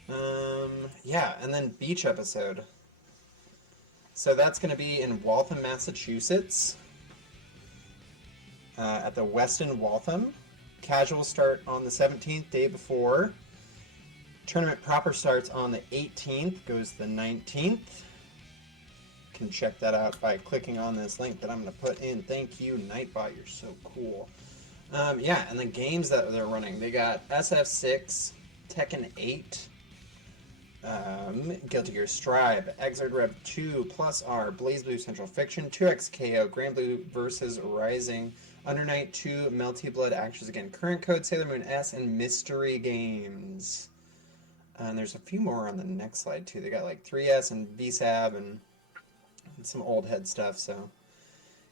Yeah, and then beach episode. So that's going to be in Waltham, Massachusetts. At the Westin Waltham. Casual start on the 17th, day before. Tournament proper starts on the 18th, goes the 19th. You can check that out by clicking on this link that I'm going to put in. Thank you, Nightbot. You're so cool. Yeah, and the games that they're running. They got SF6, Tekken 8, Guilty Gear Strive, Exard Rev 2, Plus R, BlazBlue Centralfiction, 2XKO, Grand Blue vs. Rising, Under Night 2, Melty Blood, Actions Again, Current Code, Sailor Moon S, and Mystery Games. And there's a few more on the next slide, too. They got like 3S and VSAB and some old head stuff, so...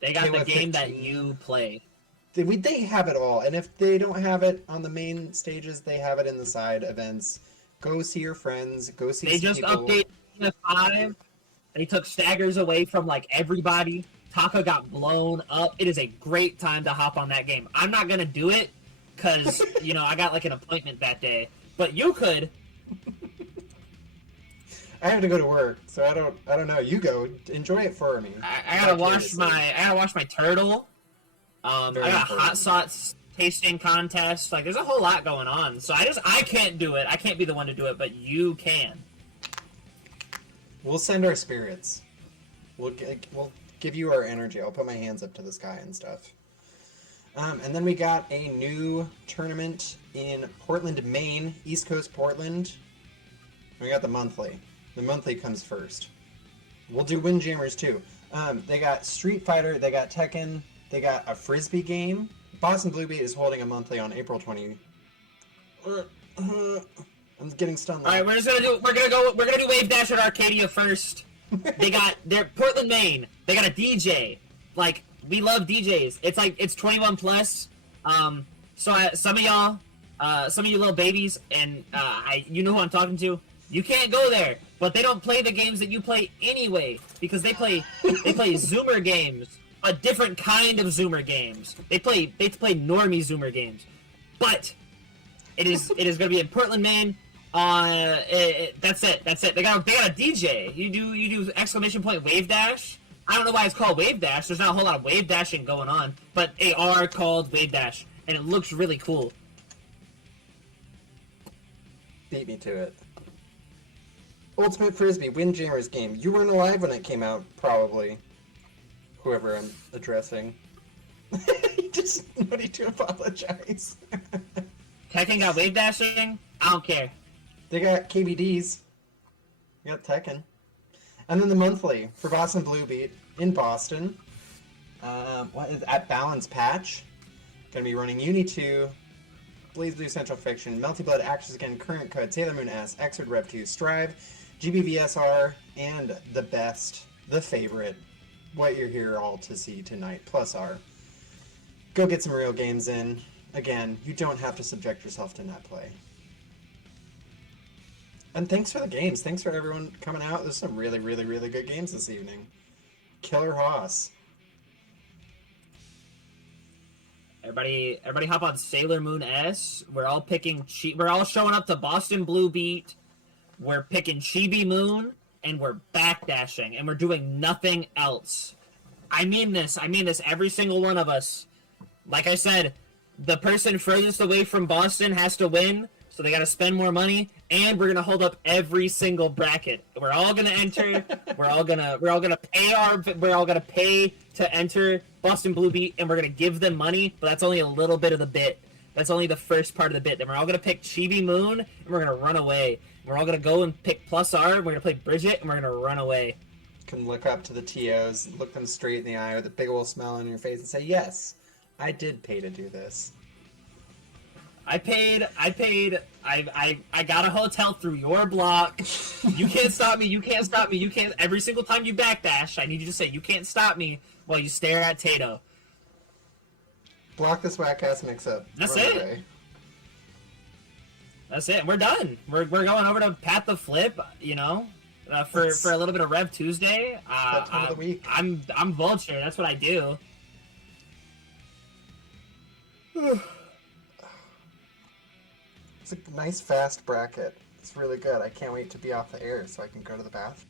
They got the game 15. That you play. They have it all, and if they don't have it on the main stages, they have it in the side events. Go see your friends, go see some people. They just updated 5. They took staggers away from like everybody. Taka got blown up. It is a great time to hop on that game. I'm not gonna do it because you know I got like an appointment that day. But you could. I have to go to work, so I don't know. You go. Enjoy it for me. I gotta wash my turtle. I got hot sauce tasting contest. Like there's a whole lot going on. So I can't do it. I can't be the one to do it, but you can. We'll send our spirits. We'll give you our energy. I'll put my hands up to the sky and stuff. And then we got a new tournament in Portland, Maine, East Coast Portland. We got the monthly. The monthly comes first. We'll do Windjammers too. They got Street Fighter, they got Tekken, they got a Frisbee game. Boston Blue Beat is holding a monthly on April 20. I'm getting stunned. All right, we're gonna do Wave Dash at Arcadia first. They're Portland, Maine. They got a DJ. Like we love DJs. It's 21 plus. So some of y'all, some of you little babies, and you know who I'm talking to. You can't go there, but they don't play the games that you play anyway because they play Zoomer games, a different kind of Zoomer games. They play normie Zoomer games, but it is going to be in Portland, Maine. That's it. They got a DJ. You do exclamation point wave dash. I don't know why it's called wave dash. There's not a whole lot of wave dashing going on, but they are called wave dash, and it looks really cool. Beat me to it. Ultimate Frisbee, Windjammers game. You weren't alive when it came out, probably. Whoever I'm addressing. You just wanted to apologize. Tekken got wave dashing? I don't care. They got KBDs. You got Tekken. And then the monthly for Boston Blue Beat in Boston. What is at Balance Patch? Gonna be running Uni 2, BlazBlue Centralfiction, Melty Blood, Actions Again, Current Code, Sailor Moon S, Xrd Rev 2, Strive, GBVSR, and the best, the favorite, what you're here all to see tonight, Plus R. Go get some real games in. Again, you don't have to subject yourself to net play. And thanks for the games. Thanks for everyone coming out. There's some really, really, really good games this evening. Killer Hoss. Everybody hop on Sailor Moon S. We're all picking we're all showing up to Boston Blue Beat. We're picking Chibi Moon, and we're backdashing, and we're doing nothing else. I mean this, every single one of us. Like I said, the person furthest away from Boston has to win, so they gotta spend more money, and we're gonna hold up every single bracket. We're all gonna enter, we're all gonna pay to enter Boston Blue Beat, and we're gonna give them money, but that's only a little bit of the bit. That's only the first part of the bit. Then we're all gonna pick Chibi Moon, and we're gonna run away. We're all gonna go and pick Plus R, we're gonna play Bridget, and we're gonna run away. You can look up to the TOs, look them straight in the eye with a big old smile on your face and say, yes, I did pay to do this. I got a hotel through your block. You can't stop me, you can't. Every single time you backdash, I need you to say, you can't stop me while you stare at Tato. Block this whack-ass mix-up. That's right it. away. That's it. We're done. We're going over to Pat the Flip, you know, for a little bit of Rev Tuesday. That time of the week. I'm Vulture. That's what I do. It's a nice, fast bracket. It's really good. I can't wait to be off the air so I can go to the bathroom.